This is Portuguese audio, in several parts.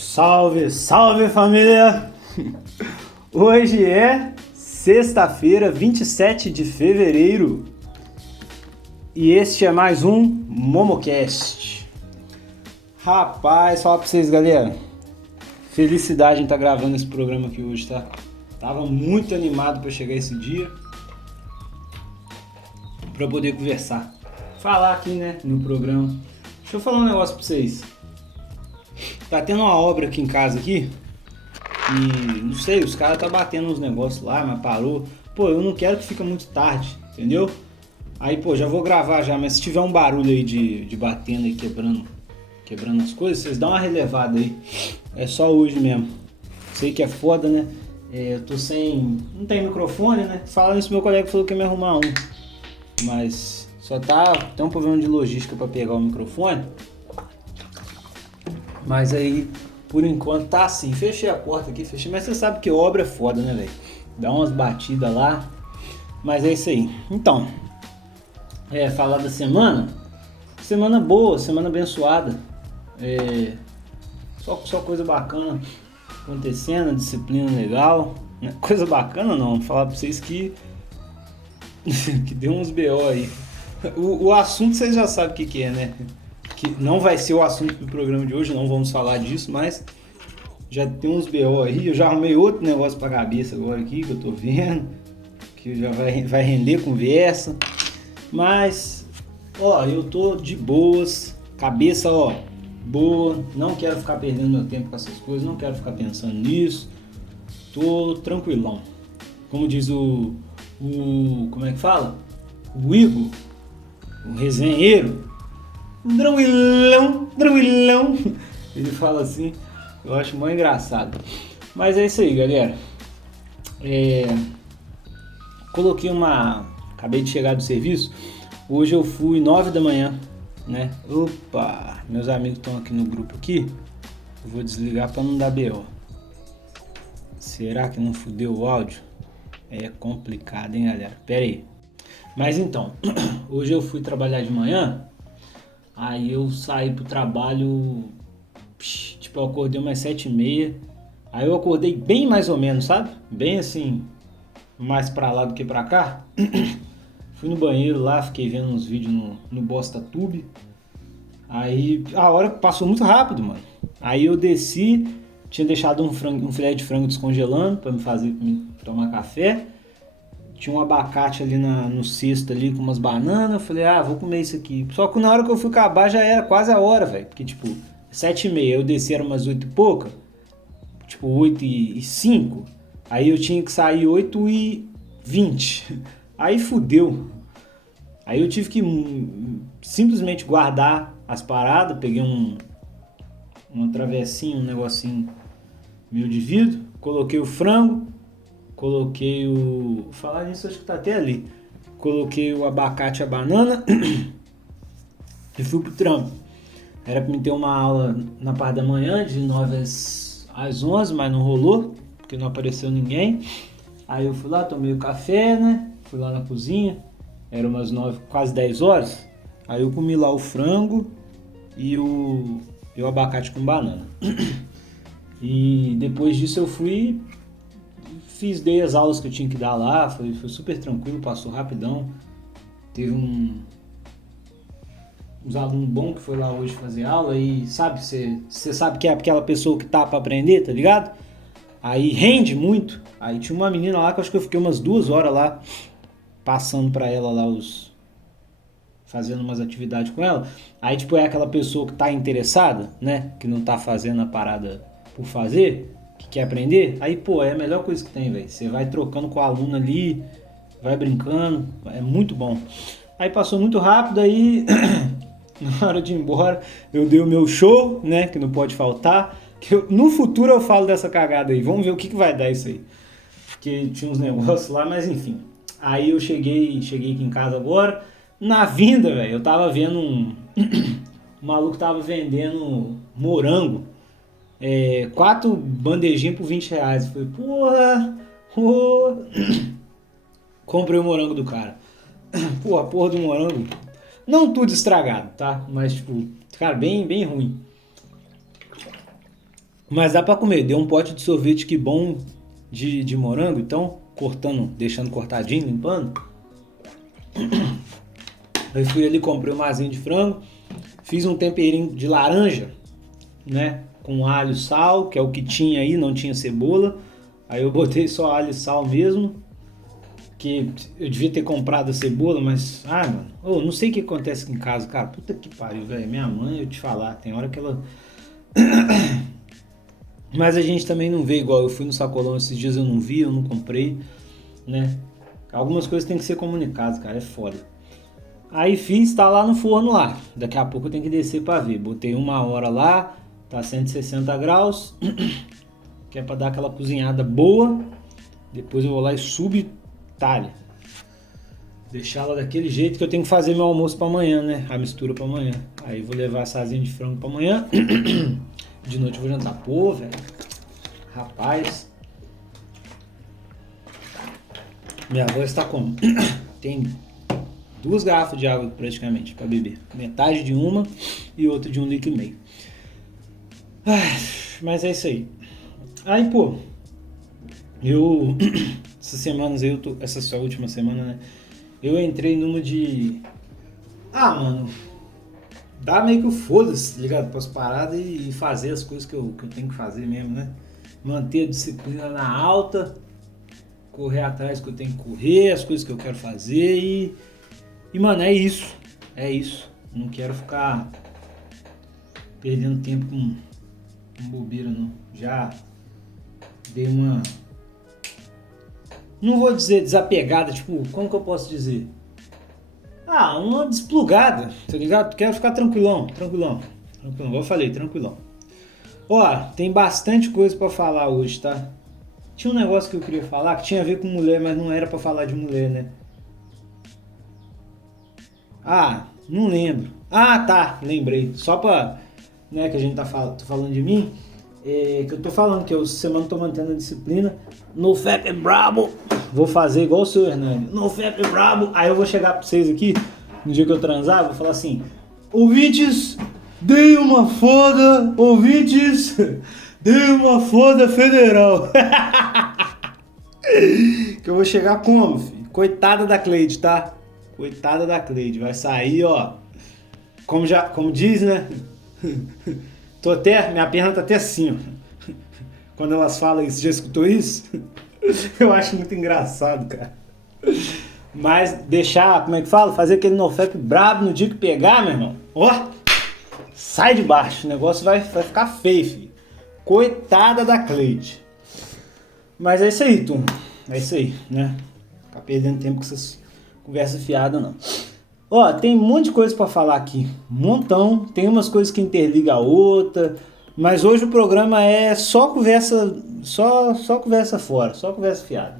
Salve, salve família! Hoje é sexta-feira, 27 de fevereiro e este é mais um Momocast. Rapaz, fala pra vocês, galera. Felicidade em estar gravando esse programa aqui hoje, tá? Tava muito animado pra chegar esse dia pra poder conversar. Falar aqui, né, no programa. Deixa eu falar um negócio pra vocês. Tá tendo uma obra aqui em casa aqui e não sei, os caras tá batendo uns negócios lá, mas parou. Pô, eu não quero que fique muito tarde, entendeu? Aí, pô, já vou gravar já, mas se tiver um barulho aí de batendo e quebrando as coisas, vocês dão uma relevada aí. É só hoje mesmo. Sei que é foda, né? Eu tô sem... não tem microfone, né? Falando isso, meu colega falou que ia me arrumar um. Mas só tem um problema de logística pra pegar o microfone. Mas aí, por enquanto, tá assim. Fechei a porta aqui, mas você sabe que obra é foda, né, velho? Dá umas batidas lá. Mas é isso aí. Então, falar da semana. Semana boa, semana abençoada. Só coisa bacana acontecendo, disciplina legal. Coisa bacana não, vou falar pra vocês que deu uns BO aí. O assunto vocês já sabem o que é, né? Que não vai ser o assunto do programa de hoje, não vamos falar disso, mas já tem uns BO aí. Eu já arrumei outro negócio pra cabeça agora aqui, que eu tô vendo, que já vai render conversa. Mas, eu tô de boas, cabeça, boa, não quero ficar perdendo meu tempo com essas coisas, não quero ficar pensando nisso, tô tranquilão. Como diz como é que fala? O Igor, o resenheiro, tranquilão, ele fala assim, eu acho muito engraçado. Mas é isso aí, galera. Acabei de chegar do serviço, hoje eu fui 9 da manhã, né? Opa, meus amigos estão aqui no grupo aqui, eu vou desligar para não dar BO. Será que não fudeu o áudio? É complicado, hein, galera? Pera aí. Mas então, hoje eu fui trabalhar de manhã. Aí eu saí pro trabalho, eu acordei umas 7h30. Aí eu acordei bem mais ou menos, sabe? Bem assim, mais pra lá do que pra cá. Fui no banheiro lá, fiquei vendo uns vídeos no BostaTube. Aí a hora passou muito rápido, mano. Aí eu desci, tinha deixado um filé de frango descongelando pra me tomar café. Tinha um abacate ali no cesto ali com umas bananas. Eu falei, vou comer isso aqui. Só que na hora que eu fui acabar já era quase a hora, velho. Porque, 7h30. Eu desci, era umas 8 e pouca. 8h05. Aí eu tinha que sair 8h20. Aí fudeu. Aí eu tive que simplesmente guardar as paradas. Peguei uma travessinha, um negocinho meio de vidro. Coloquei o frango. Coloquei falar nisso, acho que tá até ali. Coloquei o abacate e a banana e fui pro trampo. Era pra me ter uma aula na parte da manhã, de 9 às 11, mas não rolou, porque não apareceu ninguém. Aí eu fui lá, tomei o café, né? Fui lá na cozinha, era umas 9, quase 10 horas. Aí eu comi lá o frango e o abacate com banana. E depois disso eu dei as aulas que eu tinha que dar lá, foi super tranquilo, passou rapidão. Teve uns alunos bons que foi lá hoje fazer aula e sabe, você sabe que é aquela pessoa que tá pra aprender, tá ligado? Aí rende muito. Aí tinha uma menina lá que eu acho que eu fiquei umas 2 horas lá, passando pra ela lá fazendo umas atividades com ela. Aí é aquela pessoa que tá interessada, né? Que não tá fazendo a parada por fazer, que quer aprender, aí, é a melhor coisa que tem, velho. Você vai trocando com o aluno ali, vai brincando, é muito bom. Aí passou muito rápido, aí, na hora de ir embora, eu dei o meu show, né, que não pode faltar. No futuro eu falo dessa cagada aí, vamos ver o que vai dar isso aí. Porque tinha uns negócios lá, mas enfim. Aí eu cheguei aqui em casa agora, na vinda, velho, eu tava vendo o maluco tava vendendo morango. 4 bandejinhas por R$20. Eu falei, porra. Comprei o morango do cara. A porra do morango. Não tudo estragado, tá? Mas, cara, bem, bem ruim. Mas dá pra comer. Deu um pote de sorvete que bom de morango, então, cortando, deixando cortadinho, limpando. Aí fui ali, comprei uma asinha de frango, fiz um temperinho de laranja, né? Com alho e sal, que é o que tinha aí, não tinha cebola. Aí eu botei só alho e sal mesmo, que eu devia ter comprado a cebola, mas, mano, não sei o que acontece aqui em casa, cara. Puta que pariu, velho. Minha mãe, eu te falar, tem hora que ela... Mas a gente também não vê igual. Eu fui no sacolão esses dias, eu não vi, eu não comprei, né? Algumas coisas tem que ser comunicadas, cara, é foda. Aí fiz, tá lá no forno lá. Daqui a pouco eu tenho que descer pra ver. Botei 1 hora lá, tá 160 graus, que é pra dar aquela cozinhada boa. Depois eu vou lá e subtalho. Deixar ela daquele jeito que eu tenho que fazer meu almoço pra amanhã, né? A mistura pra amanhã. Aí vou levar essa asinha de frango pra amanhã. De noite eu vou jantar. Pô, velho. Rapaz. Minha voz está como? Tem 2 garrafas de água praticamente pra beber. Metade de uma e outra de 1,5 litro. Mas é isso aí. Aí, pô. Essas semanas aí, essa sua última semana, né? Eu entrei numa de... mano... Dá meio que o foda-se, tá ligado? Pras paradas e fazer as coisas que eu tenho que fazer mesmo, né? Manter a disciplina na alta, correr atrás que eu tenho que correr, as coisas que eu quero fazer e mano, é isso. É isso. Não quero ficar perdendo tempo com bobeira, não. Já dei uma... Não vou dizer desapegada, tipo, como que eu posso dizer? Uma desplugada, tá ligado? Quero ficar tranquilão. Igual eu falei, tranquilão. Ó, tem bastante coisa pra falar hoje, tá? Tinha um negócio que eu queria falar que tinha a ver com mulher, mas não era pra falar de mulher, né? Não lembro. Tá, lembrei. Só pra, né, que a gente tô falando de mim, que eu tô falando que eu semana tô mantendo a disciplina. No Fap é brabo. Vou fazer igual o seu Hernani. No Fap é brabo. Aí eu vou chegar pra vocês aqui, no dia que eu transar, vou falar assim: ouvintes, dei uma foda. Ouvintes, dei uma foda federal. Que eu vou chegar como, filho? Coitada da Cleide, tá? Coitada da Cleide. Vai sair, ó. Como diz, né? Minha perna tá até assim, ó. Quando elas falam isso, já escutou isso? Eu acho muito engraçado, cara. Mas deixar, como é que fala? Fazer aquele nofap brabo no dia que pegar, meu irmão. Ó, sai de baixo. O negócio vai ficar feio, filho. Coitada da Cleide. Mas é isso aí, turma. É isso aí, né? Ficar perdendo tempo com essas conversas fiadas, não. Ó, tem um monte de coisa pra falar aqui. Um montão. Tem umas coisas que interligam a outra. Mas hoje o programa é só conversa, só conversa fora, só conversa fiada.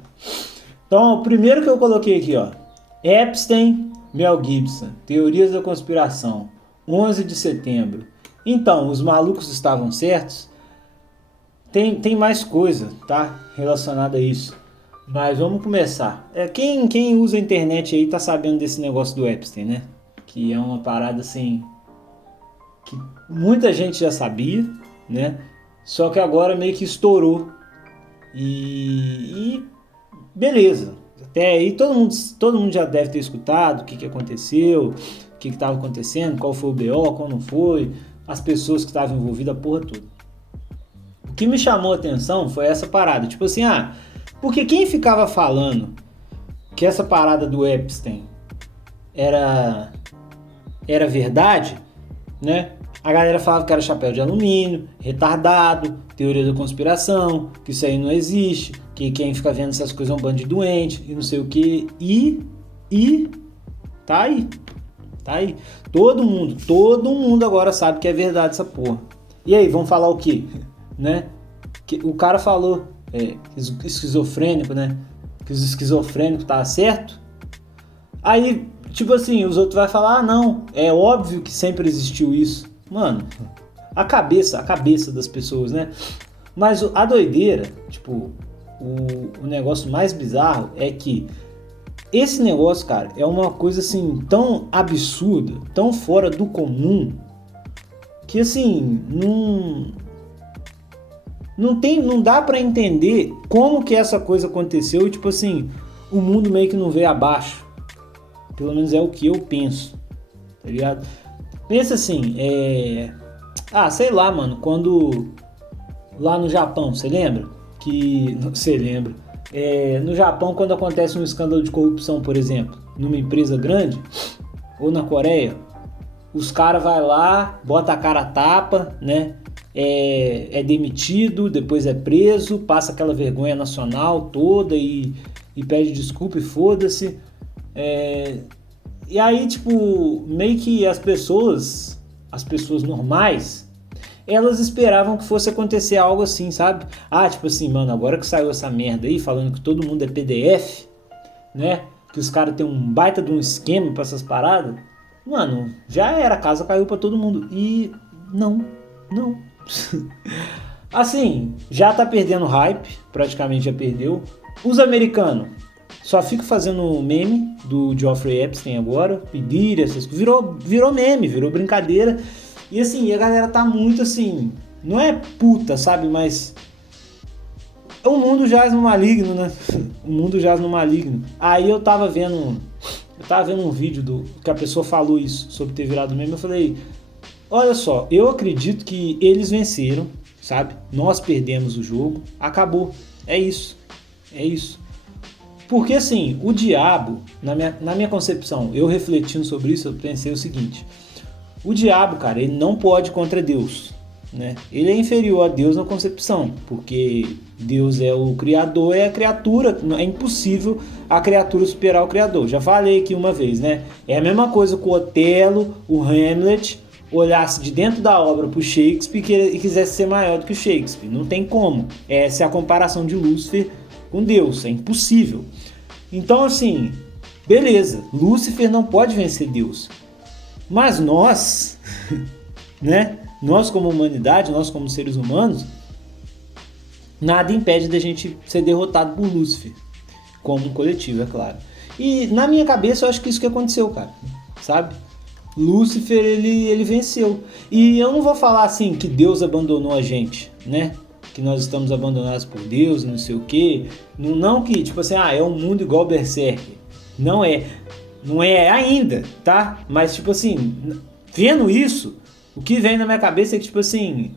Então, o primeiro que eu coloquei aqui, ó. Epstein, Mel Gibson, Teorias da Conspiração, 11 de setembro. Então, os malucos estavam certos? Tem mais coisa, tá? Relacionada a isso. Mas vamos começar. Quem usa a internet aí tá sabendo desse negócio do Epstein, né? Que é uma parada assim... que muita gente já sabia, né? Só que agora meio que estourou. E beleza. Até aí todo mundo já deve ter escutado o que aconteceu, o que estava acontecendo, qual foi o BO, qual não foi, as pessoas que estavam envolvidas, a porra toda. O que me chamou a atenção foi essa parada. Tipo assim, porque quem ficava falando que essa parada do Epstein era verdade, né? A galera falava que era chapéu de alumínio, retardado, teoria da conspiração, que isso aí não existe, que quem fica vendo essas coisas é um bando de doente e não sei o que. E tá aí. Tá aí. Todo mundo agora sabe que é verdade essa porra. E aí, vamos falar o quê? Né? O cara falou esquizofrênico, né? Que os esquizofrênicos tá certo. Aí, tipo assim, os outros vão falar, não, é óbvio que sempre existiu isso. Mano, a cabeça das pessoas, né? Mas a doideira, tipo, o negócio mais bizarro é que esse negócio, cara, é uma coisa assim, tão absurda, tão fora do comum, que assim, não dá pra entender como que essa coisa aconteceu e, tipo assim, o mundo meio que não veio abaixo. Pelo menos é o que eu penso, tá ligado? Pensa assim, sei lá, mano, quando lá no Japão, você lembra? Você lembra? No Japão, quando acontece um escândalo de corrupção, por exemplo, numa empresa grande, ou na Coreia, os caras vai lá, bota a cara a tapa, né? É demitido, depois é preso, passa aquela vergonha nacional toda e pede desculpa e foda-se. E aí, tipo, meio que as pessoas normais, elas esperavam que fosse acontecer algo assim, sabe? Tipo assim, mano, agora que saiu essa merda aí, falando que todo mundo é PDF, né? Que os caras têm um baita de um esquema pra essas paradas, mano, já era, a casa caiu pra todo mundo. E não. Assim, já tá perdendo hype, praticamente já perdeu. Os americanos só ficam fazendo meme do Jeffrey Epstein agora, pedir essas coisas. Virou meme, virou brincadeira. E assim, a galera tá muito assim, não é puta, sabe? Mas o mundo jaz no maligno, né? O mundo jaz no maligno. Aí eu tava vendo um vídeo que a pessoa falou isso, sobre ter virado meme. Eu falei, olha só, eu acredito que eles venceram, sabe? Nós perdemos o jogo, acabou. É isso. Porque assim, o diabo, na minha concepção, eu refletindo sobre isso, eu pensei o seguinte: o diabo, cara, ele não pode contra Deus, né? Ele é inferior a Deus na concepção, porque Deus é o criador, é a criatura, é impossível a criatura superar o criador. Já falei aqui uma vez, né? É a mesma coisa com o Otelo, o Hamlet, olhasse de dentro da obra pro Shakespeare e quisesse ser maior do que o Shakespeare. Não tem como. Essa é a comparação de Lúcifer com Deus, é impossível. Então assim, beleza, Lúcifer não pode vencer Deus. Mas nós, né? Nós como humanidade, nós como seres humanos, nada impede da gente ser derrotado por Lúcifer, como um coletivo, é claro. E na minha cabeça eu acho que isso que aconteceu, cara, sabe? Lúcifer, ele venceu. E eu não vou falar assim que Deus abandonou a gente, né? Que nós estamos abandonados por Deus, não sei o quê. Não que, tipo assim, é um mundo igual Berserk. Não é. Não é ainda, tá? Mas, tipo assim, vendo isso, o que vem na minha cabeça é que, tipo assim,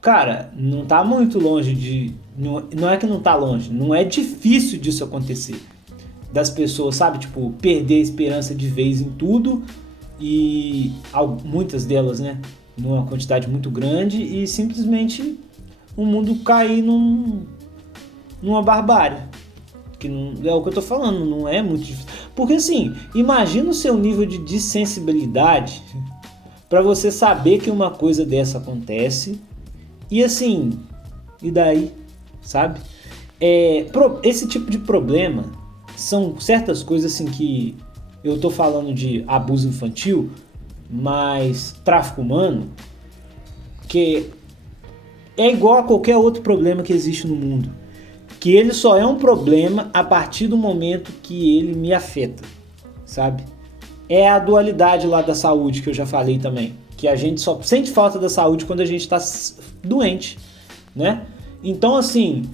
cara, não tá muito longe de... Não é que não tá longe, não é difícil disso acontecer. Das pessoas, sabe? Tipo, perder a esperança de vez em tudo e muitas delas, né? Numa quantidade muito grande e simplesmente o mundo cair numa barbárie. Que não, é o que eu tô falando, não é muito difícil. Porque assim, imagina o seu nível de dissensibilidade para você saber que uma coisa dessa acontece e assim, e daí, sabe? Esse tipo de problema são certas coisas assim que eu tô falando de abuso infantil, mas tráfico humano, que é igual a qualquer outro problema que existe no mundo. Que ele só é um problema a partir do momento que ele me afeta, sabe? É a dualidade lá da saúde que eu já falei também. Que a gente só sente falta da saúde quando a gente está doente, né? Então, assim,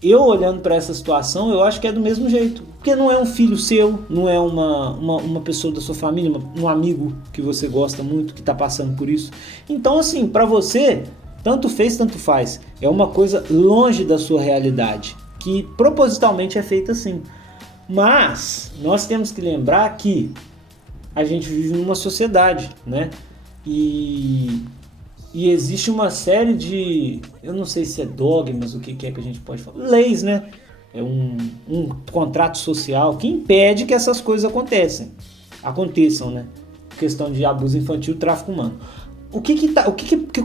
eu olhando para essa situação, eu acho que é do mesmo jeito. Porque não é um filho seu, não é uma pessoa da sua família, um amigo que você gosta muito, que está passando por isso. Então, assim, para você... Tanto fez, tanto faz. É uma coisa longe da sua realidade, que propositalmente é feita assim. Mas nós temos que lembrar que a gente vive numa sociedade, né? E existe uma série de... Eu não sei se é dogmas, o que é que a gente pode falar. Leis, né? É um contrato social que impede que essas coisas aconteçam, né? Questão de abuso infantil e tráfico humano.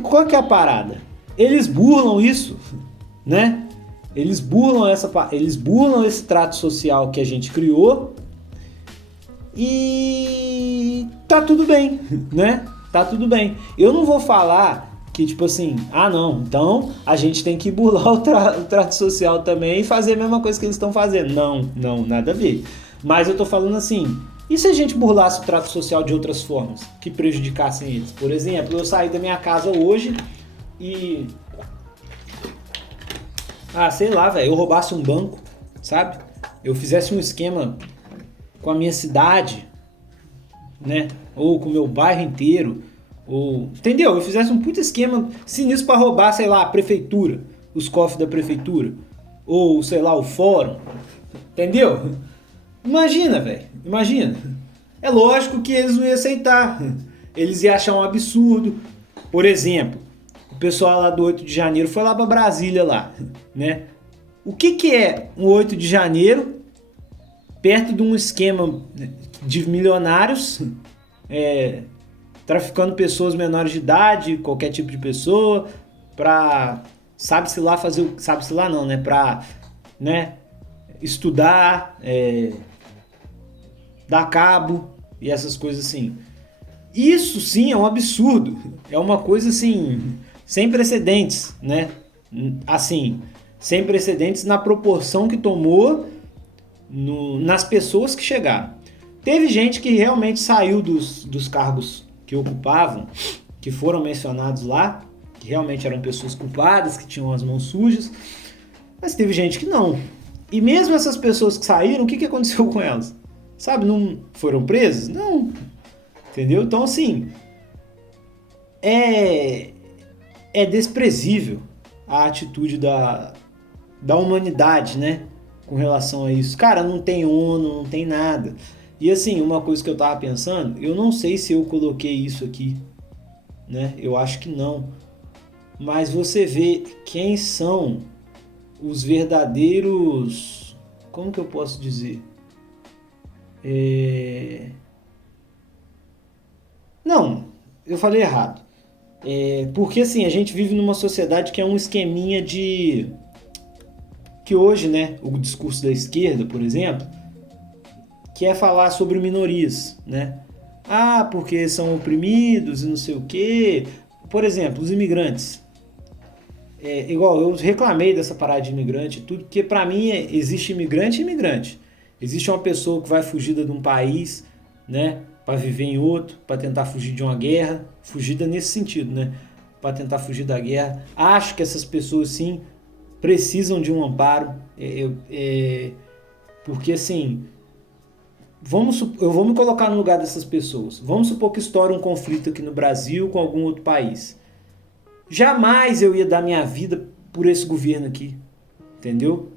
Qual que é a parada? Eles burlam isso, né? Eles burlam esse trato social que a gente criou e tá tudo bem, né? Tá tudo bem. Eu não vou falar que tipo assim, não, então a gente tem que burlar o trato social também e fazer a mesma coisa que eles estão fazendo. Não, nada a ver. Mas eu tô falando assim, e se a gente burlasse o trato social de outras formas que prejudicassem eles? Por exemplo, eu saí da minha casa hoje e Ah, sei lá, velho, eu roubasse um banco, sabe? Eu fizesse um esquema com a minha cidade, né? Ou com o meu bairro inteiro, ou... Entendeu? Eu fizesse um puto esquema sinistro pra roubar, sei lá, a prefeitura, os cofres da prefeitura, ou, sei lá, o fórum, entendeu? Imagina, velho, imagina. É lógico que eles não iam aceitar, eles iam achar um absurdo. Por exemplo, o pessoal lá do 8 de janeiro foi lá pra Brasília lá, né? O que é um 8 de janeiro perto de um esquema de milionários traficando pessoas menores de idade, qualquer tipo de pessoa, pra, sabe-se lá fazer, sabe-se lá não, né, pra, né, estudar, dar cabo e essas coisas assim. Isso sim é um absurdo, é uma coisa assim, sem precedentes, né, assim, sem precedentes na proporção que tomou nas pessoas que chegaram. Teve gente que realmente saiu dos cargos que ocupavam, que foram mencionados lá, que realmente eram pessoas culpadas, que tinham as mãos sujas, mas teve gente que não. E mesmo essas pessoas que saíram, o que aconteceu com elas? Sabe, não foram presas? Não. Entendeu? Então, assim, é desprezível a atitude da humanidade, né? Com relação a isso. Cara, não tem ONU, não tem nada. E assim, uma coisa que eu tava pensando, eu não sei se eu coloquei isso aqui, né? Eu acho que não. Mas você vê quem são os verdadeiros... Como que eu posso dizer? Não, eu falei errado. Porque assim, a gente vive numa sociedade que é um esqueminha de... Que hoje, né, o discurso da esquerda, por exemplo, que é falar sobre minorias, né? Ah, porque são oprimidos e não sei o quê. Por exemplo, os imigrantes. Igual, eu reclamei dessa parada de imigrante e tudo, porque pra mim existe imigrante e imigrante. Existe uma pessoa que vai fugida de um país, né, para viver em outro, para tentar fugir de uma guerra, fugida nesse sentido, né, para tentar fugir da guerra. Acho que essas pessoas sim precisam de um amparo, porque assim, eu vou me colocar no lugar dessas pessoas. Vamos supor que estoura um conflito aqui no Brasil com algum outro país. Jamais eu ia dar minha vida por esse governo aqui, entendeu?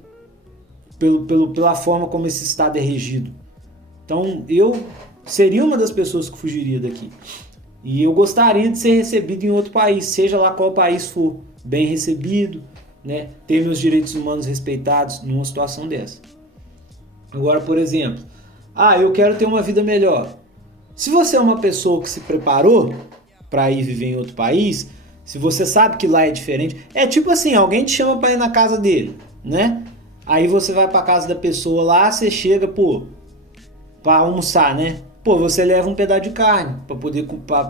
Pela forma como esse estado é regido. Então eu seria uma das pessoas que fugiria daqui. E eu gostaria de ser recebido em outro país, seja lá qual país for, bem recebido, né? Ter meus direitos humanos respeitados numa situação dessa. Agora, por exemplo, eu quero ter uma vida melhor. Se você é uma pessoa que se preparou para ir viver em outro país, se você sabe que lá é diferente, é tipo assim, alguém te chama para ir na casa dele, né? Aí você vai para casa da pessoa lá, você chega, para almoçar, né? Você leva um pedaço de carne para poder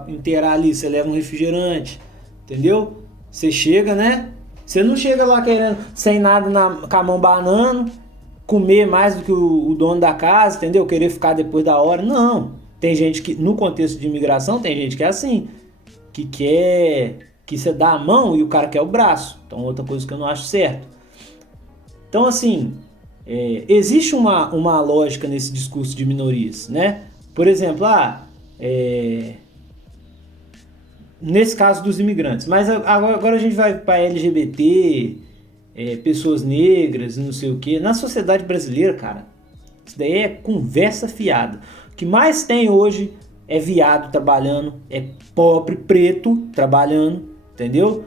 inteirar ali, você leva um refrigerante, entendeu? Você chega, né? Você não chega lá querendo, sem nada com a mão banando, comer mais do que o dono da casa, entendeu? Querer ficar depois da hora. Não. Tem gente que, no contexto de imigração, tem gente que é assim, que quer que você dá a mão e o cara quer o braço. Então, outra coisa que eu não acho certo. Então, assim, existe uma lógica nesse discurso de minorias, né? Por exemplo, nesse caso dos imigrantes. Mas agora a gente vai para LGBT, pessoas negras e não sei o quê. Na sociedade brasileira, cara, isso daí é conversa fiada. O que mais tem hoje é viado trabalhando, é pobre, preto trabalhando, entendeu?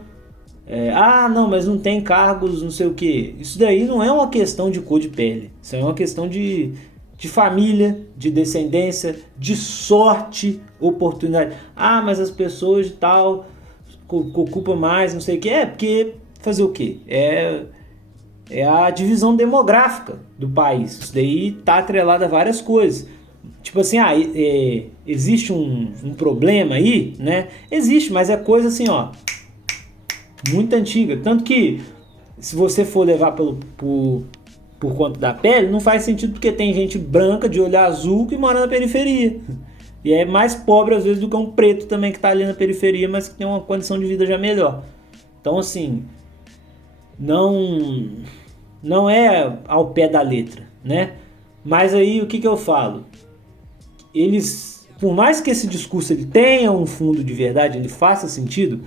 Não, mas não tem cargos, não sei o quê. Isso daí não é uma questão de cor de pele. Isso é uma questão de família, de descendência, de sorte, oportunidade. Mas as pessoas de tal ocupam mais, não sei o quê. Porque fazer o quê? É a divisão demográfica do país. Isso daí tá atrelado a várias coisas. Tipo assim, existe um problema aí, né? Existe, mas é coisa assim, ó, muito antiga. Tanto que, se você for levar por conta da pele, não faz sentido porque tem gente branca, de olho azul, que mora na periferia. E é mais pobre, às vezes, do que um preto também que tá ali na periferia, mas que tem uma condição de vida já melhor. Então, assim, não, não é ao pé da letra, né? Mas aí o que que eu falo? Eles, por mais que esse discurso ele tenha um fundo de verdade, ele faça sentido,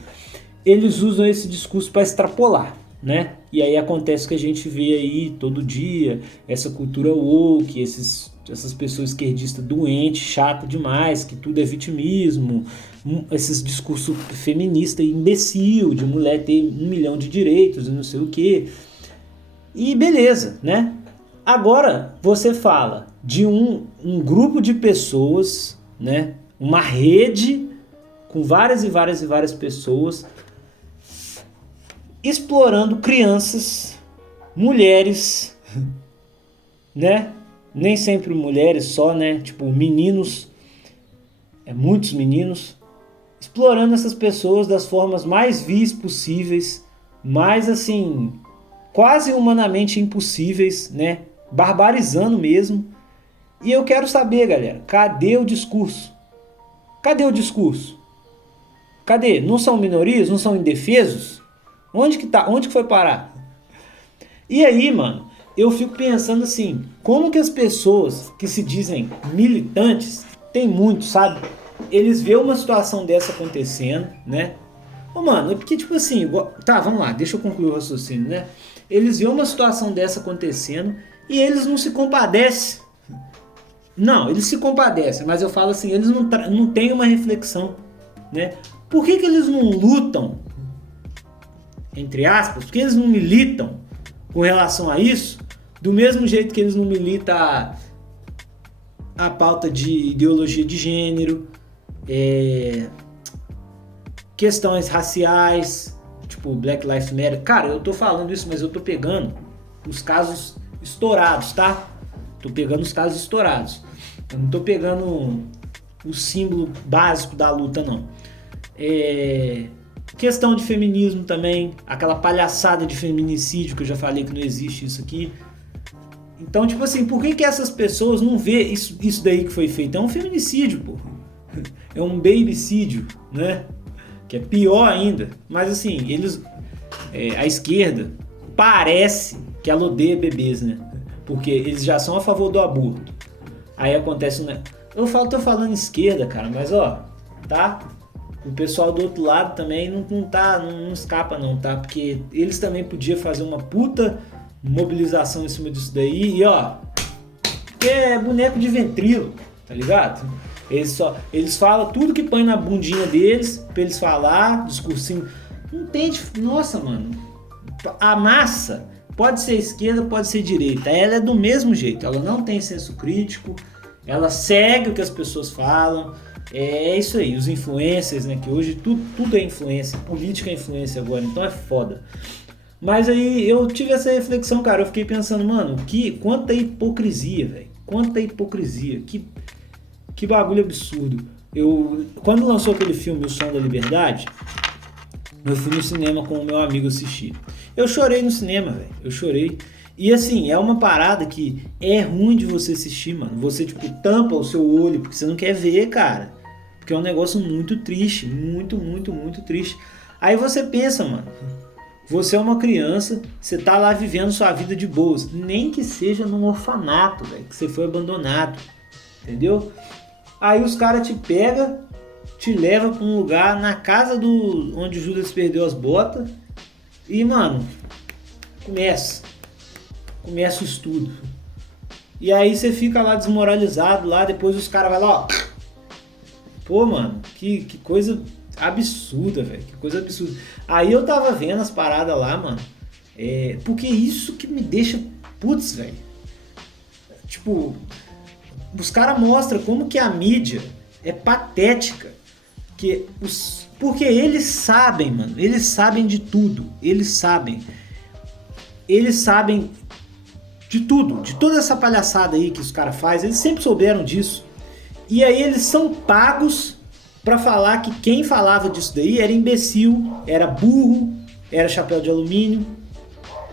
eles usam esse discurso para extrapolar, né? E aí acontece o que a gente vê aí todo dia, essa cultura woke, essas pessoas esquerdistas doentes, chata demais, que tudo é vitimismo, esses discursos feminista imbecil, de mulher ter 1 milhão de direitos e não sei o que. E beleza, né? Agora você fala de um grupo de pessoas, né? Uma rede com várias e várias e várias pessoas explorando crianças, mulheres, né? Nem sempre mulheres só, né? Tipo, meninos, muitos meninos, explorando essas pessoas das formas mais vis possíveis, mais assim, quase humanamente impossíveis, né? Barbarizando mesmo. E eu quero saber, galera, cadê o discurso? Cadê o discurso? Cadê? Não são minorias? Não são indefesos? Onde que tá? Onde que foi parar? E aí, mano, eu fico pensando assim, como que as pessoas que se dizem militantes, tem muito, sabe? Eles vê uma situação dessa acontecendo, né? Ô, mano, é porque, tipo assim, tá, vamos lá, deixa eu concluir o raciocínio, né? Eles vê uma situação dessa acontecendo e eles não se compadecem. Não, eles se compadecem, mas eu falo assim, eles não têm uma reflexão, né? Por que que eles não lutam, entre aspas, por que eles não militam com relação a isso, do mesmo jeito que eles não militam a pauta de ideologia de gênero, questões raciais, tipo Black Lives Matter. Cara, eu tô falando isso, mas eu tô pegando os casos estourados, tá? Tô pegando os casos estourados. Eu não tô pegando o símbolo básico da luta, não. Questão de feminismo também, aquela palhaçada de feminicídio que eu já falei que não existe isso aqui. Então, tipo assim, por que essas pessoas não vê isso daí que foi feito? É um feminicídio, pô. É um babysídio, né? Que é pior ainda. Mas assim, eles... a esquerda parece que ela odeia bebês, né? Porque eles já são a favor do aborto. Aí acontece, né? Tô falando esquerda, cara, mas ó, tá? O pessoal do outro lado também não escapa não, tá? Porque eles também podiam fazer uma puta mobilização em cima disso daí e ó, que é boneco de ventrilo, tá ligado? Eles falam tudo que põe na bundinha deles pra eles falar, discursinho. Não tem, nossa, mano. A massa pode ser esquerda, pode ser direita. Ela é do mesmo jeito, ela não tem senso crítico, ela segue o que as pessoas falam. É isso aí, os influencers, né? Que hoje tudo é influência, política é influência agora, então é foda. Mas aí eu tive essa reflexão, cara, eu fiquei pensando, mano, quanta hipocrisia, velho. Quanta hipocrisia, que bagulho absurdo. Quando lançou aquele filme O Som da Liberdade, eu fui no cinema com o meu amigo assistir. Eu chorei no cinema, velho, eu chorei. E assim, é uma parada que é ruim de você assistir, mano. Você, tipo, tampa o seu olho, porque você não quer ver, cara. Porque é um negócio muito triste, muito, muito, muito triste. Aí você pensa, mano, você é uma criança, você tá lá vivendo sua vida de boas. Nem que seja num orfanato, velho, que você foi abandonado, entendeu? Aí os caras te pegam, te levam pra um lugar na casa onde Judas perdeu as botas. E, mano, começa o estudo. E aí você fica lá desmoralizado, lá depois os caras vão lá, ó. Pô, mano, que coisa absurda, velho. Que coisa absurda. Aí eu tava vendo as paradas lá, mano. Porque isso que me deixa... Putz, velho. Tipo, os caras mostram como que a mídia é patética. Porque eles sabem, mano. Eles sabem de tudo. Eles sabem de tudo, de toda essa palhaçada aí que os caras fazem, eles sempre souberam disso. E aí eles são pagos pra falar que quem falava disso daí era imbecil, era burro, era chapéu de alumínio.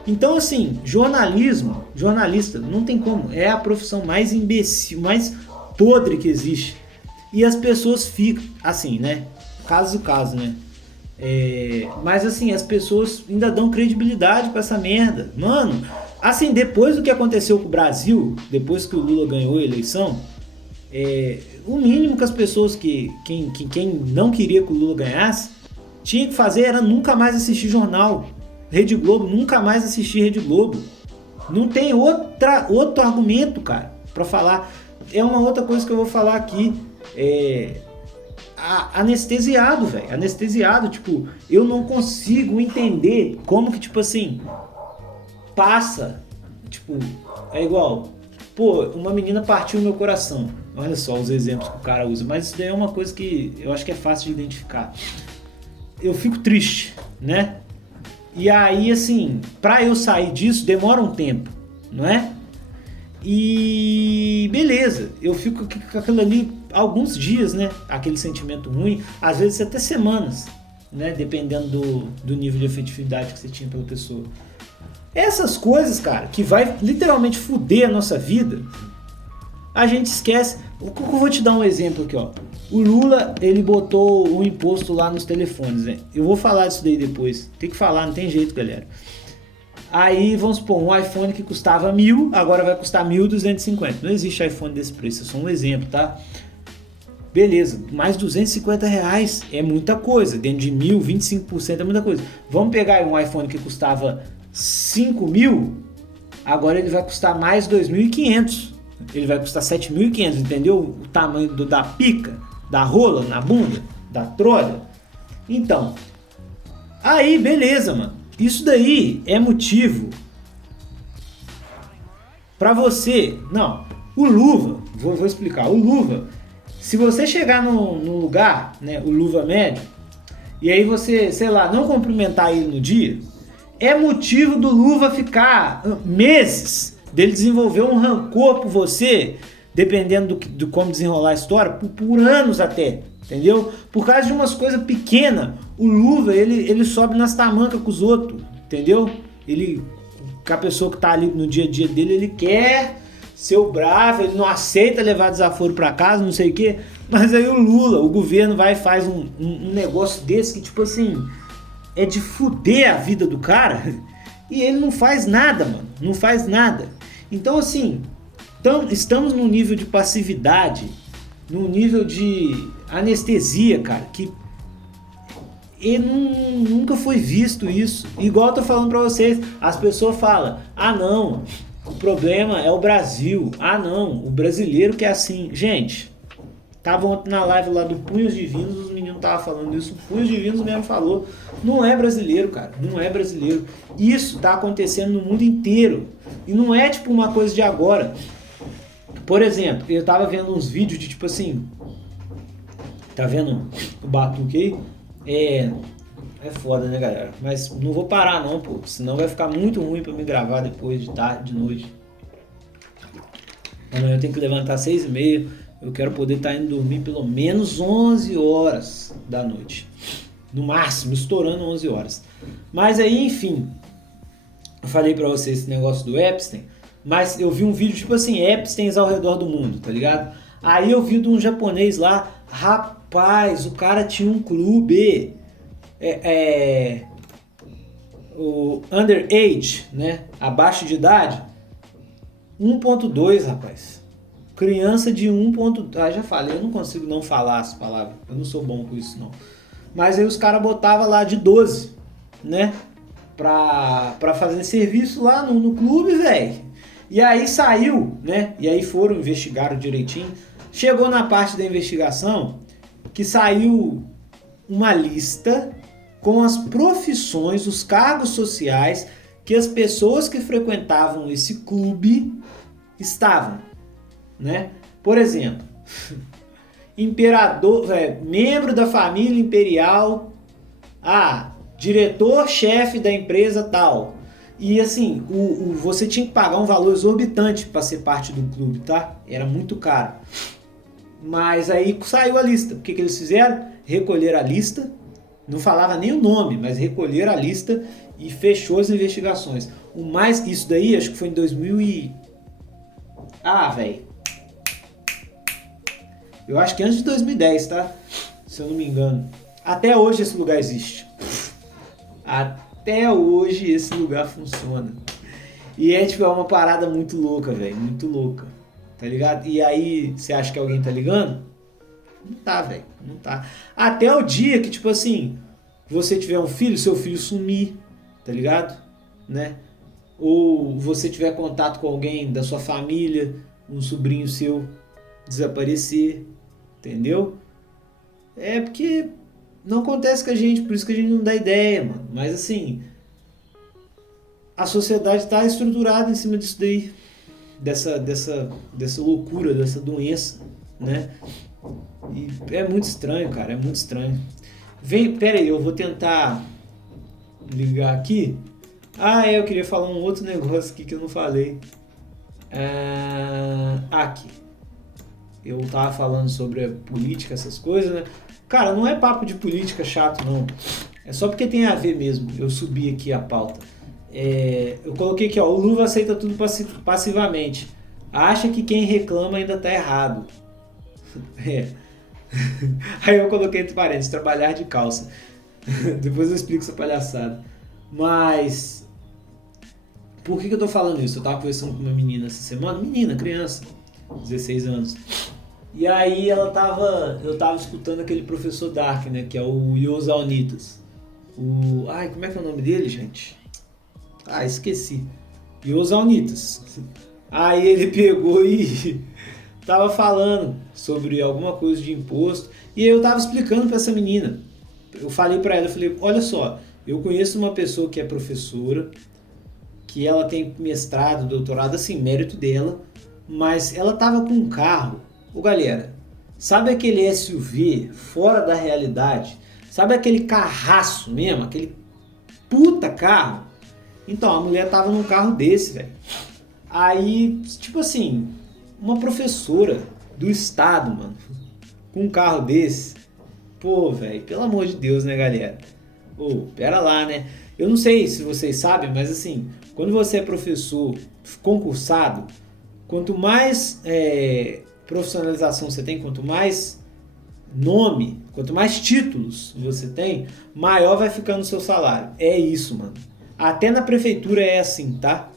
Então assim, jornalista, não tem como, é a profissão mais imbecil, mais podre que existe. E as pessoas ficam, assim, né, caso, né, Mas assim, as pessoas ainda dão credibilidade pra essa merda. Mano, assim, depois do que aconteceu com o Brasil, depois que o Lula ganhou a eleição, o mínimo que as pessoas, quem não queria que o Lula ganhasse, tinha que fazer era nunca mais assistir jornal. Rede Globo, nunca mais assistir Rede Globo. Não tem outro argumento, cara, pra falar. É uma outra coisa que eu vou falar aqui. Anestesiado, velho. Anestesiado, tipo, eu não consigo entender como que, tipo assim, passa. Tipo, é igual. Pô, uma menina partiu meu coração. Olha só os exemplos que o cara usa. Mas isso daí é uma coisa que eu acho que é fácil de identificar. Eu fico triste, né? E aí, assim, pra eu sair disso demora um tempo, não é? E beleza, eu fico com aquilo ali alguns dias, né? Aquele sentimento ruim, às vezes até semanas, né? Dependendo do nível de afetividade que você tinha pela pessoa. Essas coisas, cara, que vai literalmente foder a nossa vida, a gente esquece. Eu vou te dar um exemplo aqui, ó. O Lula, ele botou o imposto lá nos telefones, né? Eu vou falar disso daí depois. Tem que falar, não tem jeito, galera. Aí, vamos supor, um iPhone que custava 1.000, agora vai custar 1.250. Não existe iPhone desse preço, é só um exemplo, tá? Beleza, mais R$250 é muita coisa. Dentro de 1.000, 25% é muita coisa. Vamos pegar um iPhone que custava 5.000, agora ele vai custar mais 2.500. Ele vai custar 7.500, entendeu? O tamanho da pica, da rola na bunda, da trolha. Então, aí beleza, mano. Isso daí é motivo pra você. Não, o Luva, vou explicar. O Luva, se você chegar num lugar, né, o Luva médio, e aí você, sei lá, não cumprimentar ele no dia, é motivo do Luva ficar meses, dele desenvolver um rancor por você, dependendo do como desenrolar a história, por anos até. Entendeu? Por causa de umas coisas pequenas, o Luva, ele sobe nas tamancas com os outros, entendeu? Com a pessoa que tá ali no dia a dia dele, ele quer ser o bravo, ele não aceita levar desaforo pra casa, não sei o quê. Mas aí o Lula, o governo vai e faz um negócio desse que, tipo assim, é de fuder a vida do cara, e ele não faz nada, mano, não faz nada. Então, assim, estamos num nível de passividade, num nível de anestesia, cara, que nunca foi visto isso. Igual eu tô falando pra vocês, as pessoas falam, ah não, o problema é o Brasil, ah não, o brasileiro que é assim. Gente, tava ontem na live lá do Punhos Divinos, os meninos estavam falando isso, o Punhos Divinos mesmo falou, não é brasileiro, cara, não é brasileiro. Isso tá acontecendo no mundo inteiro, e não é tipo uma coisa de agora. Por exemplo, eu tava vendo uns vídeos de tipo assim, tá vendo o batuque aí? É foda, né, galera? Mas não vou parar não, pô, senão vai ficar muito ruim pra me gravar depois de tarde, de noite. Amanhã eu tenho que levantar às 6h30, eu quero poder estar indo dormir pelo menos 11 horas da noite. No máximo, estourando 11 horas. Mas aí, enfim, eu falei pra vocês esse negócio do Epstein, mas eu vi um vídeo tipo assim, Epsteins ao redor do mundo, tá ligado? Aí eu vi de um japonês lá, rapaz, o cara tinha um clube, o underage, né, abaixo de idade, 1.2, rapaz. Criança de 1.2, já falei, eu não consigo não falar as palavras, eu não sou bom com isso não. Mas aí os caras botavam lá de 12, né, pra fazer serviço lá no clube, velho. E aí saiu, né, e aí foram, investigaram direitinho. Chegou na parte da investigação que saiu uma lista com as profissões, os cargos sociais que as pessoas que frequentavam esse clube estavam, né? Por exemplo, imperador, membro da família imperial, diretor-chefe da empresa tal. E assim, você tinha que pagar um valor exorbitante para ser parte do clube, tá? Era muito caro. Mas aí saiu a lista. O que eles fizeram? Recolheram a lista. Não falava nem o nome, mas recolheram a lista e fechou as investigações. Isso daí acho que foi em 2000 e... velho. Eu acho que antes de 2010, tá? Se eu não me engano. Até hoje esse lugar existe. Até hoje esse lugar funciona. E é tipo, é uma parada muito louca, velho. Muito louca. Tá ligado? E aí, você acha que alguém tá ligando? Não tá, velho. Não tá. Até o dia que, tipo assim, você tiver um filho, seu filho sumir, tá ligado? Né? Ou você tiver contato com alguém da sua família, um sobrinho seu desaparecer, entendeu? É porque não acontece com a gente, por isso que a gente não dá ideia, mano. Mas assim, a sociedade tá estruturada em cima disso daí, dessa loucura, dessa doença, né? E é muito estranho, cara, é muito estranho. Vem, pera aí, eu vou tentar ligar aqui. Ah, eu queria falar um outro negócio aqui que eu não falei. Aqui. Eu tava falando sobre a política, essas coisas, né? Cara, não é papo de política chato, não. É só porque tem a ver mesmo. Eu subi aqui a pauta. Eu coloquei aqui, ó. O Luva aceita tudo passivamente. Acha que quem reclama ainda tá errado. É. Aí eu coloquei entre parênteses, trabalhar de calça. Depois eu explico essa palhaçada. Mas por que eu tô falando isso? Eu tava conversando com uma menina essa semana, menina, criança, 16 anos. E aí eu tava escutando aquele professor Dark, né, que é o Yosaunitas. Como é que é o nome dele, gente? Esqueci. Yosaunitas. Aí ele pegou e tava falando sobre alguma coisa de imposto, e aí eu tava explicando pra essa menina. Eu falei pra ela, olha só, eu conheço uma pessoa que é professora, que ela tem mestrado, doutorado, assim, mérito dela, mas ela tava com um carro. Ô galera, sabe aquele SUV fora da realidade? Sabe aquele carraço mesmo, aquele puta carro? Então, a mulher tava num carro desse, velho. Aí, tipo assim, uma professora do estado, mano, com um carro desse. Pô, velho, pelo amor de Deus, né, galera? Pera lá, né? Eu não sei se vocês sabem, mas assim, quando você é professor concursado, quanto mais profissionalização você tem, quanto mais nome, quanto mais títulos você tem, maior vai ficando o seu salário. É isso, mano. Até na prefeitura é assim, tá?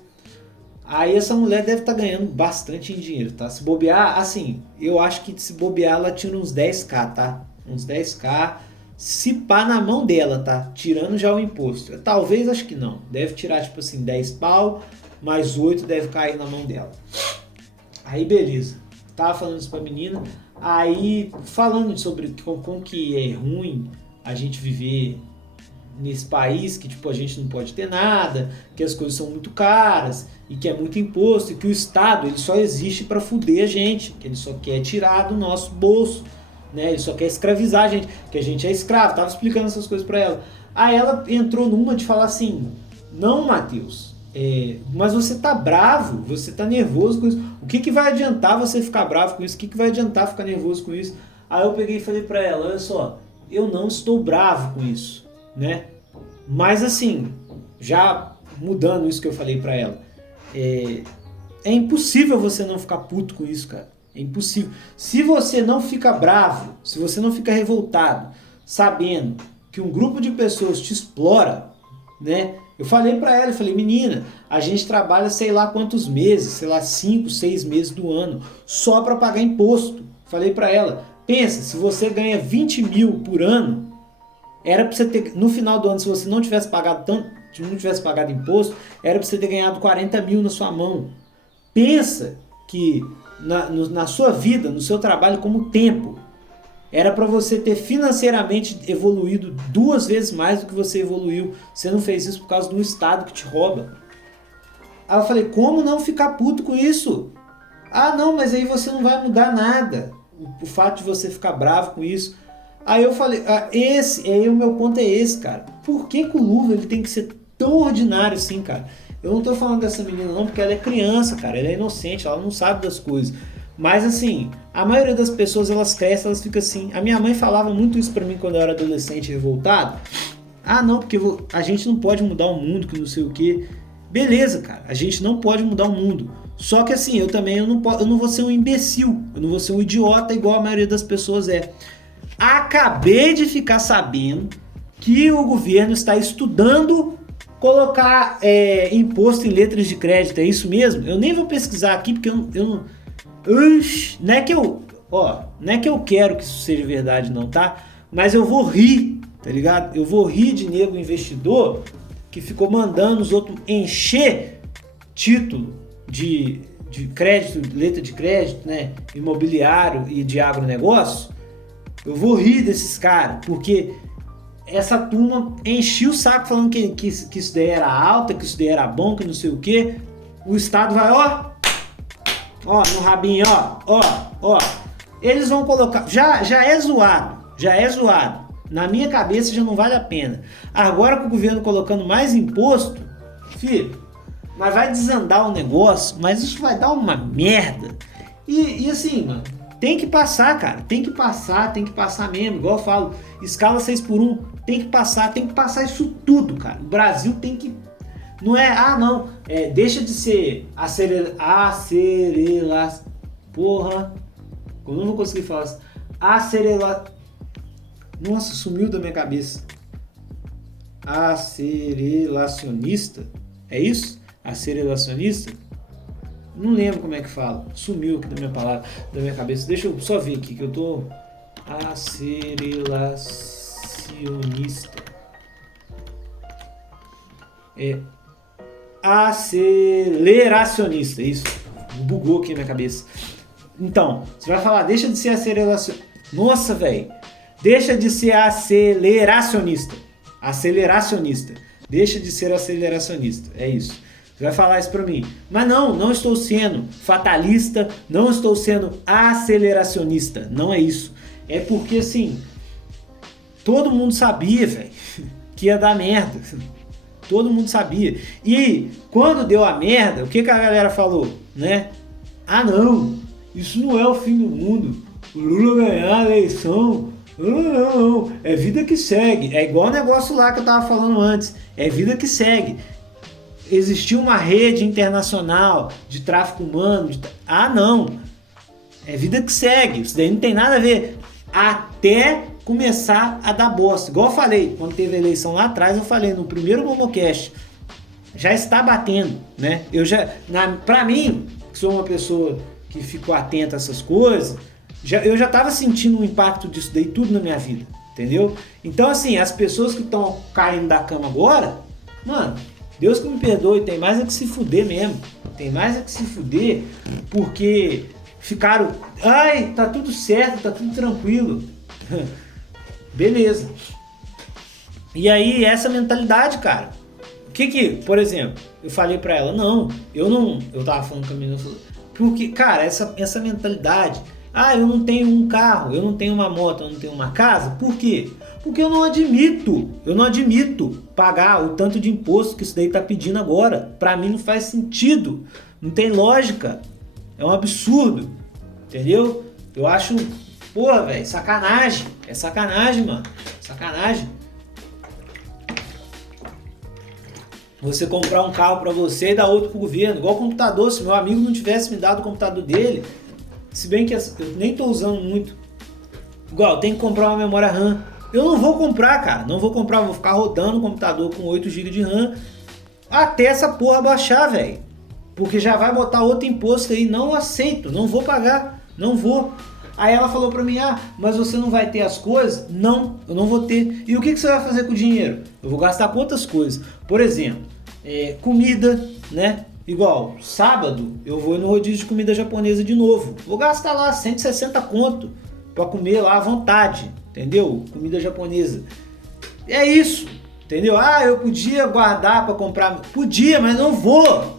Aí essa mulher deve estar ganhando bastante em dinheiro, tá? Se bobear, assim, eu acho que se bobear ela tira uns 10k, tá? Uns 10k, se pá na mão dela, tá? Tirando já o imposto. Talvez, acho que não. Deve tirar, tipo assim, 10 pau, mais 8 deve cair na mão dela. Aí, beleza. Tava falando isso pra menina. Aí, falando sobre como que é ruim a gente viver nesse país, que tipo, a gente não pode ter nada, que as coisas são muito caras, e que é muito imposto, e que o Estado ele só existe pra fuder a gente, que ele só quer tirar do nosso bolso, né? Ele só quer escravizar a gente, que a gente é escravo. Tava explicando essas coisas pra ela. Aí ela entrou numa de falar assim, não, Matheus, mas você tá bravo, você tá nervoso com isso. O que vai adiantar você ficar bravo com isso? O que vai adiantar ficar nervoso com isso? Aí eu peguei e falei pra ela, olha só, eu não estou bravo com isso, né? Mas assim, já mudando isso que eu falei pra ela, é impossível você não ficar puto com isso, cara. É impossível. Se você não fica bravo, se você não fica revoltado, sabendo que um grupo de pessoas te explora, né? Eu falei pra ela, eu falei, menina, a gente trabalha sei lá quantos meses, sei lá, 5, 6 meses do ano, só pra pagar imposto. Falei pra ela, pensa, se você ganha 20 mil por ano, era pra você ter, no final do ano, se você não tivesse pagado tanto, não tivesse pagado imposto, era pra você ter ganhado 40 mil na sua mão. Pensa que na sua vida, no seu trabalho como tempo, era para você ter financeiramente evoluído 2 vezes mais do que você evoluiu. Você não fez isso por causa de um Estado que te rouba. Aí eu falei, como não ficar puto com isso? Ah, não, mas aí você não vai mudar nada. O fato de você ficar bravo com isso. Aí eu falei, aí o meu ponto é esse, cara. Por que o Luva ele tem que ser tão ordinário assim, cara? Eu não tô falando dessa menina não, porque ela é criança, cara. Ela é inocente, ela não sabe das coisas. Mas assim, a maioria das pessoas, elas crescem, elas ficam assim. A minha mãe falava muito isso pra mim quando eu era adolescente revoltado. Ah, não, porque a gente não pode mudar o mundo, que não sei o quê. Beleza, cara, a gente não pode mudar o mundo. Só que assim, eu não vou ser um imbecil. Eu não vou ser um idiota igual a maioria das pessoas é. Acabei de ficar sabendo que o governo está estudando colocar imposto em letras de crédito. É isso mesmo? Eu nem vou pesquisar aqui porque eu não. Não é que eu. Ó, não é que eu quero que isso seja verdade, não, tá? Mas eu vou rir, tá ligado? Eu vou rir de nego investidor que ficou mandando os outros encher título de crédito, letra de crédito, né? Imobiliário e de agronegócio. Eu vou rir desses caras, porque essa turma enchia o saco falando que isso daí era alta, que isso daí era bom, que não sei o que. O Estado vai, ó, no rabinho, ó. Eles vão colocar, já é zoado. Na minha cabeça já não vale a pena. Agora com o governo colocando mais imposto, filho, mas vai desandar o negócio, mas isso vai dar uma merda. E assim, mano, tem que passar, cara, tem que passar mesmo, igual eu falo, escala 6x1, tem que passar isso tudo, cara. O Brasil tem que, não é, deixa de ser porra, eu não vou conseguir falar assim, nossa, sumiu da minha cabeça, aceleracionista, é isso? Aceleracionista? Não lembro como é que fala. Sumiu aqui da minha cabeça. Deixa eu só ver aqui que eu tô. Aceleracionista. Aceleracionista. Isso. Bugou aqui na minha cabeça. Então, você vai falar, deixa de ser aceleracionista. Nossa, velho. Deixa de ser aceleracionista. Deixa de ser aceleracionista. É isso. Você vai falar isso pra mim. Mas não estou sendo fatalista, não estou sendo aceleracionista. Não é isso. É porque, assim, todo mundo sabia, velho, que ia dar merda. Todo mundo sabia. E quando deu a merda, o que a galera falou, né? Não, isso não é o fim do mundo. O Lula ganhar a eleição. Não. É vida que segue. É igual o negócio lá que eu tava falando antes. É vida que segue. Existiu uma rede internacional de tráfico humano. Não. É vida que segue. Isso daí não tem nada a ver. Até começar a dar bosta. Igual eu falei, quando teve a eleição lá atrás, eu falei no primeiro Momocast. Já está batendo, né? Pra mim, que sou uma pessoa que ficou atenta a essas coisas, eu já estava sentindo o impacto disso daí tudo na minha vida. Entendeu? Então, assim, as pessoas que estão caindo da cama agora, mano, Deus que me perdoe, tem mais é que se fuder mesmo. Tem mais é que se fuder, porque ficaram, tá tudo certo, tá tudo tranquilo. Beleza. E aí, essa mentalidade, cara. Por exemplo, eu falei pra ela, eu tava falando com a menina, porque, cara, essa mentalidade, eu não tenho um carro, eu não tenho uma moto, eu não tenho uma casa, por quê? Porque eu não admito pagar o tanto de imposto que isso daí tá pedindo agora. Pra mim não faz sentido, não tem lógica, é um absurdo, entendeu? Eu acho, porra, velho, sacanagem, é sacanagem, mano, sacanagem. Você comprar um carro pra você e dar outro pro governo, igual o computador, se meu amigo não tivesse me dado o computador dele, se bem que eu nem tô usando muito, igual, tem que comprar uma memória RAM. Eu não vou comprar, cara. Vou ficar rodando o computador com 8 GB de RAM até essa porra baixar, velho. Porque já vai botar outro imposto aí. Não aceito, não vou pagar, não vou. Aí ela falou pra mim, mas você não vai ter as coisas? Não, eu não vou ter. E o que você vai fazer com o dinheiro? Eu vou gastar com outras coisas. Por exemplo, comida, né? Igual, sábado eu vou no rodízio de comida japonesa de novo. Vou gastar lá 160 conto pra comer lá à vontade. Entendeu? Comida japonesa. É isso. Entendeu? Eu podia guardar para comprar. Podia, mas não vou.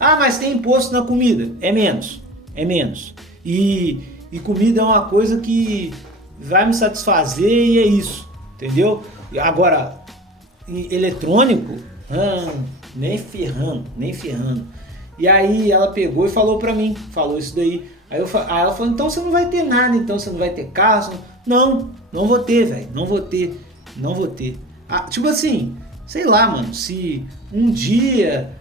Mas tem imposto na comida. É menos. E comida é uma coisa que vai me satisfazer e é isso. Entendeu? Agora, eletrônico, nem ferrando. E aí ela pegou e falou pra mim. Falou isso daí. Aí ela falou, então você não vai ter nada, então você não vai ter carro. Não vou ter, velho. Não vou ter. Tipo assim, sei lá, mano, se um dia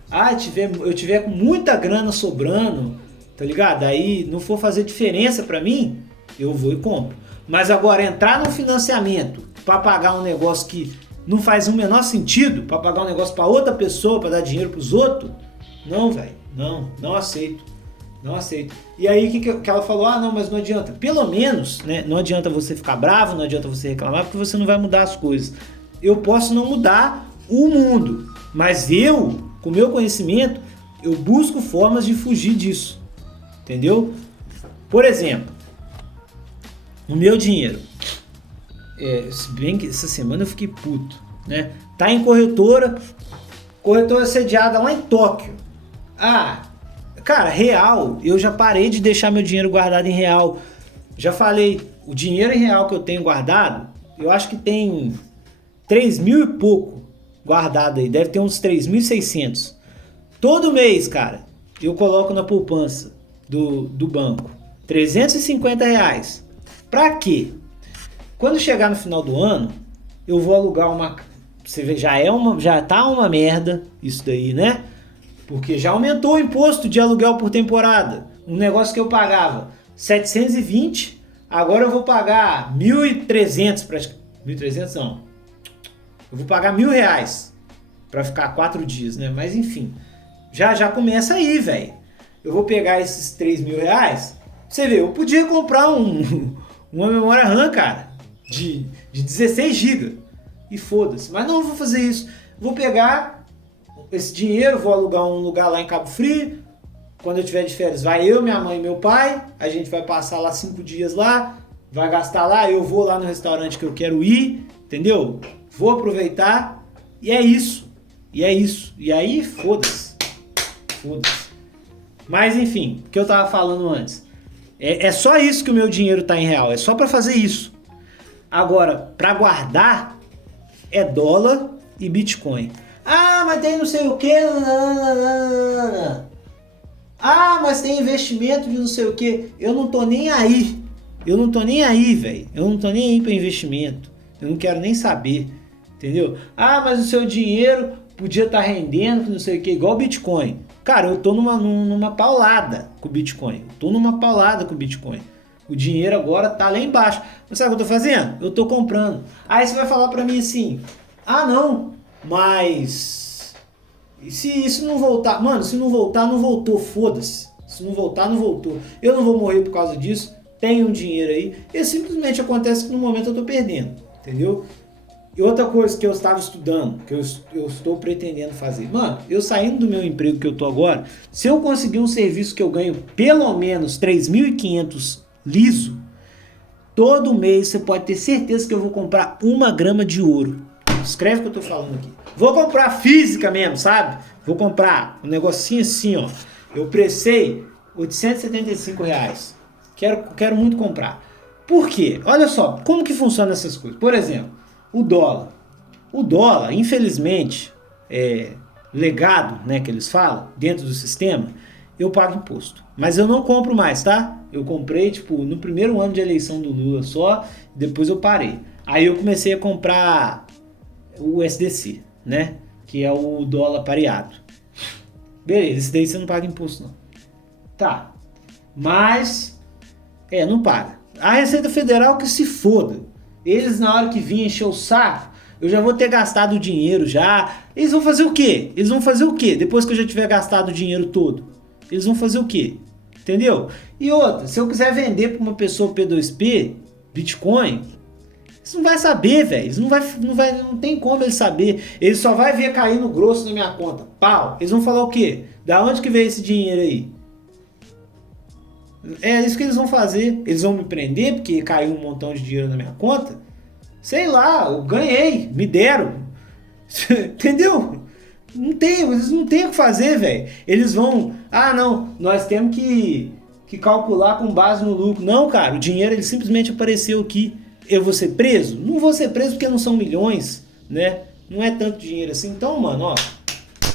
eu tiver com muita grana sobrando, tá ligado? Aí não for fazer diferença pra mim, eu vou e compro. Mas agora entrar no financiamento pra pagar um negócio que não faz o menor sentido, pra pagar um negócio pra outra pessoa, pra dar dinheiro pros outros, não, velho, não aceito. Não aceito. E aí que ela falou, não, mas não adianta. Pelo menos, né, não adianta você ficar bravo, não adianta você reclamar, porque você não vai mudar as coisas. Eu posso não mudar o mundo, mas eu, com o meu conhecimento, eu busco formas de fugir disso. Entendeu? Por exemplo, o meu dinheiro. Se bem que essa semana eu fiquei puto, né? Tá em corretora sediada lá em Tóquio. Cara, real, eu já parei de deixar meu dinheiro guardado em real. Já falei, o dinheiro em real que eu tenho guardado, eu acho que tem 3 mil e pouco guardado aí, deve ter uns 3.600. Todo mês, cara, eu coloco na poupança do banco R$ 350. Pra quê? Quando chegar no final do ano, eu vou alugar uma... Você vê, já tá uma merda isso daí, né? Porque já aumentou o imposto de aluguel por temporada. Um negócio que eu pagava 720, agora eu vou pagar 1.300 praticamente. 1.300 não. Eu vou pagar R$ 1.000 para ficar 4 dias, né? Mas enfim, já começa aí, velho. Eu vou pegar esses R$ 3.000. Você vê, eu podia comprar uma memória RAM, cara, de 16 GB. E foda-se. Mas não vou fazer isso. Vou pegar esse dinheiro, vou alugar um lugar lá em Cabo Frio. Quando eu tiver de férias, vai eu, minha mãe e meu pai. A gente vai passar lá 5 dias lá. Vai gastar lá, eu vou lá no restaurante que eu quero ir. Entendeu? Vou aproveitar. E é isso. E aí, foda-se. Mas enfim, o que eu tava falando antes. É só isso que o meu dinheiro tá em real. É só pra fazer isso. Agora, pra guardar, é dólar e Bitcoin. Mas tem não sei o que. Mas tem investimento de não sei o que. Eu não tô nem aí. Velho. Eu não tô nem aí pra investimento. Eu não quero nem saber. Entendeu? Mas o seu dinheiro podia estar rendendo, não sei o que, igual o Bitcoin. Cara, eu tô numa paulada com o Bitcoin. O dinheiro agora tá lá embaixo. Mas sabe o que eu tô fazendo? Eu tô comprando. Aí você vai falar pra mim assim, não, mas... E se isso não voltar? Mano, se não voltar, não voltou, foda-se. Se não voltar, não voltou. Eu não vou morrer por causa disso, tenho um dinheiro aí. E simplesmente acontece que no momento eu tô perdendo, entendeu? E outra coisa que eu estava estudando, que eu estou pretendendo fazer. Mano, eu saindo do meu emprego que eu tô agora, se eu conseguir um serviço que eu ganho pelo menos 3.500 liso, todo mês você pode ter certeza que eu vou comprar 1 grama de ouro. Escreve o que eu tô falando aqui. Vou comprar física mesmo, sabe? Vou comprar um negocinho assim, ó. Eu pressei R$875. Quero muito comprar. Por quê? Olha só, como que funciona essas coisas. Por exemplo, o dólar. O dólar, infelizmente, legado, né, que eles falam, dentro do sistema, eu pago imposto. Mas eu não compro mais, tá? Eu comprei, no primeiro ano de eleição do Lula só, depois eu parei. Aí eu comecei a comprar o USDC, né? Que é o dólar pareado. Beleza, esse daí você não paga imposto, não. Tá. Mas, não paga. A Receita Federal que se foda. Eles, na hora que vir encher o saco, eu já vou ter gastado o dinheiro já. Eles vão fazer o quê? Depois que eu já tiver gastado o dinheiro todo? Eles vão fazer o quê? Entendeu? E outra, se eu quiser vender para uma pessoa P2P, Bitcoin, eles não vai saber, velho. Não tem como ele saber. Ele só vai ver cair no grosso na minha conta. Pau. Eles vão falar o quê? Da onde que veio esse dinheiro aí? É isso que eles vão fazer. Eles vão me prender porque caiu um montão de dinheiro na minha conta? Sei lá, eu ganhei, me deram. Entendeu? Eles não têm o que fazer, velho. Eles vão... não, nós temos que calcular com base no lucro. Não, cara, o dinheiro ele simplesmente apareceu aqui. Eu vou ser preso? Não vou ser preso porque não são milhões, né? Não é tanto dinheiro assim. Então, mano, ó,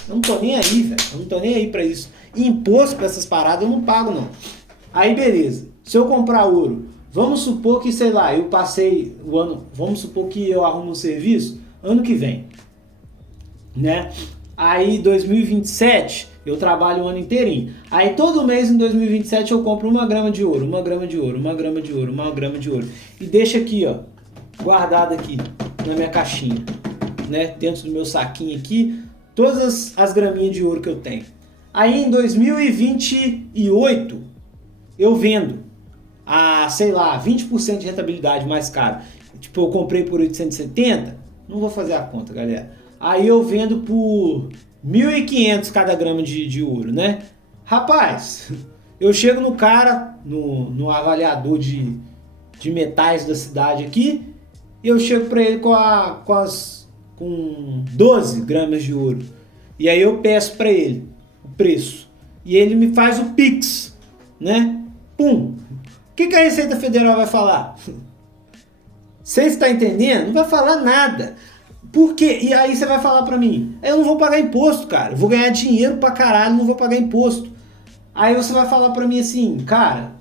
eu não tô nem aí, velho. Eu não tô nem aí pra isso. Imposto pra essas paradas eu não pago, não. Aí, beleza. Se eu comprar ouro, vamos supor que, sei lá, eu passei o ano... Vamos supor que eu arrumo um serviço ano que vem, né? Aí, 2027, eu trabalho o ano inteirinho. Aí, todo mês em 2027, eu compro 1 grama de ouro, 1 grama de ouro, 1 grama de ouro, 1 grama de ouro. E deixa aqui, ó, guardado aqui. na minha caixinha, né? Dentro do meu saquinho aqui, todas as graminhas de ouro que eu tenho. Aí em 2028 eu vendo a, sei lá, 20% de rentabilidade mais caro. Tipo, eu comprei por 870, não vou fazer a conta, galera. Aí eu vendo por 1.500 cada grama de ouro, né? Rapaz, eu chego no cara, no avaliador de metais da cidade aqui, e eu chego para ele com 12 gramas de ouro. E aí eu peço para ele o preço. E ele me faz o Pix, né? Pum! O que a Receita Federal vai falar? Você está entendendo? Não vai falar nada. Por quê? E aí você vai falar para mim, eu não vou pagar imposto, cara. Eu vou ganhar dinheiro pra caralho, não vou pagar imposto. Aí você vai falar para mim assim, cara,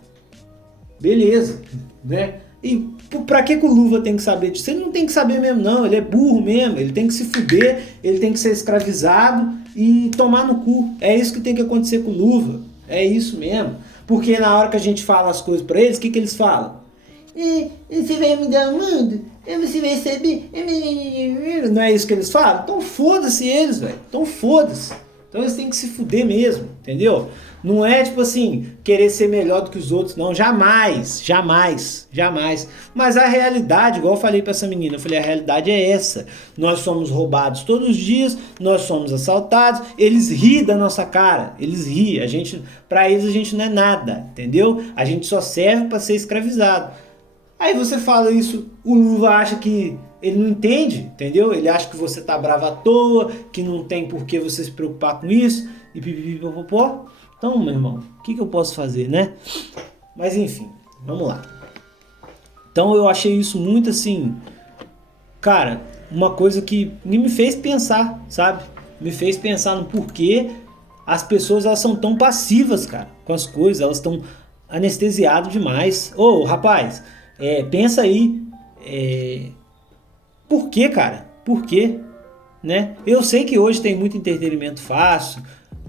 beleza, né? E pra que o Luva tem que saber disso? Ele não tem que saber mesmo não, ele é burro mesmo, ele tem que se fuder, ele tem que ser escravizado e tomar no cu. É isso que tem que acontecer com o Luva, é isso mesmo. Porque na hora que a gente fala as coisas pra eles, o que eles falam? Você vai me dar o mundo? Você vai saber? Não é isso que eles falam? Então foda-se eles, velho. Então foda-se. Então eles têm que se fuder mesmo, entendeu? Não é tipo assim, querer ser melhor do que os outros, não. Jamais, jamais, jamais. Mas a realidade, igual eu falei pra essa menina, eu falei, a realidade é essa. Nós somos roubados todos os dias, nós somos assaltados, eles riem da nossa cara, eles riem. Pra eles a gente não é nada, entendeu? A gente só serve pra ser escravizado. Aí você fala isso, o Luva acha que ele não entende, entendeu? Ele acha que você tá bravo à toa, que não tem por que você se preocupar com isso, e pipipipopopó. Então, meu irmão, o que eu posso fazer, né? Mas enfim, vamos lá. Então eu achei isso muito assim, cara, uma coisa que me fez pensar, sabe? Me fez pensar no porquê as pessoas elas são tão passivas, cara, com as coisas, elas estão anestesiadas demais. Ô, rapaz, pensa aí, por que, cara? Por quê? Né? Eu sei que hoje tem muito entretenimento fácil,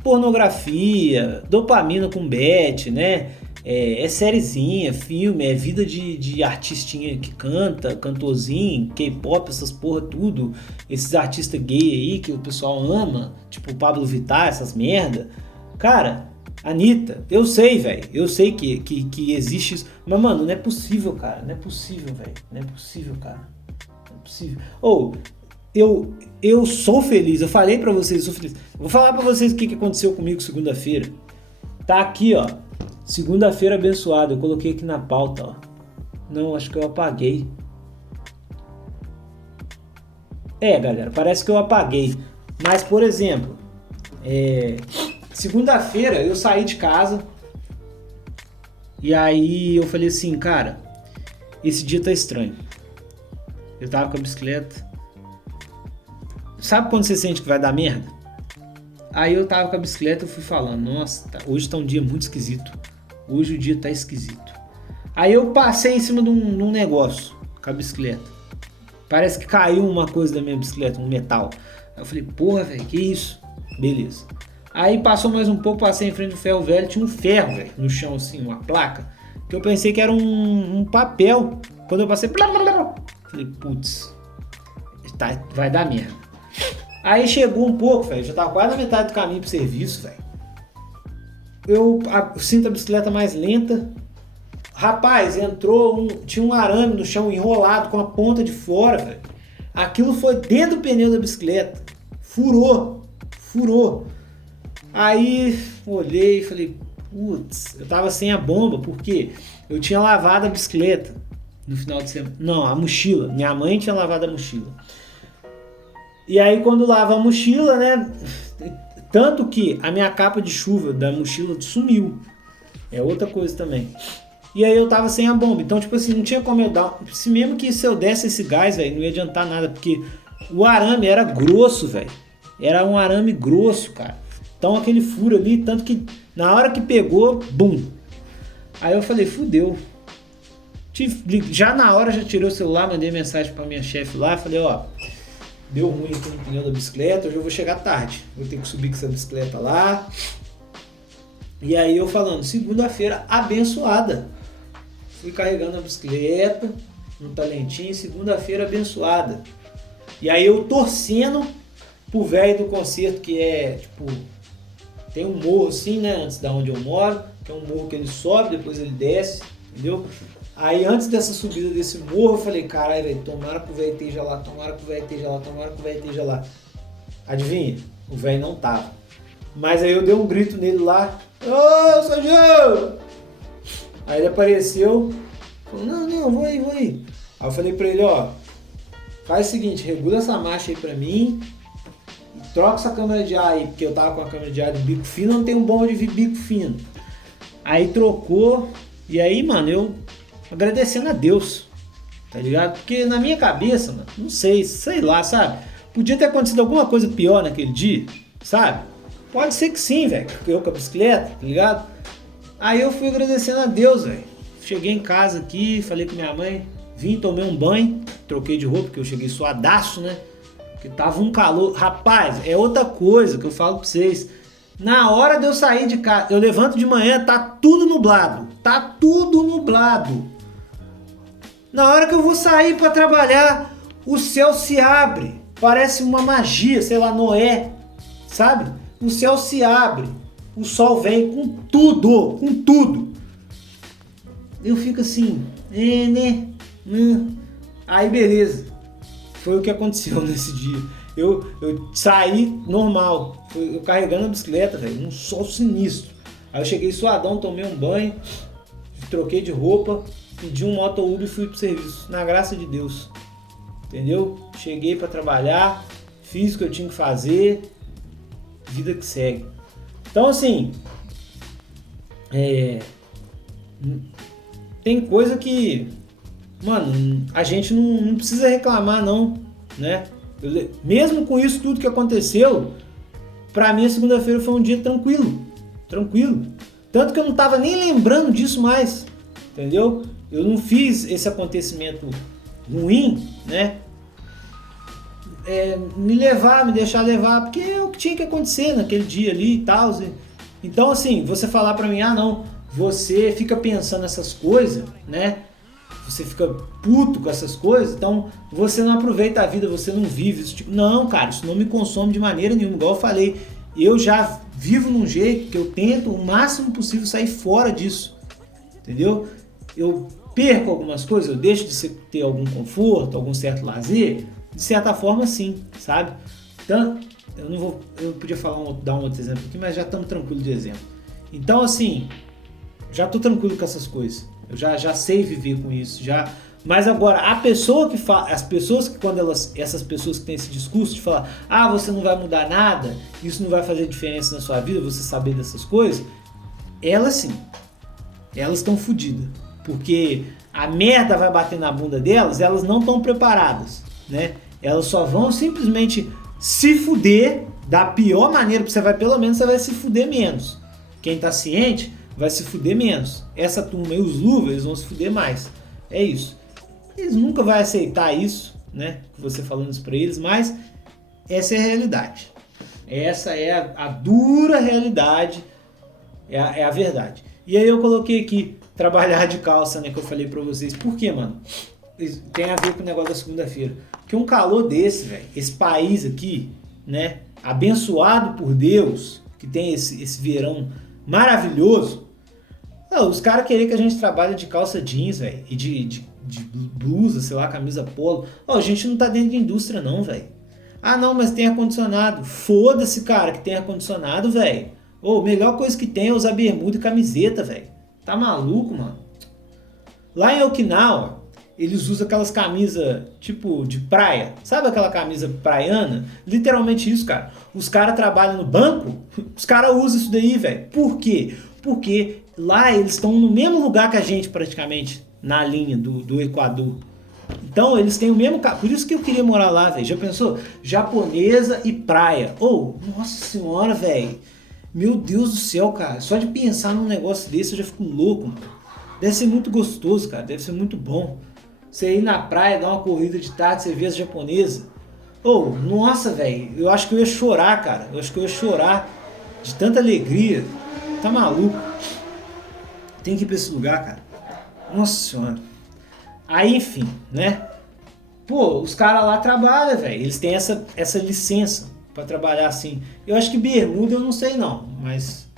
pornografia, dopamina com bet, né? É sériezinha, filme, é vida de artistinha que canta, cantorzinho, K-pop, essas porra tudo. Esses artistas gay aí que o pessoal ama, tipo o Pablo Vittar, essas merda. Cara, Anitta, eu sei, velho, eu sei que existe isso. Mas, mano, não é possível, cara, não é possível, velho. Não é possível, cara. Não é possível. Eu sou feliz, eu falei pra vocês, eu sou feliz. Vou falar pra vocês o que aconteceu comigo segunda-feira. Tá aqui, ó. Segunda-feira abençoada. Eu coloquei aqui na pauta, ó. Não, acho que eu apaguei. Galera, parece que eu apaguei. Mas, por exemplo, segunda-feira eu saí de casa. E aí eu falei assim, cara, esse dia tá estranho. Eu tava com a bicicleta. Sabe quando você sente que vai dar merda? Aí eu tava com a bicicleta e fui falando, nossa, hoje tá um dia muito esquisito. Hoje o dia tá esquisito. Aí eu passei em cima de um negócio com a bicicleta. Parece que caiu uma coisa da minha bicicleta, um metal. Aí eu falei, porra, velho, que isso? Beleza. Aí passou mais um pouco, passei em frente do ferro velho, tinha um ferro, velho, no chão assim, uma placa, que eu pensei que era um papel. Quando eu passei, falei, putz, vai dar merda. Aí chegou um pouco, velho, já tava quase na metade do caminho pro serviço, velho. Eu sinto a bicicleta mais lenta. Rapaz, tinha um arame no chão enrolado com a ponta de fora, velho. Aquilo foi dentro do pneu da bicicleta. Furou. Aí olhei e falei, putz, eu tava sem a bomba, porque eu tinha lavado a bicicleta no final de semana. Não, a mochila. Minha mãe tinha lavado a mochila. E aí quando lava a mochila, né? Tanto que a minha capa de chuva da mochila sumiu. É outra coisa também. E aí eu tava sem a bomba. Então, tipo assim, não tinha como eu dar. Se mesmo que se eu desse esse gás, velho, não ia adiantar nada. Porque o arame era grosso, velho. Era um arame grosso, cara. Então aquele furo ali, tanto que na hora que pegou, bum. Aí eu falei, fudeu. Já na hora, já tirei o celular, mandei mensagem pra minha chefe lá. Falei, ó, deu ruim aqui no pneu da bicicleta, hoje eu vou chegar tarde. Vou ter que subir com essa bicicleta lá. E aí eu falando, segunda-feira abençoada. Fui carregando a bicicleta, um talentinho, segunda-feira abençoada. E aí eu torcendo pro velho do concerto, que é, tipo, tem um morro assim, né, antes da onde eu moro, que é um morro que ele sobe, depois ele desce, entendeu? Aí antes dessa subida desse morro, eu falei, caralho, velho, tomara que o velho esteja lá, tomara que o velho esteja lá, tomara que o velho esteja lá. Adivinha? O velho não tava. Mas aí eu dei um grito nele lá, ô, Sérgio! Aí ele apareceu, falou, não, vou aí. Aí eu falei pra ele, ó, faz o seguinte, regula essa marcha aí pra mim, troca essa câmera de ar aí, porque eu tava com a câmera de ar de bico fino, não tem um bom de bico fino. Aí trocou, e aí, mano, eu agradecendo a Deus, tá ligado? Porque na minha cabeça, mano, não sei lá, sabe? Podia ter acontecido alguma coisa pior naquele dia, sabe? Pode ser que sim, velho, eu com a bicicleta, tá ligado? Aí eu fui agradecendo a Deus, velho. Cheguei em casa aqui, falei com minha mãe, vim, tomei um banho, troquei de roupa, porque eu cheguei suadaço, né? Porque tava um calor. Rapaz, é outra coisa que eu falo pra vocês. Na hora de eu sair de casa, eu levanto de manhã, tá tudo nublado. Tá tudo nublado. Na hora que eu vou sair pra trabalhar, o céu se abre. Parece uma magia, sei lá, Noé, sabe? O céu se abre. O sol vem com tudo, com tudo. Eu fico assim, né? Aí beleza. Foi o que aconteceu nesse dia. Eu saí normal, eu carregando a bicicleta, velho, um sol sinistro. Aí eu cheguei suadão, tomei um banho, troquei de roupa, pedi um moto Uber e fui pro serviço. Na graça de Deus. Entendeu? Cheguei pra trabalhar, fiz o que eu tinha que fazer, vida que segue. Então assim, tem coisa que, mano, a gente não precisa reclamar não, né? Mesmo com isso tudo que aconteceu, pra mim a segunda-feira foi um dia tranquilo. Tanto que eu não tava nem lembrando disso mais, entendeu? Eu não fiz esse acontecimento ruim, né? Me deixar levar, porque é o que tinha que acontecer naquele dia ali e tal. Então assim, você falar pra mim, não, você fica pensando essas coisas, né? Você fica puto com essas coisas, então você não aproveita a vida, você não vive isso. Tipo, não, cara, isso não me consome de maneira nenhuma. Igual eu falei, eu já vivo num jeito que eu tento o máximo possível sair fora disso, entendeu? Eu perco algumas coisas, eu deixo de ter algum conforto, algum certo lazer, de certa forma sim, sabe? Então, eu podia dar um outro exemplo aqui, mas já estamos tranquilos de exemplo. Então assim, já estou tranquilo com essas coisas. Eu já sei viver com isso, já. Mas agora, as pessoas que essas pessoas que têm esse discurso de falar, você não vai mudar nada, isso não vai fazer diferença na sua vida, você saber dessas coisas, elas sim, elas estão fodidas, porque a merda vai bater na bunda delas, elas não estão preparadas, né? Elas só vão simplesmente se fuder da pior maneira, porque pelo menos você vai se fuder menos. Quem tá ciente vai se fuder menos. Essa turma aí, os luvas, eles vão se fuder mais. É isso. Eles nunca vão aceitar isso, né? Você falando isso pra eles, mas essa é a realidade. Essa é a dura realidade, é a verdade. E aí eu coloquei aqui, trabalhar de calça, né? Que eu falei pra vocês. Por quê, mano? Tem a ver com o negócio da segunda-feira. Porque um calor desse, velho, esse país aqui, né? Abençoado por Deus, que tem esse verão maravilhoso. Os caras querem que a gente trabalhe de calça jeans, velho, e de blusa, sei lá, camisa polo. A gente não tá dentro de indústria não, velho. Não, mas tem ar-condicionado. Foda-se, cara, que tem ar-condicionado, velho. Melhor coisa que tem é usar bermuda e camiseta, velho. Tá maluco, mano? Lá em Okinawa, eles usam aquelas camisas tipo de praia. Sabe aquela camisa praiana? Literalmente isso, cara. Os caras trabalham no banco, os caras usam isso daí, velho. Por quê? Porque lá eles estão no mesmo lugar que a gente praticamente, na linha do Equador. Então eles têm o mesmo... Por isso que eu queria morar lá, velho. Já pensou? Japonesa e praia. Nossa senhora, velho. Meu Deus do céu, cara. Só de pensar num negócio desse eu já fico louco, mano. Deve ser muito gostoso, cara. Deve ser muito bom. Você ir na praia, dar uma corrida de tarde, você vê as japonesas. Nossa, velho. Eu acho que eu ia chorar, cara. Eu acho que eu ia chorar de tanta alegria. Tá maluco? Tem que ir pra esse lugar, cara. Nossa senhora. Aí, enfim, né? Pô, os caras lá trabalham, velho. Eles têm essa licença pra trabalhar assim. Eu acho que bermuda eu não sei não, mas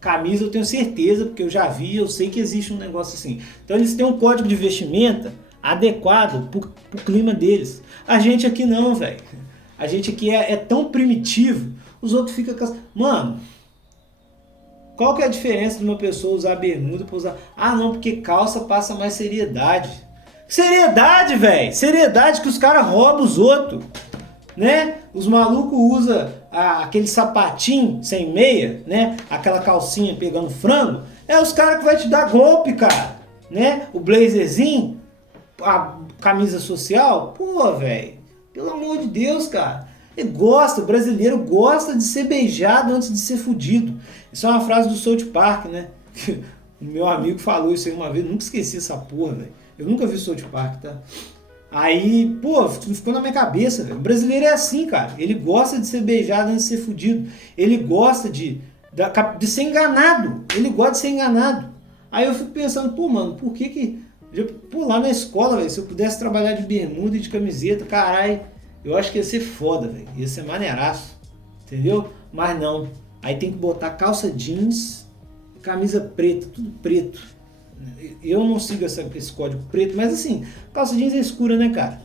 camisa eu tenho certeza, porque eu já vi, eu sei que existe um negócio assim. Então eles têm um código de vestimenta adequado pro clima deles. A gente aqui não, velho. A gente aqui é tão primitivo, os outros ficam com Mano, qual que é a diferença de uma pessoa usar bermuda pra usar... Ah, não, porque calça passa mais seriedade. Seriedade, velho! Seriedade que os caras roubam os outros, né? Os malucos usam aquele sapatinho sem meia, né? Aquela calcinha pegando frango. É os caras que vai te dar golpe, cara, né? O blazerzinho, a camisa social. Pô, velho, pelo amor de Deus, cara. Ele gosta, o brasileiro gosta de ser beijado antes de ser fudido. Isso é uma frase do South Park, né? O meu amigo falou isso aí uma vez, nunca esqueci essa porra, velho. Eu nunca vi South Park, tá? Aí, pô, ficou na minha cabeça, velho. O brasileiro é assim, cara. Ele gosta de ser beijado antes de ser fudido. Ele gosta de ser enganado. Ele gosta de ser enganado. Aí eu fico pensando, pô, mano, por que. Pô, lá na escola, velho, se eu pudesse trabalhar de bermuda e de camiseta, caralho, eu acho que ia ser foda, velho. Ia ser maneiraço. Entendeu? Mas não. Aí tem que botar calça jeans, camisa preta, tudo preto. Eu não sigo esse código preto, mas assim, calça jeans é escura, né, cara?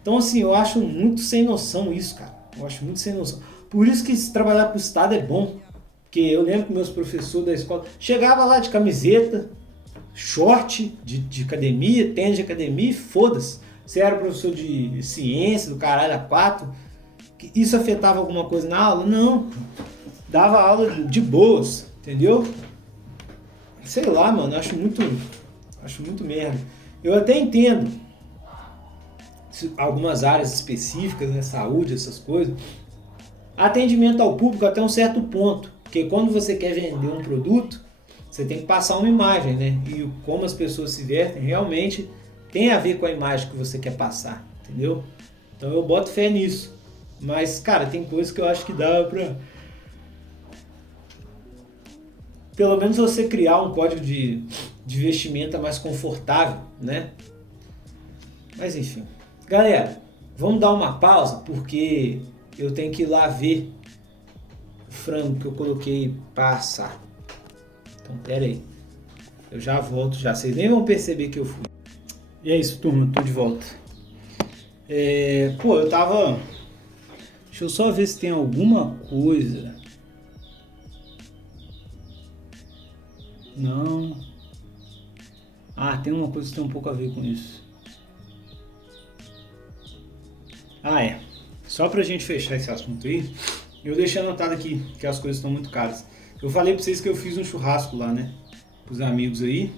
Então, assim, eu acho muito sem noção isso, cara. Eu acho muito sem noção. Por isso que se trabalhar pro Estado é bom. Porque eu lembro que meus professores da escola chegava lá de camiseta, short de academia, tênis de academia e foda-se. Você era professor de ciência, do caralho a quatro. Isso afetava alguma coisa na aula? Não. Dava aula de boas, entendeu? Sei lá, mano, acho muito merda. Eu até entendo algumas áreas específicas, né, saúde, essas coisas. Atendimento ao público até um certo ponto, porque quando você quer vender um produto, você tem que passar uma imagem, né? E como as pessoas se vestem realmente tem a ver com a imagem que você quer passar, entendeu? Então eu boto fé nisso. Mas, cara, tem coisas que eu acho que dá pra... Pelo menos você criar um código de vestimenta mais confortável, né? Mas enfim. Galera, vamos dar uma pausa, porque eu tenho que ir lá ver o frango que eu coloquei pra assar. Então, pera aí. Eu já volto já. Vocês nem vão perceber que eu fui. E é isso, turma. Tô de volta. Pô, eu tava... Deixa eu só ver se tem alguma coisa... Não. Ah, tem uma coisa que tem um pouco a ver com isso. Ah, é. Só pra gente fechar esse assunto aí, eu deixei anotado aqui que as coisas estão muito caras. Eu falei pra vocês que eu fiz um churrasco lá, né? Pros amigos aí.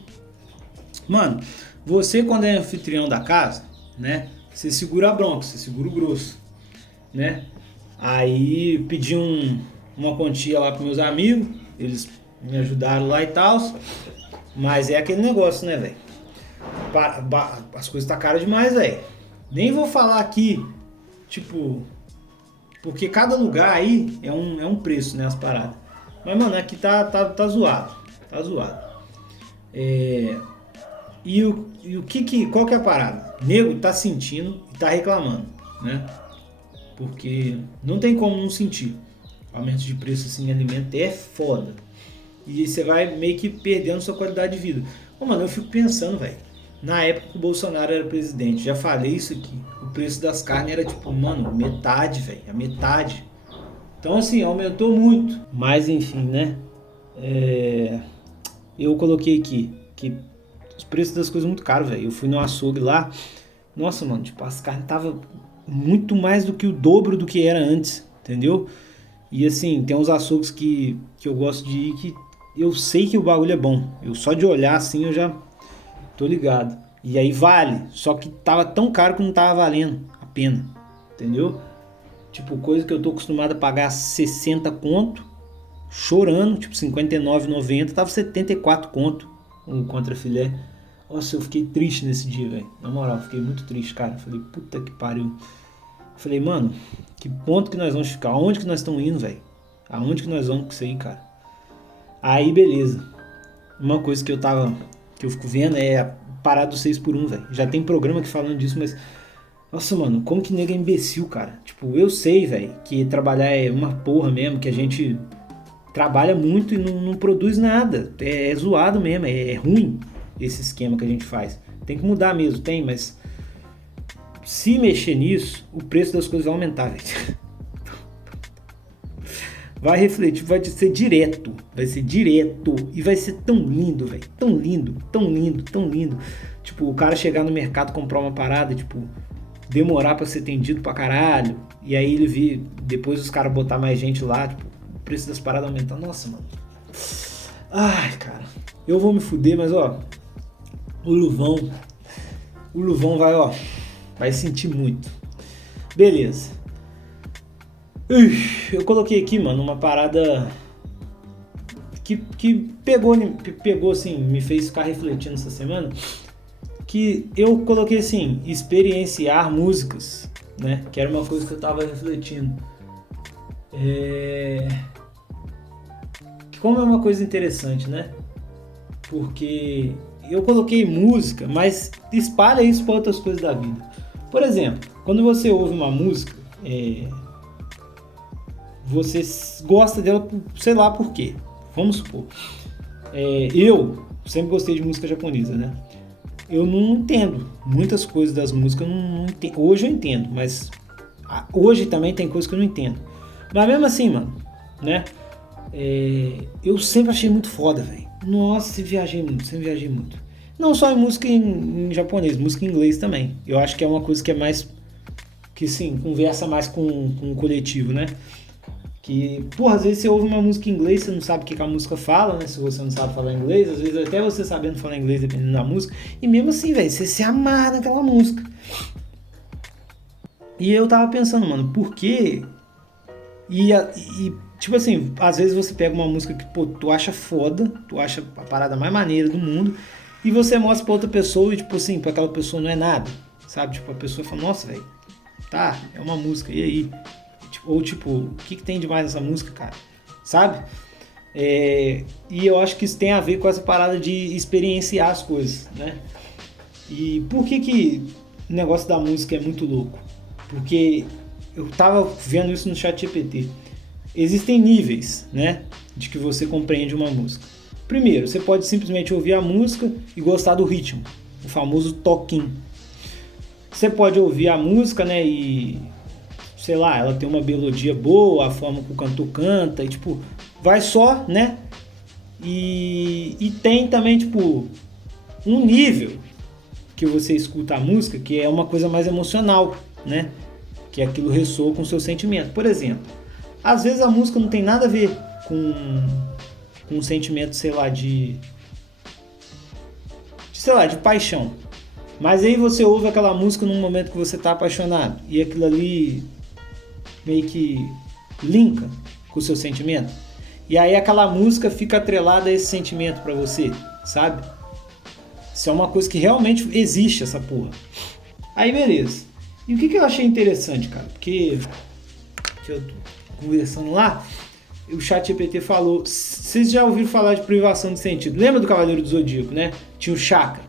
Mano, você quando é anfitrião da casa, né? Você segura a bronca, você segura o grosso, né? Aí pedi uma quantia lá pros meus amigos, eles me ajudaram lá e tal. Mas é aquele negócio, né, velho? As coisas tá caras demais, velho. Nem vou falar aqui, tipo... Porque cada lugar aí é um preço, né, as paradas. Mas, mano, aqui tá zoado. Tá zoado. Qual que é a parada? Nego tá sentindo e tá reclamando, né? Porque não tem como não sentir. O aumento de preço assim, em alimento é foda. E você vai meio que perdendo sua qualidade de vida. Ô, mano, eu fico pensando, velho. Na época que o Bolsonaro era presidente, já falei isso aqui. O preço das carnes era tipo, mano, metade, velho. A metade. Então, assim, aumentou muito. Mas, enfim, né? Eu coloquei aqui que os preços das coisas muito caros, velho. Eu fui no açougue lá. Nossa, mano, tipo, as carnes tava muito mais do que o dobro do que era antes, entendeu? E assim, tem uns açougues que eu gosto de ir que eu sei que o bagulho é bom. Eu só de olhar assim eu já tô ligado. E aí vale, só que tava tão caro que não tava valendo a pena, entendeu? Tipo, coisa que eu tô acostumado a pagar 60 conto, chorando, tipo 59,90, tava 74 conto um contrafilé. Nossa, eu fiquei triste nesse dia, velho. Na moral, fiquei muito triste, cara. Falei, puta que pariu. Falei, mano, que ponto que nós vamos ficar? Aonde que nós estamos indo, velho? Aonde que nós vamos com isso aí, cara? Aí, beleza. Uma coisa que eu fico vendo é a parada do 6x1, velho. Já tem programa que falando disso, mas Nossa, mano, como que nego é imbecil, cara. Tipo, eu sei, velho, que trabalhar é uma porra mesmo, que a gente trabalha muito e não produz nada. É zoado mesmo, é ruim esse esquema que a gente faz. Tem que mudar mesmo, tem, mas se mexer nisso, o preço das coisas vai aumentar, velho. Vai refletir, vai ser direto. Vai ser direto. E vai ser tão lindo, velho. Tão lindo, tão lindo, tão lindo. Tipo, o cara chegar no mercado comprar uma parada, tipo, demorar pra ser atendido pra caralho. E aí ele vir, depois os caras botar mais gente lá, tipo, o preço das paradas aumentar. Nossa, mano. Ai, cara. Eu vou me fuder, mas ó, o Luvão vai, ó, vai sentir muito. Beleza. Eu coloquei aqui, mano, uma parada que pegou assim, me fez ficar refletindo essa semana. Que eu coloquei assim, experienciar músicas, né? Que era uma coisa que eu tava refletindo. Como é uma coisa interessante, né? Porque eu coloquei música, mas espalha isso para outras coisas da vida. Por exemplo, quando você ouve uma música, você gosta dela, sei lá por quê. Vamos supor. Eu sempre gostei de música japonesa, né? Eu não entendo muitas coisas das músicas. Eu não entendo. Hoje eu entendo, mas hoje também tem coisas que eu não entendo. Mas mesmo assim, mano, né? Eu sempre achei muito foda, velho. Nossa, sempre viajei muito. Não só em música em japonês, música em inglês também. Eu acho que é uma coisa que é mais... Que sim, conversa mais com o coletivo, né? Que, porra, às vezes você ouve uma música em inglês, você não sabe o que a música fala, né? Se você não sabe falar inglês, às vezes até você sabendo falar inglês, dependendo da música. E mesmo assim, velho, você se amarra naquela música. E eu tava pensando, mano, por quê? E tipo assim, às vezes você pega uma música que, pô, tu acha foda, tu acha a parada mais maneira do mundo, e você mostra pra outra pessoa e, tipo assim, pra aquela pessoa não é nada, sabe? Tipo, a pessoa fala, nossa, velho, tá, é uma música, e aí? Ou tipo, o que tem de mais nessa música, cara? Sabe? E eu acho que isso tem a ver com essa parada de experienciar as coisas, né? E por que o negócio da música é muito louco? Porque eu tava vendo isso no ChatGPT. Existem níveis, né, de que você compreende uma música. Primeiro, você pode simplesmente ouvir a música e gostar do ritmo, o famoso toquinho. Você pode ouvir a música, né, e sei lá, ela tem uma melodia boa, a forma que o cantor canta, e tipo, vai só, né? E tem também, tipo, um nível que você escuta a música que é uma coisa mais emocional, né? Que aquilo ressoa com o seu sentimento. Por exemplo, às vezes a música não tem nada a ver com um sentimento, sei lá, de paixão. Mas aí você ouve aquela música num momento que você tá apaixonado e aquilo ali meio que linka com o seu sentimento. E aí aquela música fica atrelada a esse sentimento pra você, sabe? Isso é uma coisa que realmente existe, essa porra. Aí beleza. E o que eu achei interessante, cara? Porque eu tô conversando lá, o ChatGPT falou... Vocês já ouviram falar de privação de sentido? Lembra do Cavaleiro do Zodíaco, né? Tinha o Shaka.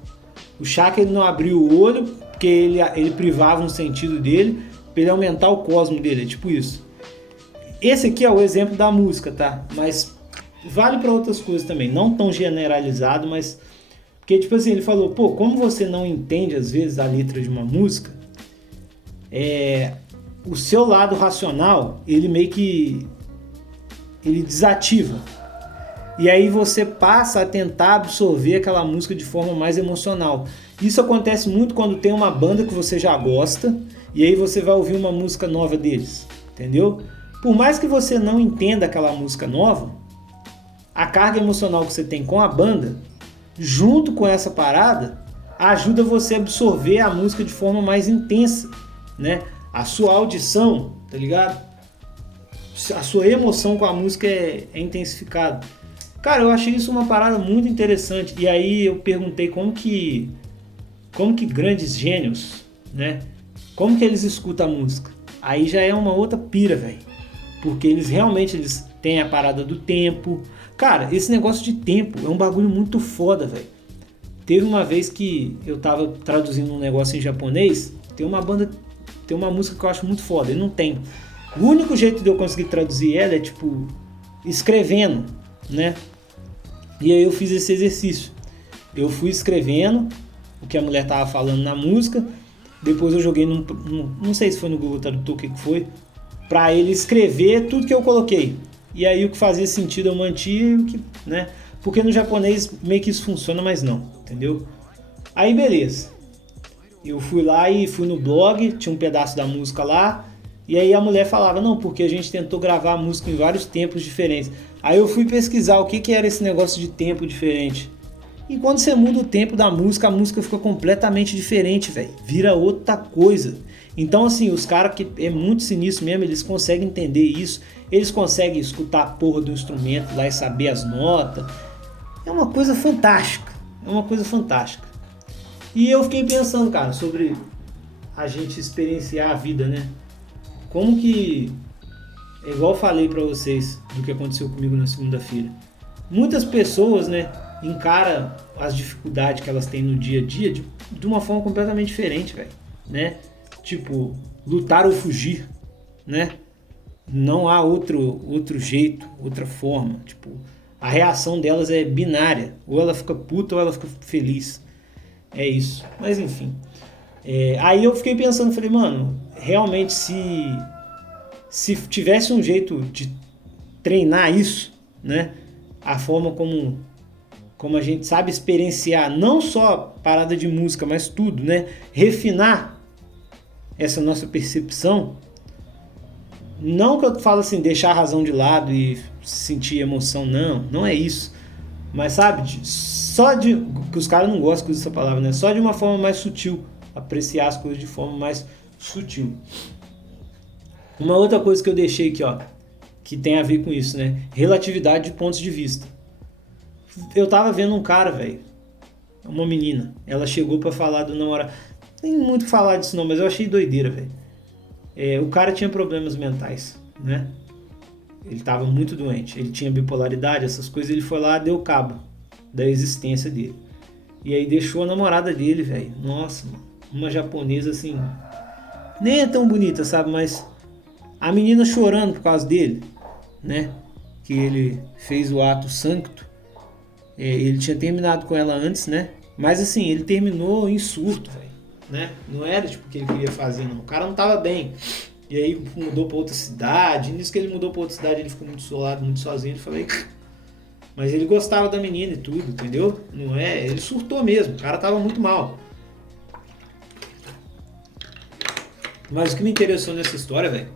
O Shaka, ele não abriu o olho porque ele privava um sentido dele pra ele aumentar o cosmo dele, é tipo isso. Esse aqui é o exemplo da música, tá? Mas vale para outras coisas também, não tão generalizado, mas... Porque, tipo assim, ele falou, pô, como você não entende, às vezes, a letra de uma música, o seu lado racional, ele meio que... ele desativa. E aí você passa a tentar absorver aquela música de forma mais emocional. Isso acontece muito quando tem uma banda que você já gosta, e aí você vai ouvir uma música nova deles, entendeu? Por mais que você não entenda aquela música nova, a carga emocional que você tem com a banda, junto com essa parada, ajuda você a absorver a música de forma mais intensa, né? A sua audição, tá ligado? A sua emoção com a música é intensificada. Cara, eu achei isso uma parada muito interessante. E aí eu perguntei como que grandes gênios, né? Como que eles escutam a música? Aí já é uma outra pira, velho. Porque eles têm a parada do tempo. Cara, esse negócio de tempo é um bagulho muito foda, velho. Teve uma vez que eu tava traduzindo um negócio em japonês, tem uma banda tem uma música que eu acho muito foda, e não tem. O único jeito de eu conseguir traduzir ela é, tipo, escrevendo, né? E aí eu fiz esse exercício. Eu fui escrevendo o que a mulher tava falando na música, depois eu joguei não sei se foi no Google Tradutor, o que foi, pra ele escrever tudo que eu coloquei. E aí o que fazia sentido eu mantinha, né? Porque no japonês meio que isso funciona, mas não, entendeu? Aí beleza. Eu fui lá e fui no blog, tinha um pedaço da música lá, e aí a mulher falava, não, porque a gente tentou gravar a música em vários tempos diferentes. Aí eu fui pesquisar o que era esse negócio de tempo diferente. E quando você muda o tempo da música, a música fica completamente diferente, velho. Vira outra coisa. Então, assim, os caras que é muito sinistro mesmo, eles conseguem entender isso. Eles conseguem escutar a porra do instrumento lá e saber as notas. É uma coisa fantástica. É uma coisa fantástica. E eu fiquei pensando, cara, sobre a gente experienciar a vida, né? Como que... É igual eu falei pra vocês do que aconteceu comigo na segunda-feira. Muitas pessoas, né, encaram as dificuldades que elas têm no dia a dia de uma forma completamente diferente, velho, né? Tipo, lutar ou fugir, né? Não há outro jeito, outra forma. Tipo, a reação delas é binária. Ou ela fica puta ou ela fica feliz. É isso. Mas enfim. Aí eu fiquei pensando, falei, mano, realmente se tivesse um jeito de treinar isso, né? A forma como a gente sabe experienciar não só parada de música, mas tudo, né? Refinar essa nossa percepção. Não que eu falo assim, deixar a razão de lado e sentir emoção, não é isso. Mas sabe, que os caras não gostam de usar essa palavra, né? Só de uma forma mais sutil, apreciar as coisas de forma mais sutil. Uma outra coisa que eu deixei aqui, ó, que tem a ver com isso, né? Relatividade de pontos de vista. Eu tava vendo um cara, velho, uma menina, ela chegou pra falar do namorado. Nem muito o que falar disso não, mas eu achei doideira, velho. O cara tinha problemas mentais, né? Ele tava muito doente, ele tinha bipolaridade, essas coisas, ele foi lá, deu cabo da existência dele. E aí deixou a namorada dele, velho. Nossa, mano, uma japonesa assim, nem é tão bonita, sabe? Mas a menina chorando por causa dele, né? Que ele fez o ato sancto. Ele tinha terminado com ela antes, né? Mas assim, ele terminou em surto, velho, né? Não era tipo o que ele queria fazer, não. O cara não tava bem. E aí mudou pra outra cidade. E nisso que ele mudou pra outra cidade, ele ficou muito isolado, muito sozinho. Eu falei, mas ele gostava da menina e tudo, entendeu? Não é? Ele surtou mesmo. O cara tava muito mal. Mas o que me interessou nessa história, velho,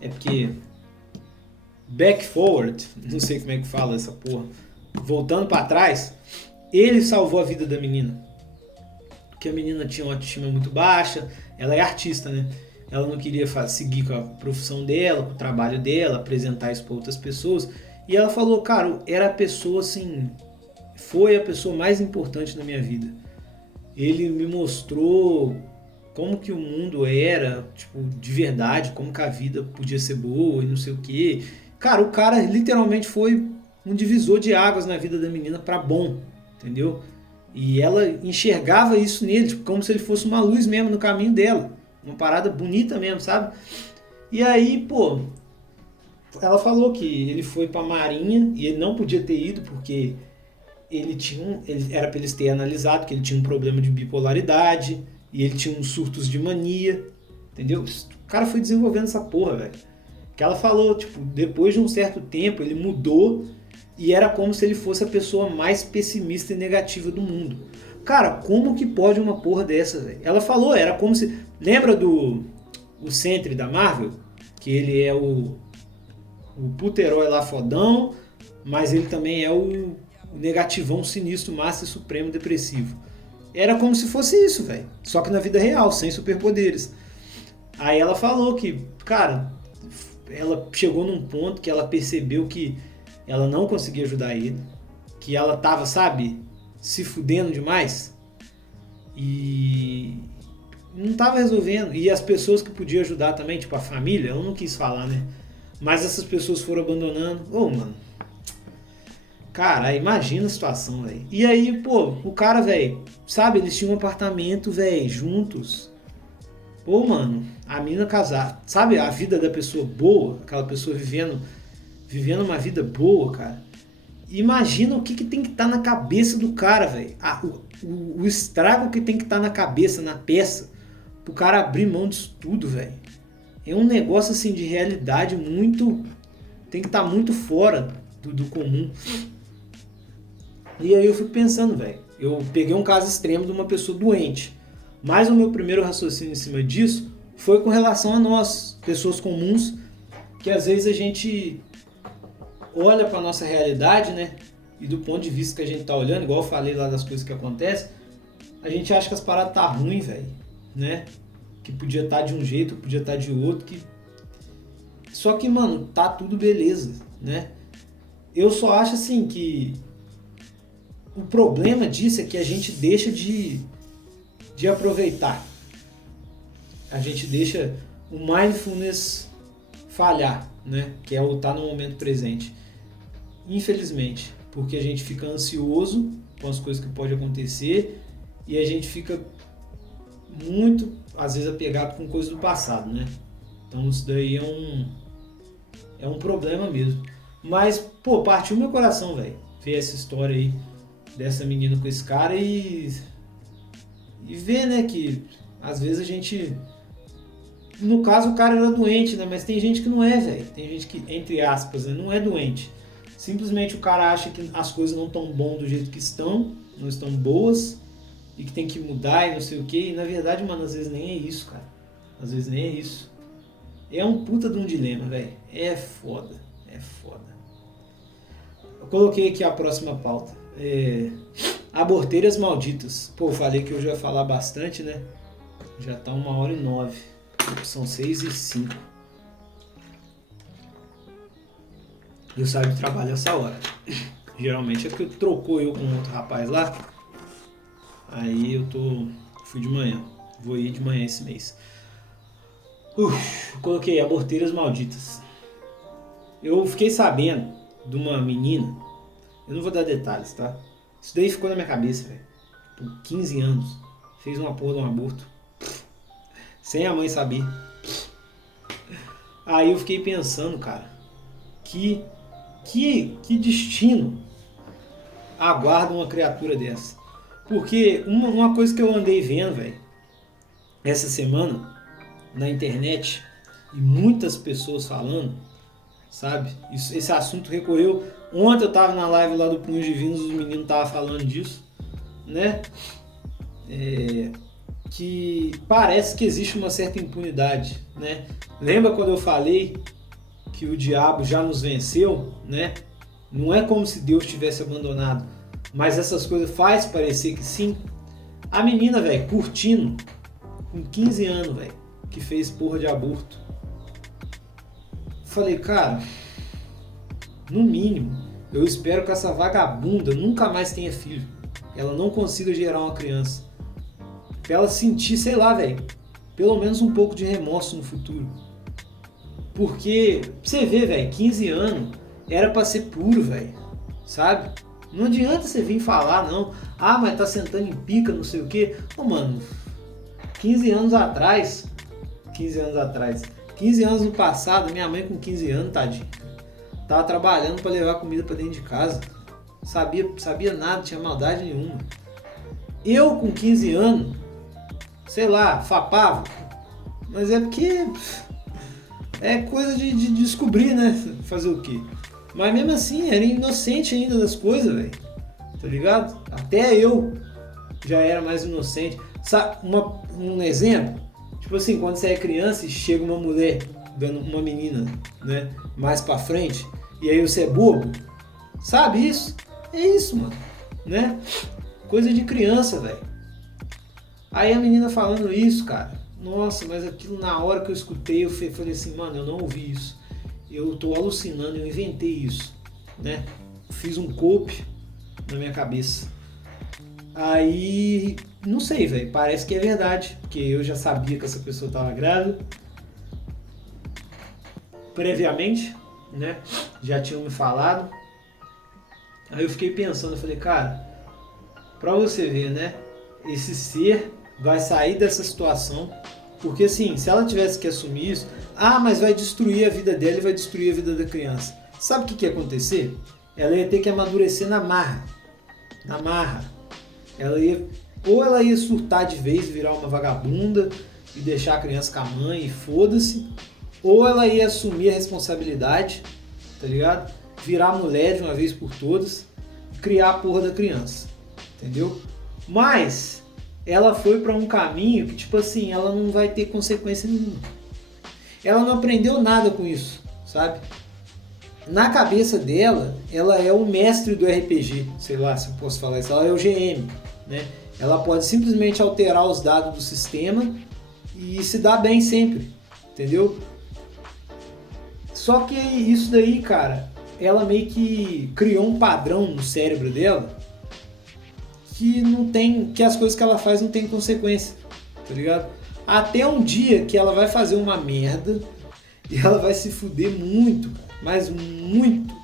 é porque back forward, não sei como é que fala essa porra, voltando pra trás, ele salvou a vida da menina. Porque a menina tinha uma autoestima muito baixa, ela é artista, né? Ela não queria seguir com a profissão dela, com o trabalho dela, apresentar isso pra outras pessoas. E ela falou, cara, era a pessoa assim, foi a pessoa mais importante na minha vida. Ele me mostrou como que o mundo era, tipo, de verdade, como que a vida podia ser boa e não sei o quê. Cara, o cara literalmente foi um divisor de águas na vida da menina pra bom, entendeu? E ela enxergava isso nele, tipo, como se ele fosse uma luz mesmo no caminho dela. Uma parada bonita mesmo, sabe? E aí, pô, ela falou que ele foi pra Marinha e ele não podia ter ido porque ele era pra eles terem analisado que ele tinha um problema de bipolaridade e ele tinha uns surtos de mania, entendeu? O cara foi desenvolvendo essa porra, velho. Que ela falou, tipo, depois de um certo tempo ele mudou e era como se ele fosse a pessoa mais pessimista e negativa do mundo. Cara, como que pode uma porra dessa, velho? Ela falou, era como se... Lembra o Sentry da Marvel? Que ele é o puto herói lá fodão, mas ele também é o negativão sinistro, master supremo depressivo. Era como se fosse isso, velho. Só que na vida real, sem superpoderes. Aí ela falou que, cara, ela chegou num ponto que ela percebeu que ela não conseguia ajudar ele, que ela tava, sabe, se fudendo demais e não tava resolvendo. E as pessoas que podiam ajudar também, tipo a família, ela não quis falar, né? Mas essas pessoas foram abandonando. Ô, mano, cara, imagina a situação, velho. E aí, pô, o cara, velho, sabe, eles tinham um apartamento, velho, juntos. Pô, mano, a menina casar, sabe, a vida da pessoa boa, aquela pessoa vivendo uma vida boa, cara. Imagina o que tem que estar na cabeça do cara, velho. O estrago que tem que estar na cabeça, na peça, pro cara abrir mão disso tudo, velho. É um negócio assim de realidade muito. Tem que estar muito fora do comum. E aí eu fico pensando, velho. Eu peguei um caso extremo de uma pessoa doente. Mas o meu primeiro raciocínio em cima disso foi com relação a nós, pessoas comuns, que às vezes a gente olha para nossa realidade, né? E do ponto de vista que a gente tá olhando, igual eu falei lá das coisas que acontecem, a gente acha que as paradas tá ruim, velho, né? Que podia estar de um jeito, podia estar de outro, que só que, mano, tá tudo beleza, né? Eu só acho assim que o problema disso é que a gente deixa de aproveitar. A gente deixa o mindfulness falhar, né? Que é o estar no momento presente. Infelizmente, porque a gente fica ansioso com as coisas que podem acontecer e a gente fica muito, às vezes, apegado com coisas do passado, né? Então isso daí é um problema mesmo. Mas, pô, partiu meu coração, velho, ver essa história aí dessa menina com esse cara e ver, né, que às vezes a gente... No caso o cara era doente, né? Mas tem gente que não é, velho. Tem gente que, entre aspas, né, não é doente. Simplesmente o cara acha que as coisas não estão bom do jeito que estão, não estão boas, e que tem que mudar e não sei o que. E na verdade, mano, às vezes nem é isso, cara. Às vezes nem é isso. É um puta de um dilema, velho. É foda. É foda. Eu coloquei aqui a próxima pauta. Aborteiras malditas. Pô, eu falei que eu já ia falar bastante, né? Já tá 1h09. São 6h05. Eu saio do trabalho essa hora. Geralmente é porque trocou eu com outro rapaz lá. Aí eu fui de manhã. Vou ir de manhã esse mês. Coloquei aborteiras malditas. Eu fiquei sabendo de uma menina. Eu não vou dar detalhes, tá? Isso daí ficou na minha cabeça, velho. Por 15 anos. Fez uma porra de um aborto. Sem a mãe saber. Aí eu fiquei pensando, cara. Que destino aguarda uma criatura dessa? Porque uma coisa que eu andei vendo, velho, essa semana na internet, e muitas pessoas falando, sabe? Esse assunto recorreu. Ontem eu tava na live lá do Punhos Divinos, os meninos estavam falando disso, né? Que parece que existe uma certa impunidade, né? Lembra quando eu falei que o diabo já nos venceu, né? Não é como se Deus tivesse abandonado, mas essas coisas faz parecer que sim. A menina, velho, curtindo, com 15 anos, velho, que fez porra de aborto. Falei, cara, no mínimo, eu espero que essa vagabunda nunca mais tenha filho. Ela não consiga gerar uma criança. Pra ela sentir, sei lá, velho, pelo menos um pouco de remorso no futuro. Porque, pra você ver, velho, 15 anos era pra ser puro, velho, sabe? Não adianta você vir falar, não. Ah, mas tá sentando em pica, não sei o quê. Ô, mano, 15 anos atrás, 15 anos no passado, minha mãe com 15 anos, tadinha, tava trabalhando pra levar comida pra dentro de casa. Sabia nada, tinha maldade nenhuma. Eu com 15 anos, sei lá, fapava. Mas é porque é coisa de descobrir, né? Fazer o quê? Mas mesmo assim, era inocente ainda das coisas, velho. Tá ligado? Até eu já era mais inocente. Sabe, um exemplo? Tipo assim, quando você é criança e chega uma mulher, dando uma menina, né? Mais pra frente, e aí você é bobo. Sabe isso? É isso, mano. Né? Coisa de criança, velho. Aí a menina falando isso, cara. Nossa, mas aquilo na hora que eu escutei, eu falei assim, mano, eu não ouvi isso. Eu tô alucinando, eu inventei isso, né? Fiz um copy na minha cabeça. Aí, não sei, velho, parece que é verdade, porque eu já sabia que essa pessoa tava grávida previamente, né? Já tinham me falado. Aí eu fiquei pensando, eu falei, cara, pra você ver, né? Esse ser vai sair dessa situação, Porque assim, se ela tivesse que assumir isso, mas vai destruir a vida dela e vai destruir a vida da criança. Sabe o que ia acontecer? Ela ia ter que amadurecer na marra. Na marra. Ou ela ia surtar de vez, virar uma vagabunda e deixar a criança com a mãe e foda-se. Ou ela ia assumir a responsabilidade, tá ligado? Virar mulher de uma vez por todas e criar a porra da criança. Entendeu? Mas ela foi pra um caminho que, tipo assim, ela não vai ter consequência nenhuma. Ela não aprendeu nada com isso, sabe? Na cabeça dela, ela é o mestre do RPG, sei lá se eu posso falar isso, ela é o GM, né? Ela pode simplesmente alterar os dados do sistema e se dar bem sempre, entendeu? Só que isso daí, cara, ela meio que criou um padrão no cérebro dela que as coisas que ela faz não tem consequência, tá ligado? Até um dia que ela vai fazer uma merda e ela vai se fuder muito, mas muito.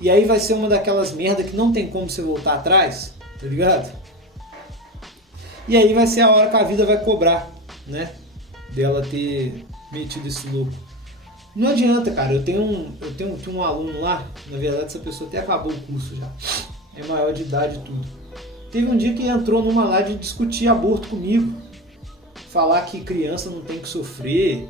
E aí vai ser uma daquelas merdas que não tem como você voltar atrás, tá ligado? E aí vai ser a hora que a vida vai cobrar, né? Dela ter metido esse louco. Não adianta, cara. Eu tenho um aluno lá, na verdade essa pessoa até acabou o curso já. É maior de idade e tudo. Teve um dia que entrou numa lá de discutir aborto comigo. Falar que criança não tem que sofrer,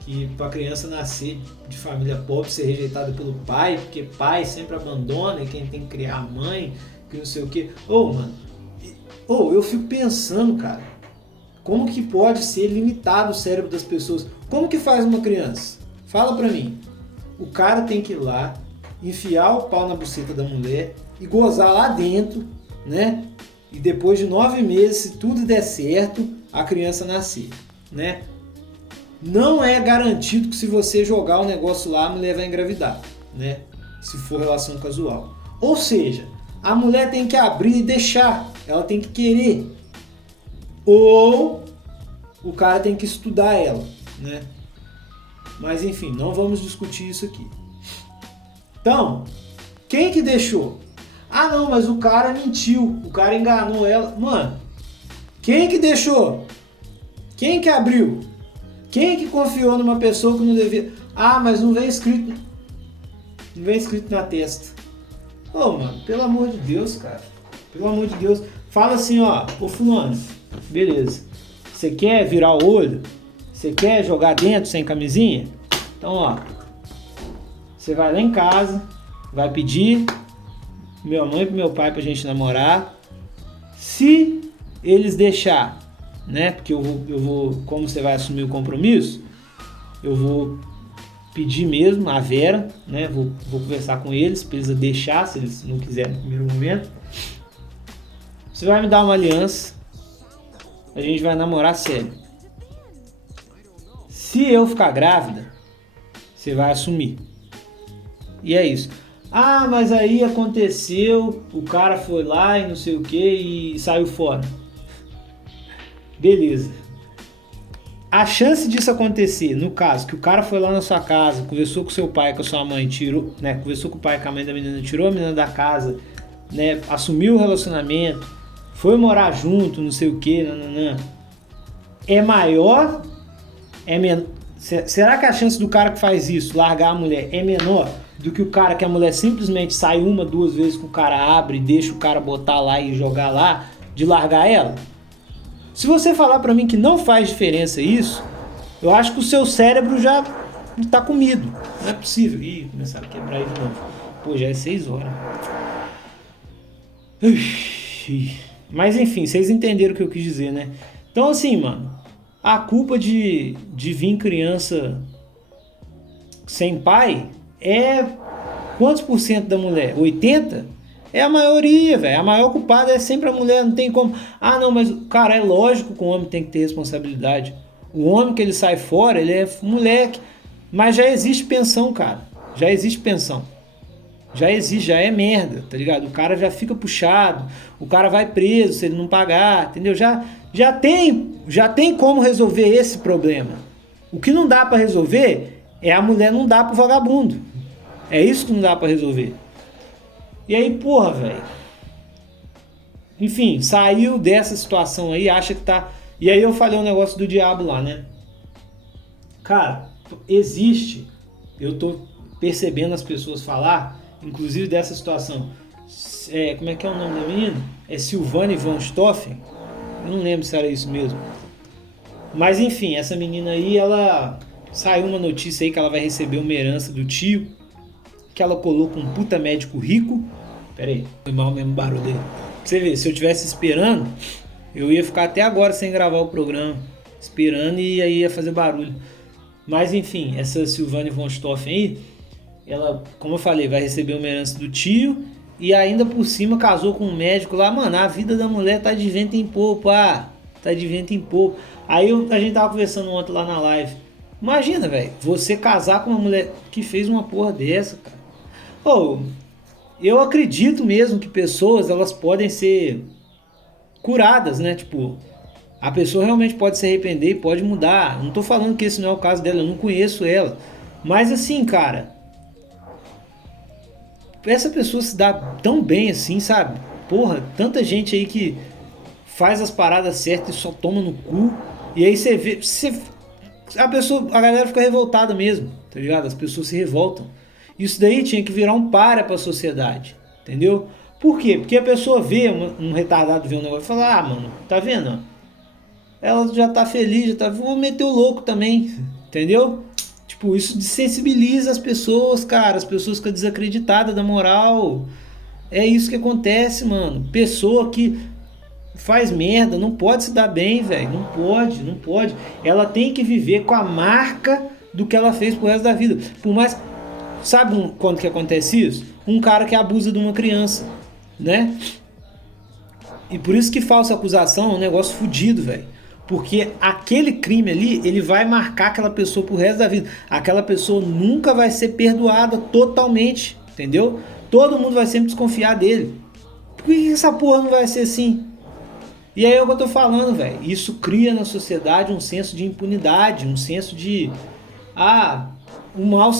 que pra criança nascer de família pobre ser rejeitada pelo pai, porque pai sempre abandona e quem tem que criar a mãe, que não sei o que. Mano, eu fico pensando, cara, como que pode ser limitado o cérebro das pessoas? Como que faz uma criança? Fala pra mim. O cara tem que ir lá, enfiar o pau na buceta da mulher e gozar lá dentro, né? E depois de 9 meses, se tudo der certo, a criança nascer, né? Não é garantido que se você jogar o negócio lá, a mulher vai engravidar, né? Se for relação casual. Ou seja, a mulher tem que abrir e deixar, ela tem que querer. Ou o cara tem que estudar ela, né? Mas enfim, não vamos discutir isso aqui. Então, quem que deixou? Não, mas o cara mentiu, o cara enganou ela. Mano, quem que deixou? Quem que abriu? Quem que confiou numa pessoa que não devia? Mas não vem escrito. Não vem escrito na testa. Mano, pelo amor de Deus, cara. Pelo amor de Deus. Fala assim, ô fulano, beleza. Você quer virar o olho? Você quer jogar dentro sem camisinha? Então, você vai lá em casa, vai pedir minha mãe e pro meu pai pra gente namorar. Se eles deixar, né? Porque eu vou, como você vai assumir o compromisso, eu vou pedir mesmo a Vera, né? Vou conversar com eles, precisa deixar, se eles não quiserem no primeiro momento. Você vai me dar uma aliança, a gente vai namorar sério. Se eu ficar grávida, você vai assumir. E é isso. Mas aí aconteceu, o cara foi lá e não sei o que e saiu fora. Beleza. A chance disso acontecer, no caso, que o cara foi lá na sua casa, conversou com seu pai, com a sua mãe, tirou, né? Conversou com o pai, com a mãe da menina, tirou a menina da casa, né? Assumiu o relacionamento, foi morar junto, não sei o que, nananã. É maior? É menor? Será que a chance do cara que faz isso, largar a mulher, é menor do que o cara que a mulher simplesmente sai 1, 2 vezes que o cara abre e deixa o cara botar lá e jogar lá, de largar ela? Se você falar pra mim que não faz diferença isso, eu acho que o seu cérebro já tá comido. Não é possível. Ih, começaram a quebrar aí de novo. Pô, já é 6 horas. Mas enfim, vocês entenderam o que eu quis dizer, né? Então assim, mano, a culpa de vir criança sem pai é quantos por cento da mulher? 80%? É a maioria, velho. A maior culpada é sempre a mulher, não tem como. Não, mas, cara, é lógico que o homem tem que ter responsabilidade. O homem que ele sai fora, ele é moleque. Mas já existe pensão, cara. Já existe pensão. Já existe, já é merda, tá ligado? O cara já fica puxado, o cara vai preso se ele não pagar, entendeu? Já tem como resolver esse problema. O que não dá pra resolver é a mulher não dar pro vagabundo. É isso que não dá pra resolver. E aí, porra, velho. Enfim, saiu dessa situação aí, acha que tá E aí eu falei um negócio do diabo lá, né? Cara, existe, eu tô percebendo as pessoas falar, inclusive dessa situação. Como é que é o nome da menina? É Silvane Van Stoffen? Eu não lembro se era isso mesmo. Mas enfim, essa menina aí, ela saiu uma notícia aí que ela vai receber uma herança do tio, que ela colou com um puta médico rico. Pera aí, foi mal mesmo o barulho dele. Você vê, se eu tivesse esperando, eu ia ficar até agora sem gravar o programa, esperando e aí ia fazer barulho. Mas enfim, essa Silvane von Stoffen aí, ela, como eu falei, vai receber uma herança do tio e ainda por cima casou com um médico lá. Mano, a vida da mulher tá de vento em popa, tá de vento em popa. Aí a gente tava conversando ontem lá na live. Imagina, velho, você casar com uma mulher que fez uma porra dessa, cara. Ô, eu acredito mesmo que pessoas, elas podem ser curadas, né? Tipo, a pessoa realmente pode se arrepender e pode mudar. Não tô falando que esse não é o caso dela, eu não conheço ela. Mas assim, cara, essa pessoa se dá tão bem assim, sabe? Porra, tanta gente aí que faz as paradas certas e só toma no cu. E aí você vê. A galera fica revoltada mesmo, tá ligado? As pessoas se revoltam. Isso daí tinha que virar um para pra sociedade, entendeu? Por quê? Porque a pessoa vê um retardado ver um negócio e fala, ah, mano, tá vendo? Ela já tá feliz, já tá. Vou meter o louco também, entendeu? Tipo, isso desensibiliza as pessoas, cara. As pessoas ficam desacreditadas da moral. É isso que acontece, mano. Pessoa que faz merda não pode se dar bem, velho. Não pode, não pode. Ela tem que viver com a marca do que ela fez pro resto da vida. Por mais. Sabe quando que acontece isso? Um cara que abusa de uma criança, né? E por isso que falsa acusação é um negócio fodido, velho. Porque aquele crime ali, ele vai marcar aquela pessoa pro resto da vida. Aquela pessoa nunca vai ser perdoada totalmente, entendeu? Todo mundo vai sempre desconfiar dele. Por que essa porra não vai ser assim? E aí é o que eu tô falando, velho. Isso cria na sociedade um senso de impunidade, um senso de... Ah, o mal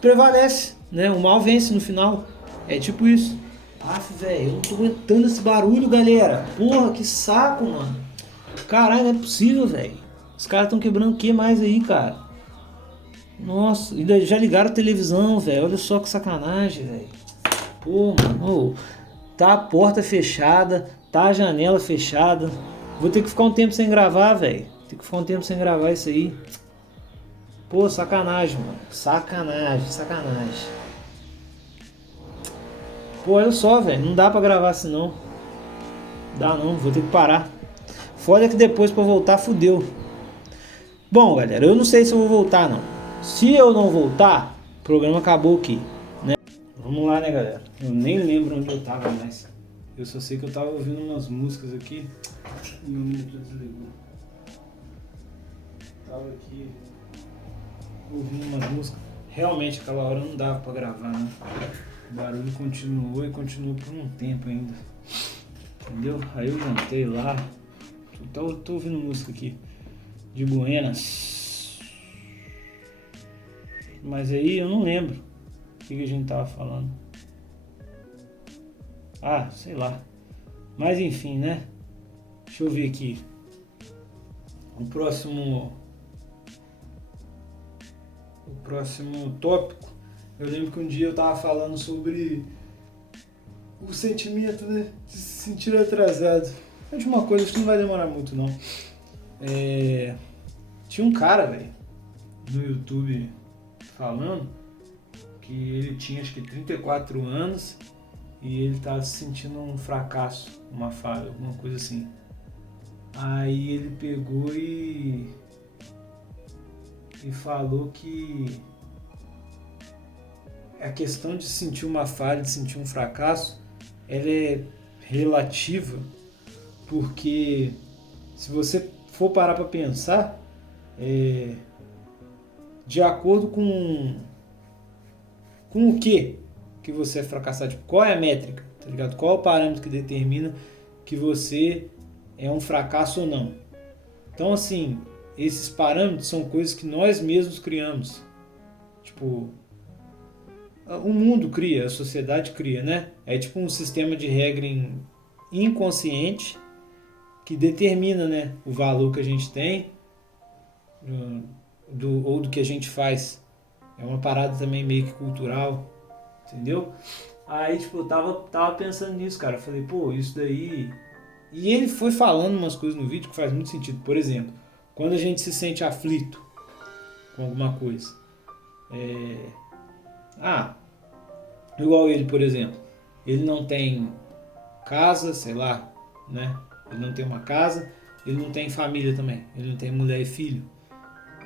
prevalece, né? O mal vence no final. É tipo isso. Aff, velho, eu não tô aguentando esse barulho, galera. Porra, que saco, mano. Caralho, não é possível, velho. Os caras estão quebrando o que mais aí, cara? Nossa, ainda já ligaram a televisão, velho. Olha só que sacanagem, velho. Pô, mano. Ô, tá a porta fechada, tá a janela fechada. Vou ter que ficar um tempo sem gravar, velho. Tem que ficar um tempo sem gravar isso aí. Pô, sacanagem, mano. Sacanagem, sacanagem. Pô, olha só, velho. Não dá pra gravar assim não. Dá não, vou ter que parar. Foda que depois pra voltar fudeu. Bom, galera, eu não sei se eu vou voltar não. Se eu não voltar, o programa acabou aqui, né? Vamos lá, né, galera? Eu nem lembro onde eu tava mais. Eu só sei que eu tava ouvindo umas músicas aqui. E meu monitor desligou. Tava aqui ouvindo umas músicas. Realmente aquela hora não dava pra gravar, né? O barulho continuou e continuou por um tempo ainda. Entendeu? Aí eu jantei lá. Tô ouvindo música aqui de Buenas. Mas aí eu não lembro o que a gente tava falando. Ah, sei lá. Mas enfim, né? Deixa eu ver aqui. O próximo tópico. Eu lembro que um dia eu tava falando sobre o sentimento, né, de se sentir atrasado. É de uma coisa que não vai demorar muito, não. Tinha um cara, velho, no YouTube falando que ele tinha acho que 34 anos e ele tava se sentindo um fracasso, uma falha, alguma coisa assim. Aí ele pegou e falou que a questão de sentir uma falha, de sentir um fracasso, ela é relativa, porque se você for parar para pensar, de acordo com o que você é fracassado, tipo, qual é a métrica, tá ligado? Qual é o parâmetro que determina que você é um fracasso ou não? Então, assim, esses parâmetros são coisas que nós mesmos criamos. Tipo, o mundo cria, a sociedade cria, né? É tipo um sistema de regra inconsciente que determina, né, o valor que a gente tem ou do que a gente faz. É uma parada também meio que cultural, entendeu? Aí, tipo, eu tava pensando nisso, cara. Eu falei, pô, isso daí... E ele foi falando umas coisas no vídeo que faz muito sentido. Por exemplo, quando a gente se sente aflito com alguma coisa. Igual ele, por exemplo. Ele não tem casa, sei lá, né? Ele não tem uma casa, ele não tem família também. Ele não tem mulher e filho.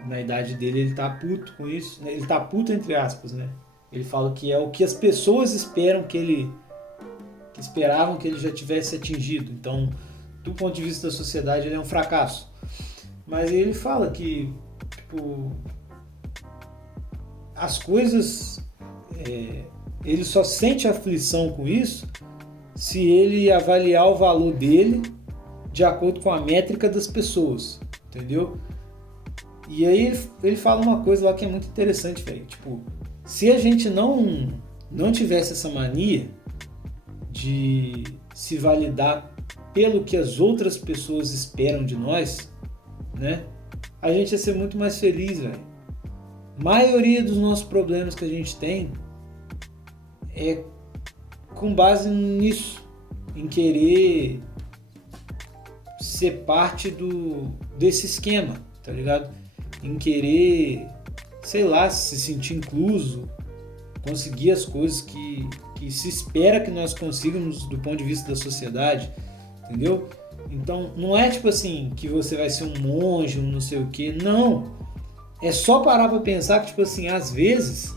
Na idade dele ele tá puto com isso. Ele tá puto entre aspas, né? Ele fala que é o que as pessoas esperam que esperavam que ele já tivesse atingido. Então, do ponto de vista da sociedade, ele é um fracasso. Mas ele fala que, tipo, as coisas... ele só sente aflição com isso se ele avaliar o valor dele de acordo com a métrica das pessoas, entendeu? E aí ele fala uma coisa lá que é muito interessante, velho. Tipo, se a gente não tivesse essa mania de se validar pelo que as outras pessoas esperam de nós, né? A gente ia ser muito mais feliz, velho. A maioria dos nossos problemas que a gente tem é com base nisso, em querer ser parte desse esquema, tá ligado? Em querer, sei lá, se sentir incluso, conseguir as coisas que se espera que nós consigamos do ponto de vista da sociedade, entendeu? Então, não é tipo assim, que você vai ser um monge, um não sei o que, não. É só parar pra pensar que, tipo assim, às vezes,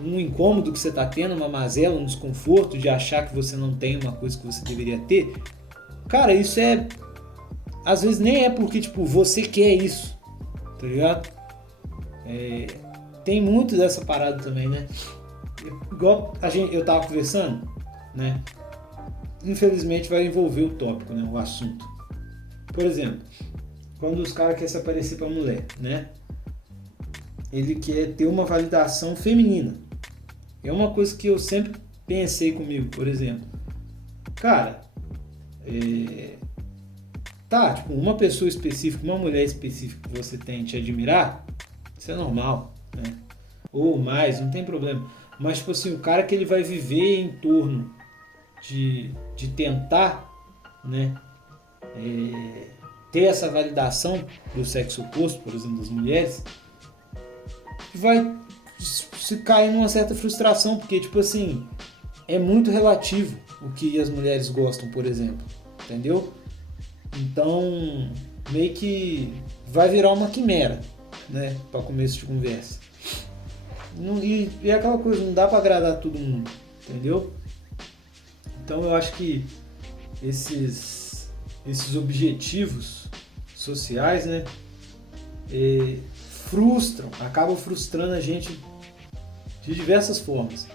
um incômodo que você tá tendo, uma mazela, um desconforto de achar que você não tem uma coisa que você deveria ter, cara, isso é... Às vezes nem é porque, tipo, você quer isso, tá ligado? Tem muito dessa parada também, né? Igual eu tava conversando, né? Infelizmente vai envolver o tópico, né? O assunto. Por exemplo, quando os caras querem se aparecer pra mulher, né? Ele quer ter uma validação feminina. É uma coisa que eu sempre pensei comigo, por exemplo. Cara, tá, tipo, uma pessoa específica, uma mulher específica que você tem te admirar, isso é normal, né? Ou mais, não tem problema. Mas, tipo assim, o cara que ele vai viver em torno de tentar, né, ter essa validação do sexo oposto, por exemplo, das mulheres, vai se cair numa certa frustração, porque, tipo assim, é muito relativo o que as mulheres gostam, por exemplo, entendeu? Então, meio que vai virar uma quimera, né, para começo de conversa. E é aquela coisa, não dá para agradar todo mundo, entendeu? Então eu acho que esses objetivos sociais, né, acabam frustrando a gente de diversas formas.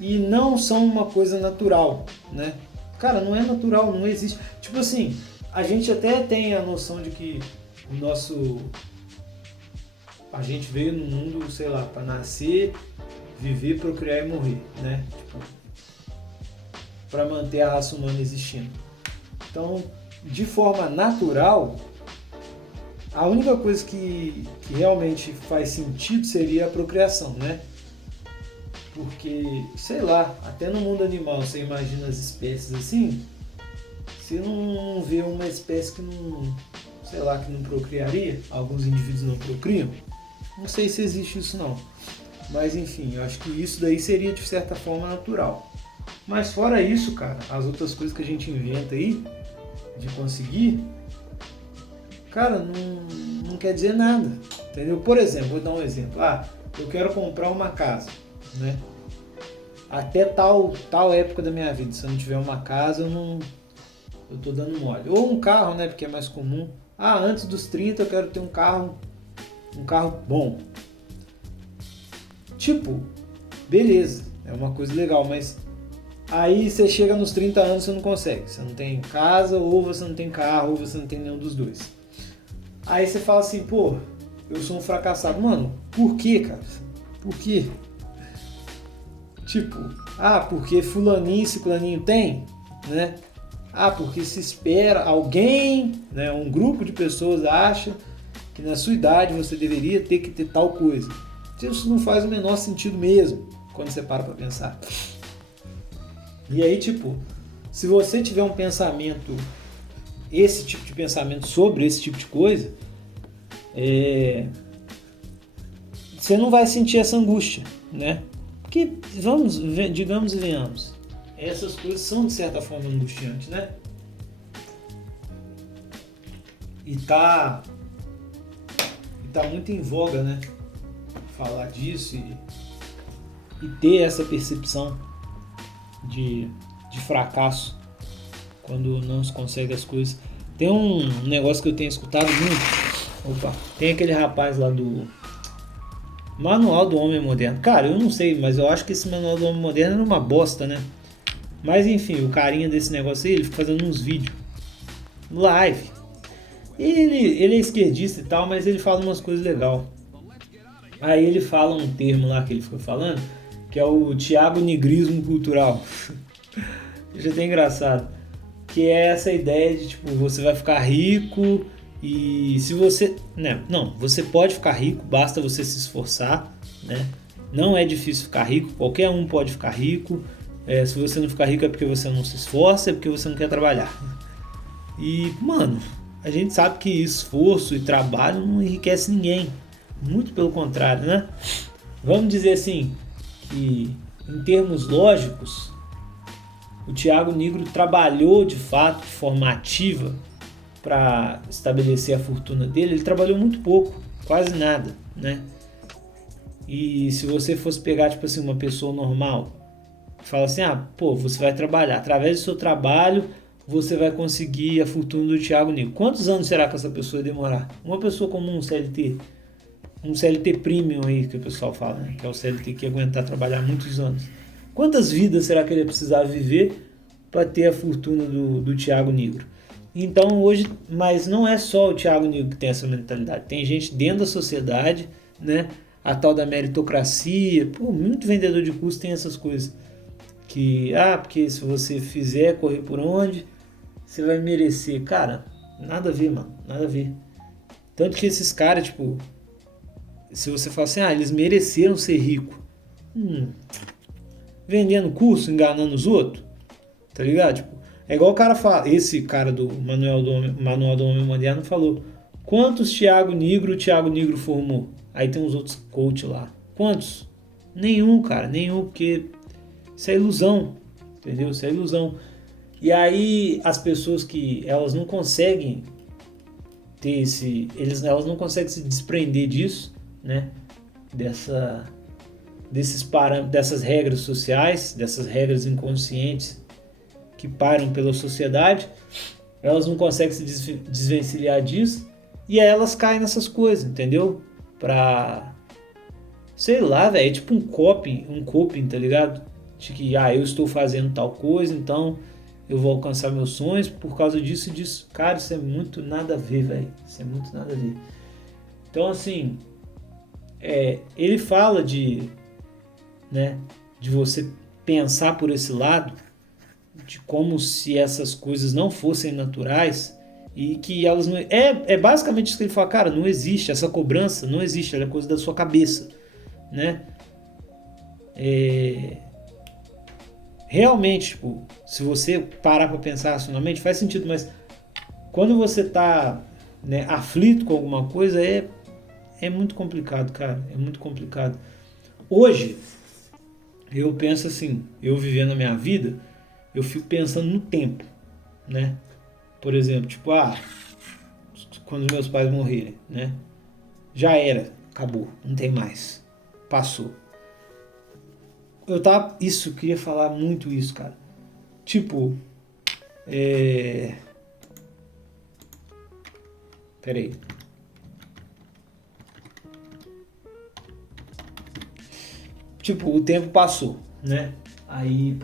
E não são uma coisa natural, né? Cara, não é natural, não existe. Tipo assim, a gente até tem a noção de que a gente veio no mundo, sei lá, para nascer, viver, procriar e morrer, né? Tipo, para manter a raça humana existindo. Então, de forma natural, a única coisa que realmente faz sentido seria a procriação, né? Porque, sei lá, até no mundo animal, você imagina as espécies assim, você não vê uma espécie que não, sei lá, que não procriaria, alguns indivíduos não procriam. Não sei se existe isso não. Mas enfim, eu acho que isso daí seria de certa forma natural. Mas fora isso, cara, as outras coisas que a gente inventa aí, de conseguir, cara, não quer dizer nada, entendeu? Por exemplo, vou dar um exemplo. Eu quero comprar uma casa, né? Até tal época da minha vida, se eu não tiver uma casa, eu tô dando mole. Ou um carro, né, porque é mais comum. Antes dos 30 eu quero ter um carro bom. Tipo, beleza, é uma coisa legal, mas aí você chega nos 30 anos e você não consegue. Você não tem casa, ou você não tem carro, ou você não tem nenhum dos dois. Aí você fala assim, pô, eu sou um fracassado. Mano, por quê, cara? Por quê? Tipo, porque fulaninho e ciclaninho tem, né? porque se espera alguém, né, um grupo de pessoas acha que na sua idade você deveria ter que ter tal coisa. Isso não faz o menor sentido mesmo, quando você para pensar. E aí, tipo, se você tiver um pensamento, esse tipo de pensamento sobre esse tipo de coisa, você não vai sentir essa angústia, né? Porque, digamos e venhamos, essas coisas são de certa forma angustiantes, né? E tá muito em voga, né? Falar disso e ter essa percepção de fracasso quando não se consegue as coisas. Tem um negócio que eu tenho escutado muito. Tem aquele rapaz lá do Manual do Homem Moderno. Cara, eu não sei, mas eu acho que esse Manual do Homem Moderno era uma bosta, né? Mas enfim, o carinha desse negócio aí, ele fica fazendo uns vídeos live. E ele é esquerdista e tal, mas ele fala umas coisas legais. Aí ele fala um termo lá que ele fica falando, que é o Thiago Nigrismo cultural. Isso é até engraçado. Que é essa ideia de, tipo, você vai ficar rico e se você... Não, você pode ficar rico, basta você se esforçar, né? Não é difícil ficar rico, qualquer um pode ficar rico. Se você não ficar rico é porque você não se esforça, é porque você não quer trabalhar. E, mano, a gente sabe que esforço e trabalho não enriquece ninguém. Muito pelo contrário, né? Vamos dizer assim, que em termos lógicos, o Thiago Nigro trabalhou de fato, de forma ativa, para estabelecer a fortuna dele. Ele trabalhou muito pouco, quase nada, né? E se você fosse pegar, tipo assim, uma pessoa normal, fala assim, você vai trabalhar, através do seu trabalho, você vai conseguir a fortuna do Thiago Nigro. Quantos anos será que essa pessoa ia demorar? Uma pessoa comum, um CLT premium aí que o pessoal fala, né? Que é o CLT que ia aguentar trabalhar muitos anos. Quantas vidas será que ele ia precisar viver para ter a fortuna do Thiago Nigro? Então hoje, mas não é só o Thiago Nigro que tem essa mentalidade. Tem gente dentro da sociedade, né? A tal da meritocracia. Muito vendedor de curso tem essas coisas. Que, porque se você fizer correr por onde, você vai merecer. Cara, nada a ver, mano. Nada a ver. Tanto que esses caras, tipo... Se você fala assim, eles mereceram ser ricos. Vendendo curso, enganando os outros. Tá ligado? Tipo, é igual o cara fala. Esse cara do Manual do Homem Moderno falou. Quantos Thiago Nigro formou? Aí tem uns outros coach lá. Quantos? Nenhum, cara. Nenhum, porque isso é ilusão. Entendeu? Isso é ilusão. E aí as pessoas que elas não conseguem ter elas não conseguem se desprender disso, né? Desses parâmetros, dessas regras sociais, dessas regras inconscientes que param pela sociedade, elas não conseguem se desvencilhar disso e aí elas caem nessas coisas, entendeu? Sei lá, velho, é tipo um coping, tá ligado? De que, eu estou fazendo tal coisa, então eu vou alcançar meus sonhos por causa disso e disso. Cara, isso é muito nada a ver, velho. Isso é muito nada a ver. Então, assim, ele fala de você pensar por esse lado, de como se essas coisas não fossem naturais e que elas não... É basicamente isso que ele fala, cara, não existe, essa cobrança não existe, ela é coisa da sua cabeça, né? Realmente, tipo, se você parar para pensar racionalmente, faz sentido, mas quando você tá, aflito com alguma coisa, é muito complicado, cara, é muito complicado. Hoje, eu penso assim, eu vivendo a minha vida, eu fico pensando no tempo, né? Por exemplo, tipo, quando meus pais morrerem, né? Já era, acabou, não tem mais, passou. Eu queria falar muito isso, cara. Tipo, peraí. Tipo, o tempo passou, né? Aí,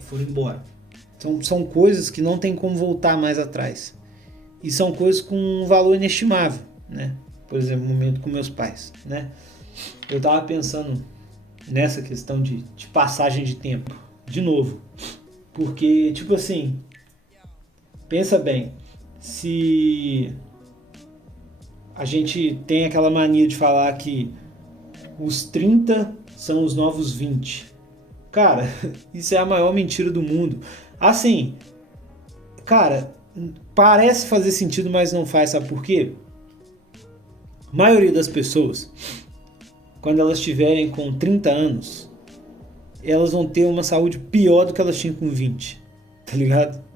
foram embora. São coisas que não tem como voltar mais atrás. E são coisas com um valor inestimável, né? Por exemplo, o momento com meus pais, né? Eu tava pensando nessa questão de passagem de tempo, de novo. Porque, tipo assim, Pensa bem, se a gente tem aquela mania de falar que os 30 são os novos 20. Cara, isso é a maior mentira do mundo. Assim, cara, parece fazer sentido, mas não faz, sabe por quê? A maioria das pessoas, quando elas estiverem com 30 anos, elas vão ter uma saúde pior do que elas tinham com 20, tá ligado?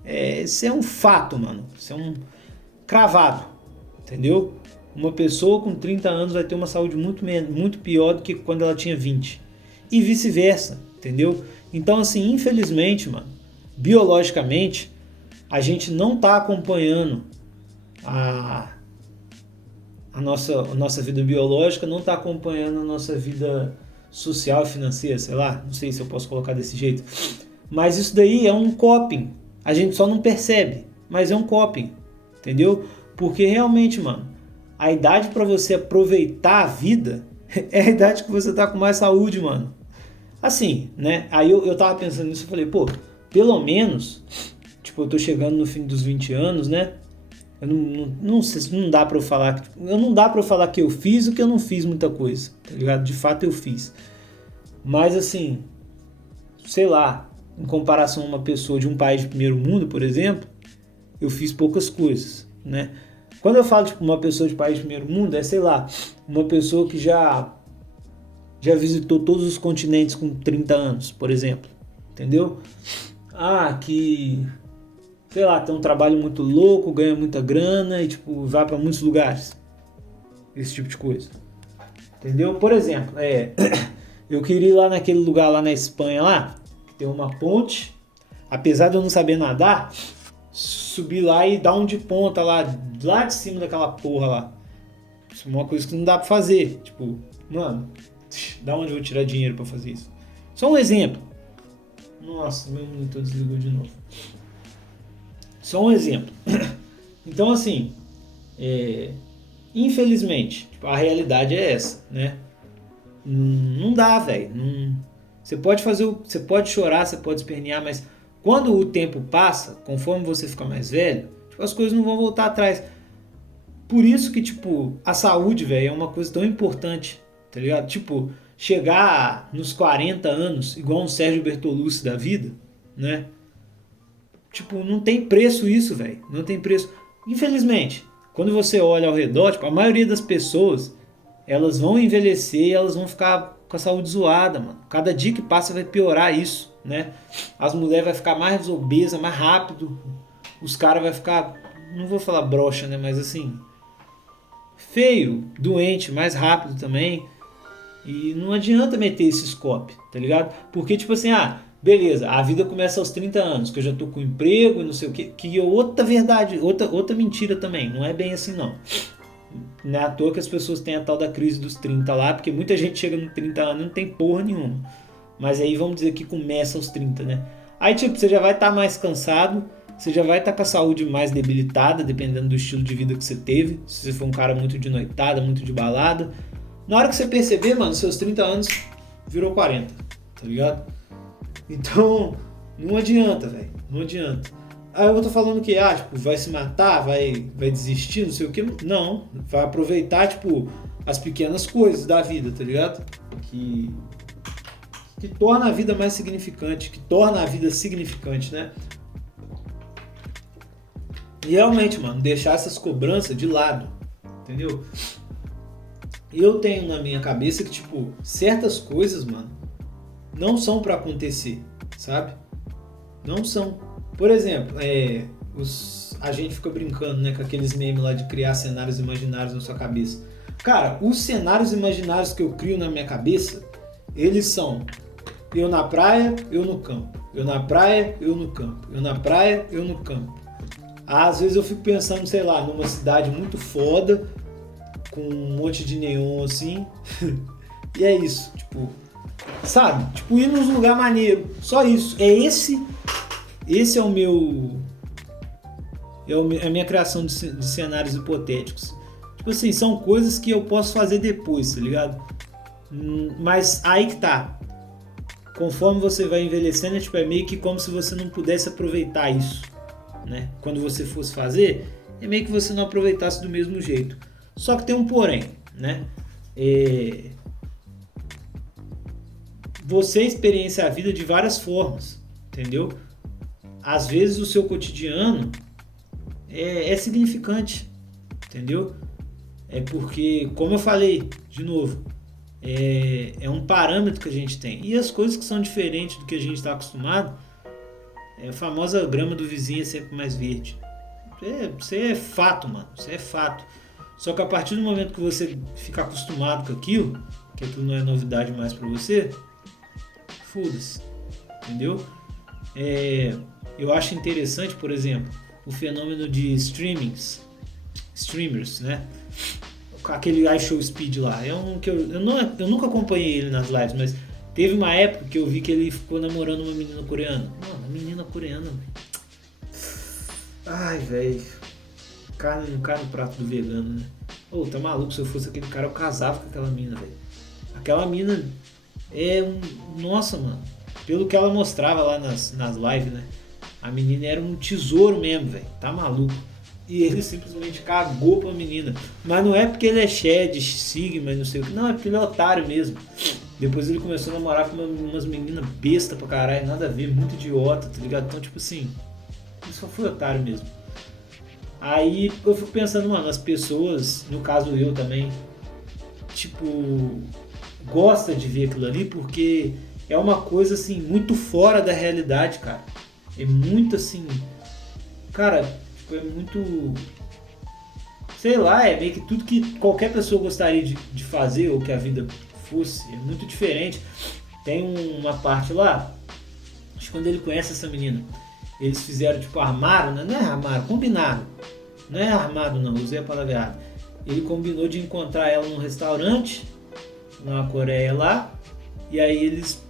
Isso é um fato, mano. Isso é um cravado, entendeu? Uma pessoa com 30 anos vai ter uma saúde muito pior do que quando ela tinha 20. E vice-versa, entendeu? Então, assim, infelizmente, mano, biologicamente, a gente não tá acompanhando a nossa vida biológica, não tá acompanhando a nossa vida social e financeira, sei lá, não sei se eu posso colocar desse jeito. Mas isso daí é um coping. A gente só não percebe, mas é um coping, entendeu? Porque realmente, mano, a idade para você aproveitar a vida é a idade que você tá com mais saúde, mano. Assim, né? Aí eu tava pensando nisso e falei, pô, pelo menos, tipo, eu tô chegando no fim dos 20 anos, né? Eu não sei, não dá pra eu falar, não dá pra eu falar que eu fiz o que eu não fiz muita coisa, tá ligado? De fato eu fiz. Mas assim, sei lá, em comparação a uma pessoa de um país de primeiro mundo, por exemplo, eu fiz poucas coisas, né? Quando eu falo tipo uma pessoa de país de primeiro mundo, é, sei lá, uma pessoa que já visitou todos os continentes com 30 anos, por exemplo, entendeu? Que, sei lá, tem um trabalho muito louco, ganha muita grana e tipo vai para muitos lugares, esse tipo de coisa, entendeu? Por exemplo, eu queria ir lá naquele lugar lá na Espanha lá, que tem uma ponte, apesar de eu não saber nadar, subir lá e dar um de ponta lá de cima daquela porra lá. Isso é uma coisa que não dá pra fazer. Tipo, mano, da onde eu vou tirar dinheiro pra fazer isso? Só um exemplo. Nossa, meu monitor desligou de novo. Só um exemplo. Então, assim, infelizmente, tipo, a realidade é essa, né? Não dá, velho. Você pode você pode chorar, você pode espernear, mas quando o tempo passa, conforme você fica mais velho, tipo, as coisas não vão voltar atrás. Por isso que, tipo, a saúde, velho, é uma coisa tão importante, tá ligado? Tipo, chegar nos 40 anos, igual um Sérgio Bertolucci da vida, né? Tipo, não tem preço isso, velho. Não tem preço. Infelizmente, quando você olha ao redor, tipo, a maioria das pessoas, elas vão envelhecer e elas vão ficar com a saúde zoada, mano. Cada dia que passa vai piorar isso, né? As mulheres vão ficar mais obesas, mais rápido. Os caras vão ficar, não vou falar broxa, né? Mas assim, feio, doente, mais rápido também. E não adianta meter esse scope, tá ligado? Porque, tipo assim, beleza, a vida começa aos 30 anos, que eu já tô com emprego e não sei o que é outra verdade, outra mentira também, não é bem assim não. Não é à toa que as pessoas têm a tal da crise dos 30 lá, porque muita gente chega no 30 anos e não tem porra nenhuma. Mas aí vamos dizer que começa aos 30, né? Aí tipo, você já vai estar mais cansado, você já vai estar com a saúde mais debilitada, dependendo do estilo de vida que você teve. Se você for um cara muito de noitada, muito de balada. Na hora que você perceber, mano, seus 30 anos virou 40, tá ligado? Então, não adianta, velho. Não adianta. Aí eu tô falando que, tipo, vai se matar, vai desistir, não sei o que. Não, vai aproveitar, tipo, as pequenas coisas da vida, tá ligado? Que torna a vida mais significante, que torna a vida significante, né? E realmente, mano, deixar essas cobranças de lado, entendeu? Eu tenho na minha cabeça que, tipo, certas coisas, mano, não são pra acontecer, sabe? Não são. Por exemplo, a gente fica brincando, né, com aqueles memes lá de criar cenários imaginários na sua cabeça. Cara, os cenários imaginários que eu crio na minha cabeça, eles são eu na praia, eu no campo. Eu na praia, eu no campo. Eu na praia, eu no campo. Às vezes eu fico pensando, sei lá, numa cidade muito foda, com um monte de neon assim. E é isso, tipo, sabe? Tipo, ir nos lugares maneiros. Só isso. Esse é o meu. É a minha criação de cenários hipotéticos. Tipo assim, são coisas que eu posso fazer depois, tá ligado? Mas aí que tá. Conforme você vai envelhecendo, tipo, é meio que como se você não pudesse aproveitar isso. né? Quando você fosse fazer, é meio que você não aproveitasse do mesmo jeito. Só que tem um porém, né? Você experiencia a vida de várias formas, entendeu? Às vezes o seu cotidiano é significante, entendeu? É porque, como eu falei, de novo, é um parâmetro que a gente tem. E as coisas que são diferentes do que a gente está acostumado, a famosa grama do vizinho é sempre mais verde. Isso é fato, mano. Isso é fato. Só que a partir do momento que você fica acostumado com aquilo, que aquilo não é novidade mais para você, foda-se, entendeu? Eu acho interessante, por exemplo, o fenômeno de streamers, né? Aquele iShowSpeed lá. Eu nunca acompanhei ele nas lives, mas teve uma época que eu vi que ele ficou namorando uma menina coreana. Mano, uma menina coreana, velho. Ai, velho. Carne no prato do vegano, né? Ô, tá maluco? Se eu fosse aquele cara, eu casava com aquela mina, velho. Aquela mina Nossa, mano. Pelo que ela mostrava lá nas lives, né? A menina era um tesouro mesmo, velho. Tá maluco. E ele simplesmente cagou pra menina. Mas não é porque ele é Shed, Sigma e não sei o que. Não, é porque ele é otário mesmo. Depois ele começou a namorar com umas meninas besta pra caralho. Nada a ver, muito idiota, tá ligado? Então, tipo assim, ele só foi otário mesmo. Aí eu fico pensando, mano, as pessoas, no caso eu também, tipo, gosta de ver aquilo ali porque é uma coisa assim, muito fora da realidade, cara. É muito assim, cara, tipo, é muito, sei lá, é meio que tudo que qualquer pessoa gostaria de fazer ou que a vida fosse, é muito diferente. Tem uma parte lá, acho que quando ele conhece essa menina, eles fizeram tipo, armaram, né? Não é armaram, combinaram. Não é armado não, usei a palavra errada. Ele combinou de encontrar ela num restaurante na Coreia lá, e aí eles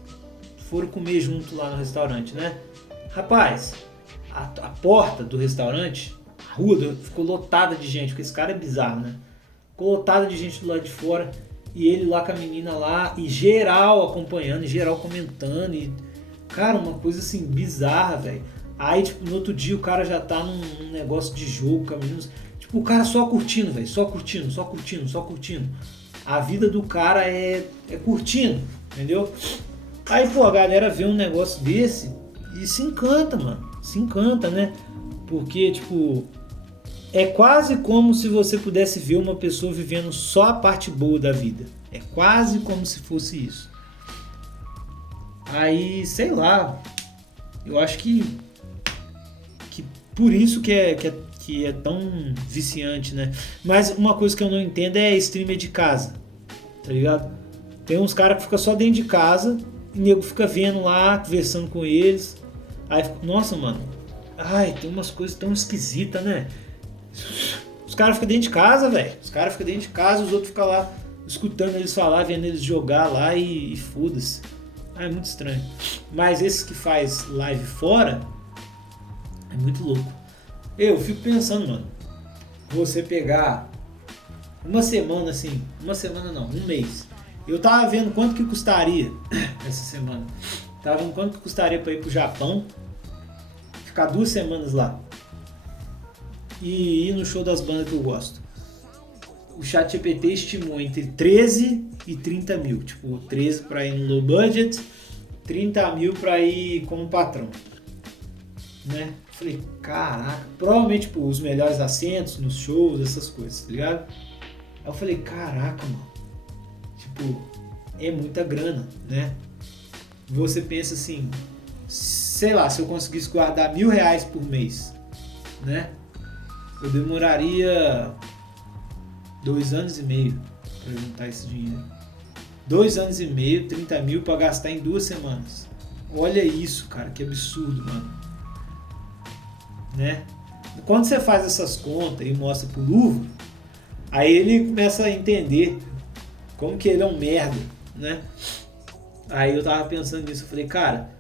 foram comer junto lá no restaurante, né? Rapaz, a porta do restaurante, a rua ficou lotada de gente, porque esse cara é bizarro, né? Ficou lotada de gente do lado de fora, e ele lá com a menina lá, e geral acompanhando, e geral comentando, e cara, uma coisa assim bizarra, velho. Aí, tipo, no outro dia o cara já tá num negócio de jogo com a menina, tipo, o cara só curtindo, velho, só curtindo. A vida do cara é curtindo, entendeu? Aí, pô, a galera vê um negócio desse e se encanta, mano. Se encanta, né? Porque, tipo, é quase como se você pudesse ver uma pessoa vivendo só a parte boa da vida. É quase como se fosse isso. Aí, sei lá, eu acho que por isso que é tão viciante, né? Mas uma coisa que eu não entendo é streamer de casa, tá ligado? Tem uns caras que ficam só dentro de casa e o nego fica vendo lá, conversando com eles. Aí, nossa, mano. Ai, tem umas coisas tão esquisitas, né? Os caras ficam dentro de casa, velho. Os caras ficam dentro de casa, os outros ficam lá escutando eles falar, vendo eles jogar lá e foda-se. Ah, é muito estranho. Mas esses que faz live fora, é muito louco. Eu fico pensando, mano, você pegar uma semana assim, uma semana não, um mês. Eu tava vendo quanto que custaria essa semana. Tava vendo quanto que custaria pra ir pro Japão, ficar 2 semanas lá e ir no show das bandas que eu gosto. O ChatGPT estimou entre 13 e 30 mil. Tipo, 13 pra ir no low budget, 30 mil pra ir como patrão. Né? Falei, caraca, provavelmente tipo, os melhores assentos nos shows, essas coisas, tá ligado? Aí eu falei, caraca, mano, tipo, é muita grana, né? Você pensa assim, sei lá, se eu conseguisse guardar R$1.000 por mês, né? Eu demoraria 2 anos e meio pra juntar esse dinheiro. 2 anos e meio, 30 mil pra gastar em 2 semanas. Olha isso, cara, que absurdo, mano. Né? Quando você faz essas contas e mostra pro Luvo, aí ele começa a entender como que ele é um merda, né? Aí eu tava pensando nisso, eu falei, cara,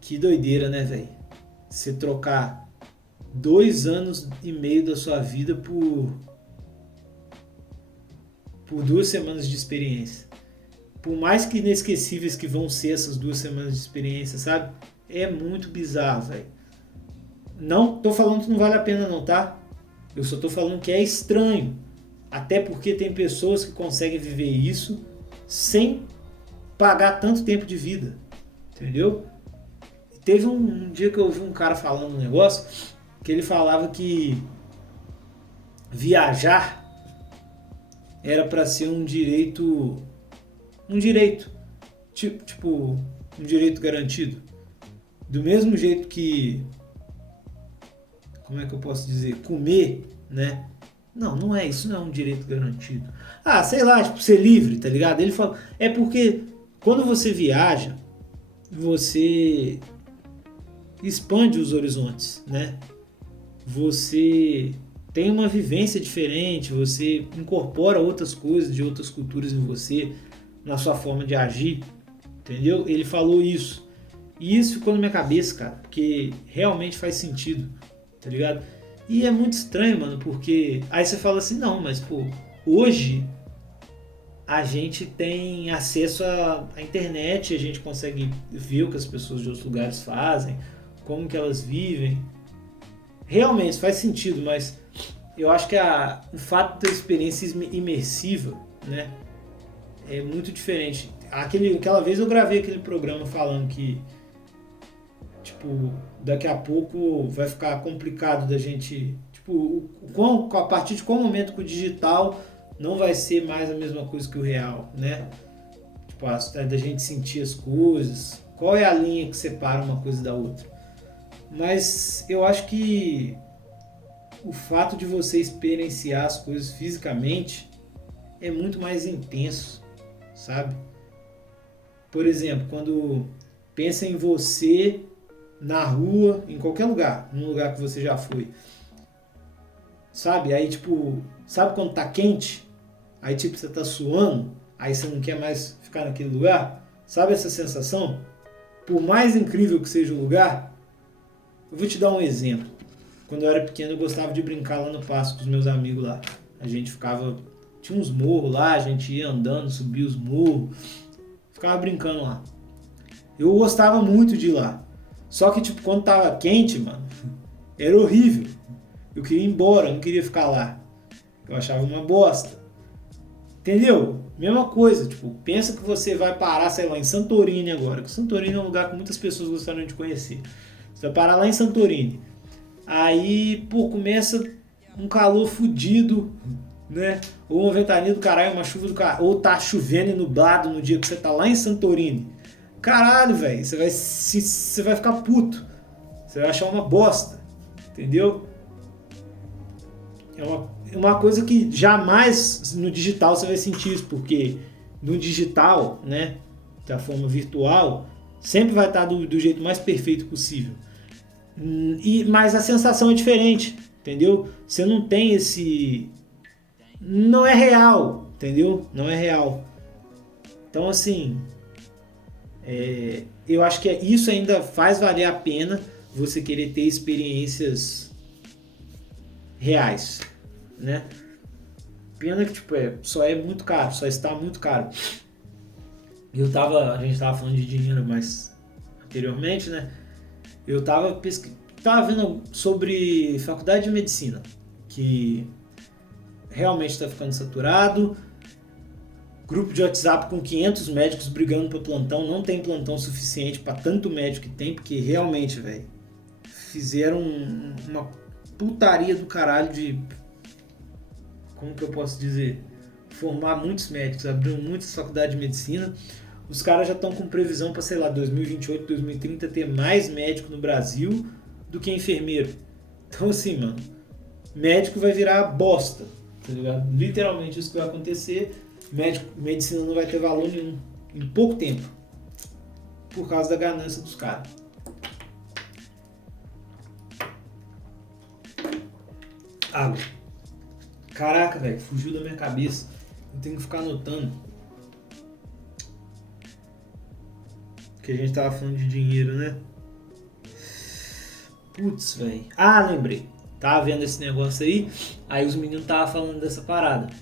que doideira, né, velho? Você trocar 2 anos e meio da sua vida por 2 semanas de experiência. Por mais que inesquecíveis que vão ser essas 2 semanas de experiência, sabe? É muito bizarro, velho. Não tô falando que não vale a pena não, tá? Eu só tô falando que é estranho. Até porque tem pessoas que conseguem viver isso sem pagar tanto tempo de vida. Entendeu? Teve um dia que eu ouvi um cara falando um negócio que ele falava que viajar era para ser um direito, tipo, um direito garantido. Do mesmo jeito que, como é que eu posso dizer, comer, né? Não, não é isso, não é um direito garantido. Ah, sei lá, tipo, ser livre, tá ligado? Ele fala, é porque quando você viaja, você expande os horizontes, né? Você tem uma vivência diferente, você incorpora outras coisas de outras culturas em você, na sua forma de agir, entendeu? Ele falou isso. E isso ficou na minha cabeça, cara, porque realmente faz sentido, tá ligado? E é muito estranho, mano, porque aí você fala assim, não, mas pô, hoje a gente tem acesso à internet, a gente consegue ver o que as pessoas de outros lugares fazem, como que elas vivem. Realmente faz sentido, mas eu acho que o fato da experiência imersiva, né, é muito diferente. Aquela vez eu gravei aquele programa falando que, tipo, daqui a pouco vai ficar complicado da gente, tipo, a partir de qual momento que o digital não vai ser mais a mesma coisa que o real, né? Tipo, da gente sentir as coisas, qual é a linha que separa uma coisa da outra. Mas eu acho que o fato de você experienciar as coisas fisicamente é muito mais intenso, sabe? Por exemplo, quando pensa em você na rua, em qualquer lugar, num lugar que você já foi, sabe? Aí tipo, sabe quando tá quente? Aí tipo, você tá suando, aí você não quer mais ficar naquele lugar? Sabe essa sensação? Por mais incrível que seja o lugar, eu vou te dar um exemplo. Quando eu era pequeno, eu gostava de brincar lá no pasto com os meus amigos lá. A gente ficava... Tinha uns morros lá, a gente ia andando, subia os morros. Ficava brincando lá. Eu gostava muito de ir lá. Só que, tipo, quando tava quente, mano, era horrível. Eu queria ir embora, eu não queria ficar lá. Eu achava uma bosta. Entendeu? Mesma coisa, tipo, pensa que você vai parar, sei lá, em Santorini agora. Que Santorini é um lugar que muitas pessoas gostariam de conhecer. Você vai parar lá em Santorini. Aí, pô, começa um calor fudido, né? Ou uma ventania do caralho, uma chuva do caralho. Ou tá chovendo e nublado no dia que você tá lá em Santorini. Caralho, velho, você vai ficar puto. Você vai achar uma bosta. Entendeu? É uma coisa que jamais no digital você vai sentir isso, porque no digital, né, da forma virtual, sempre vai estar do jeito mais perfeito possível. Mas a sensação é diferente, entendeu? Você não tem esse... Não é real, entendeu? Não é real. Então, assim, eu acho que isso ainda faz valer a pena você querer ter experiências reais, né? Pena que, tipo, só é muito caro, só está muito caro. A gente tava falando de dinheiro mais anteriormente, né? Eu tava vendo sobre faculdade de medicina, que realmente está ficando saturado. Grupo de WhatsApp com 500 médicos brigando por plantão. Não tem plantão suficiente para tanto médico que tem, porque realmente, velho, fizeram uma putaria do caralho de... Como que eu posso dizer? Formar muitos médicos, abriram muitas faculdades de medicina. Os caras já estão com previsão para, sei lá, 2028, 2030 ter mais médico no Brasil do que enfermeiro. Então, assim, mano, médico vai virar bosta, tá ligado? Literalmente isso que vai acontecer. Medicina não vai ter valor nenhum em pouco tempo, por causa da ganância dos caras. Água. Caraca, velho, fugiu da minha cabeça. Eu tenho que ficar anotando. Que a gente tava falando de dinheiro, né? Putz, velho. Ah, lembrei. Tava vendo esse negócio aí os meninos tava falando dessa parada.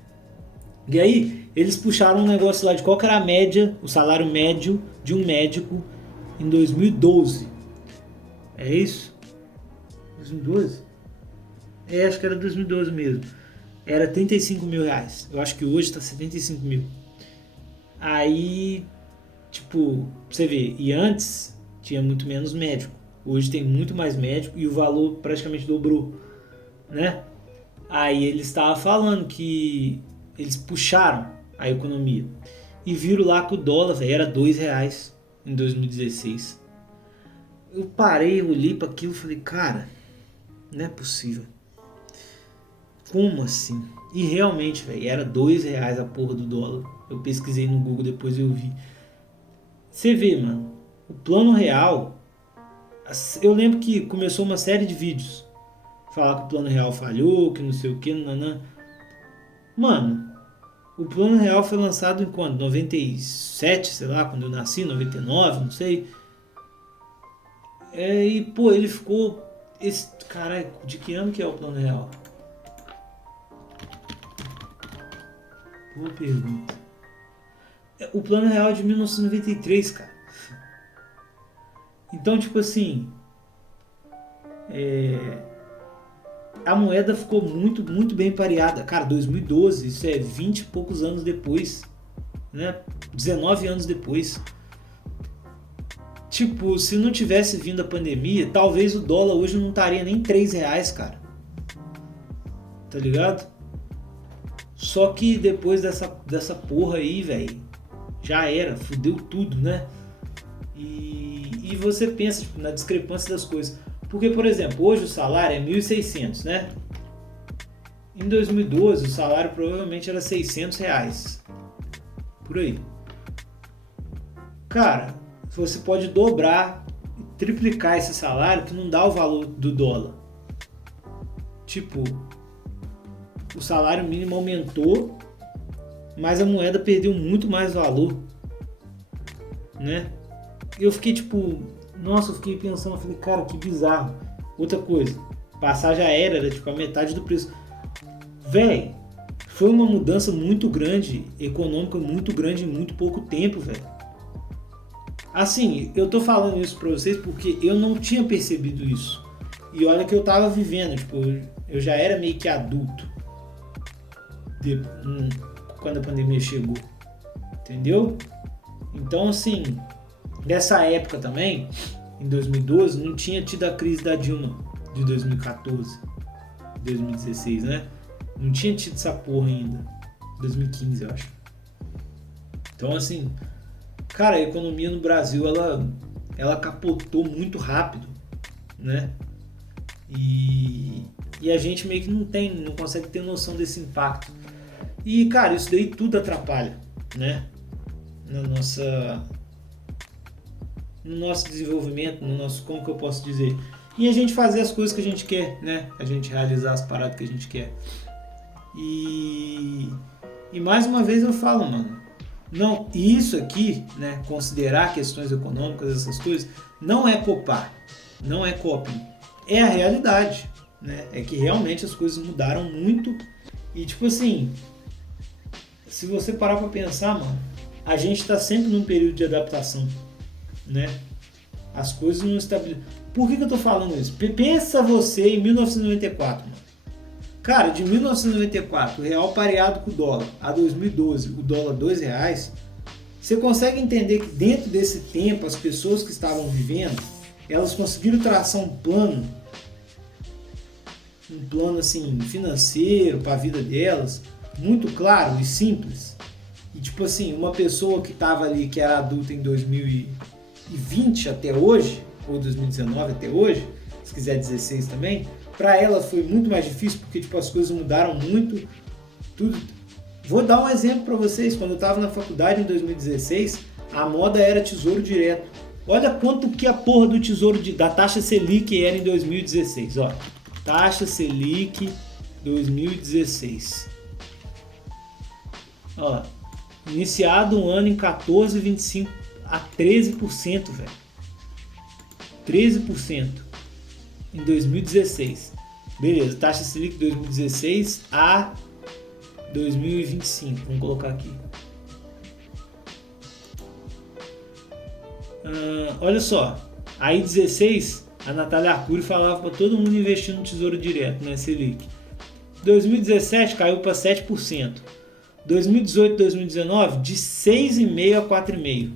E aí, eles puxaram um negócio lá de qual que era a média, o salário médio de um médico em 2012. É isso? 2012? Acho que era 2012 mesmo. Era 35 mil reais. Eu acho que hoje tá 75 mil. Aí, tipo, pra você ver, e antes tinha muito menos médico. Hoje tem muito mais médico e o valor praticamente dobrou, né? Aí eles estavam falando que eles puxaram a economia e viram lá que o dólar, velho, era R$ 2 em 2016. Eu parei, olhei para aquilo e falei, cara, não é possível. Como assim? E realmente, velho, era R$ 2 a porra do dólar. Eu pesquisei no Google depois eu vi. Você vê, mano, o plano real. Eu lembro que começou uma série de vídeos. Falar que o plano real falhou, que não sei o que, nanã. Mano, o plano real foi lançado em quando? 97, sei lá, quando eu nasci, 99, não sei. E pô, ele ficou. Caralho, de que ano que é o plano real? Boa pergunta. O plano real é de 1993, cara. Então, tipo assim, a moeda ficou muito, muito bem pareada. Cara, 2012, isso é 20 e poucos anos depois, né? 19 anos depois. Tipo, se não tivesse vindo a pandemia, talvez o dólar hoje não estaria nem R$ 3, cara. Tá ligado? Só que depois dessa porra aí, velho, já era, fudeu tudo, né? E você pensa tipo, na discrepância das coisas. Porque, por exemplo, hoje o salário é 1.600, né? Em 2012 o salário provavelmente era R$ 600. Por aí. Cara, você pode dobrar, triplicar esse salário que não dá o valor do dólar. Tipo, o salário mínimo aumentou, mas a moeda perdeu muito mais valor, né? Eu fiquei tipo, nossa, eu fiquei pensando, eu falei, cara, que bizarro. Outra coisa, passagem aérea era tipo a metade do preço. Véi, foi uma mudança muito grande, econômica muito grande em muito pouco tempo, velho. Assim, eu tô falando isso pra vocês porque eu não tinha percebido isso. E olha que eu tava vivendo, tipo, eu já era meio que adulto quando a pandemia chegou, entendeu? Então, assim, nessa época também, em 2012, não tinha tido a crise da Dilma de 2014, 2016, né? Não tinha tido essa porra ainda, 2015, eu acho. Então, assim, cara, a economia no Brasil, ela capotou muito rápido, né? E a gente meio que não consegue ter noção desse impacto. E, cara, isso daí tudo atrapalha, né? No nosso desenvolvimento, no nosso, como que eu posso dizer? E a gente fazer as coisas que a gente quer, né? A gente realizar as paradas que a gente quer. E mais uma vez eu falo, mano, não, isso aqui, né? Considerar questões econômicas, essas coisas, não é copar, não é coping, é a realidade, né? É que realmente as coisas mudaram muito e tipo assim, se você parar pra pensar, mano, a gente tá sempre num período de adaptação, né? As coisas não estabilizam. Por que eu tô falando isso? Pensa você em 1994, mano. Cara, de 1994, o real pareado com o dólar, a 2012, o dólar R$ 2, você consegue entender que dentro desse tempo, as pessoas que estavam vivendo, elas conseguiram traçar um plano assim, financeiro para a vida delas, muito claro e simples. E tipo assim, uma pessoa que estava ali, que era adulta em 2020 até hoje, ou 2019 até hoje, se quiser 16 também, para ela foi muito mais difícil porque tipo, as coisas mudaram muito. Tudo. Vou dar um exemplo para vocês. Quando eu estava na faculdade em 2016, a moda era tesouro direto. Olha quanto que a porra do tesouro da taxa Selic era em 2016. Ó, taxa Selic 2016. Ó, iniciado um ano em 14,25 a 13%, velho. 13% em 2016. Beleza, taxa Selic 2016 a 2025, vamos colocar aqui. Olha só, aí 16 a Natália Arcuri falava para todo mundo investir no Tesouro Direto, né, Selic. 2017 caiu para 7%. 2018 2019 de 6,5% a 4,5%.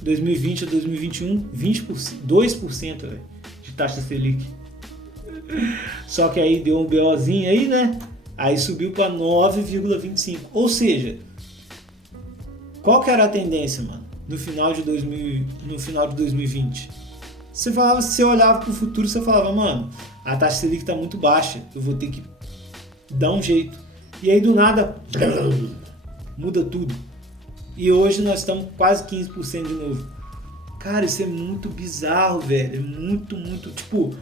2020 a 2021 20%, 2%, véio, de taxa Selic. Só que aí deu um BOzinho aí, né? Aí subiu para 9,25%. Ou seja, qual que era a tendência, mano? No final de 2020. Você olhava para o futuro, você falava, mano, a taxa Selic está muito baixa, eu vou ter que dar um jeito. E aí do nada muda tudo. E hoje nós estamos quase 15% de novo. Cara, isso é muito bizarro, velho. É muito, tipo,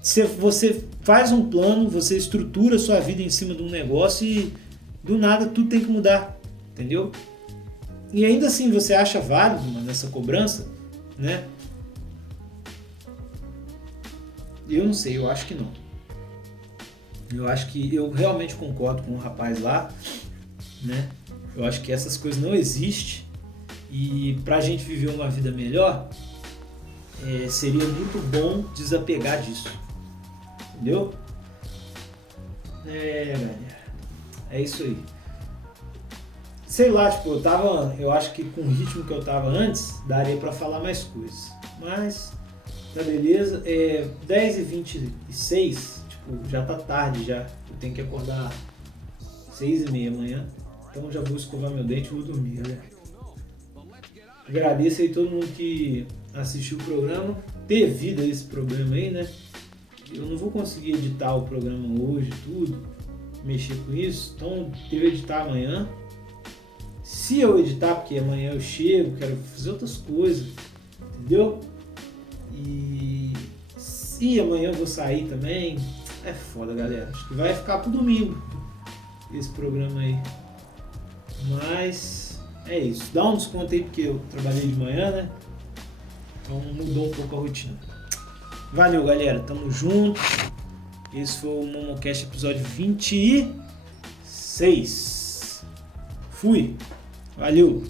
você faz um plano, você estrutura a sua vida em cima de um negócio e do nada tudo tem que mudar, entendeu? E ainda assim você acha válido, mano, essa cobrança, né? Eu não sei, eu acho que não. Eu acho que eu realmente concordo com o rapaz lá, né? Eu acho que essas coisas não existem e pra gente viver uma vida melhor, seria muito bom desapegar disso, entendeu? Galera, é isso aí. Sei lá, tipo, eu acho que com o ritmo que eu tava antes, daria pra falar mais coisas, mas tá beleza. 10h26, tipo, já tá tarde já, eu tenho que acordar 6h30 amanhã, então já vou escovar meu dente e vou dormir, galera. Agradeço aí todo mundo que assistiu o programa, devido a esse problema aí, né? Eu não vou conseguir editar o programa hoje, tudo, mexer com isso, então devo editar amanhã. Se eu editar, porque amanhã eu chego, quero fazer outras coisas, entendeu? E amanhã eu vou sair também. É foda, galera. Acho que vai ficar pro domingo esse programa aí. Mas é isso. Dá um desconto aí porque eu trabalhei de manhã, né? Então mudou um pouco a rotina. Valeu, galera. Tamo junto. Esse foi o Momocast episódio 26. Fui. Valeu.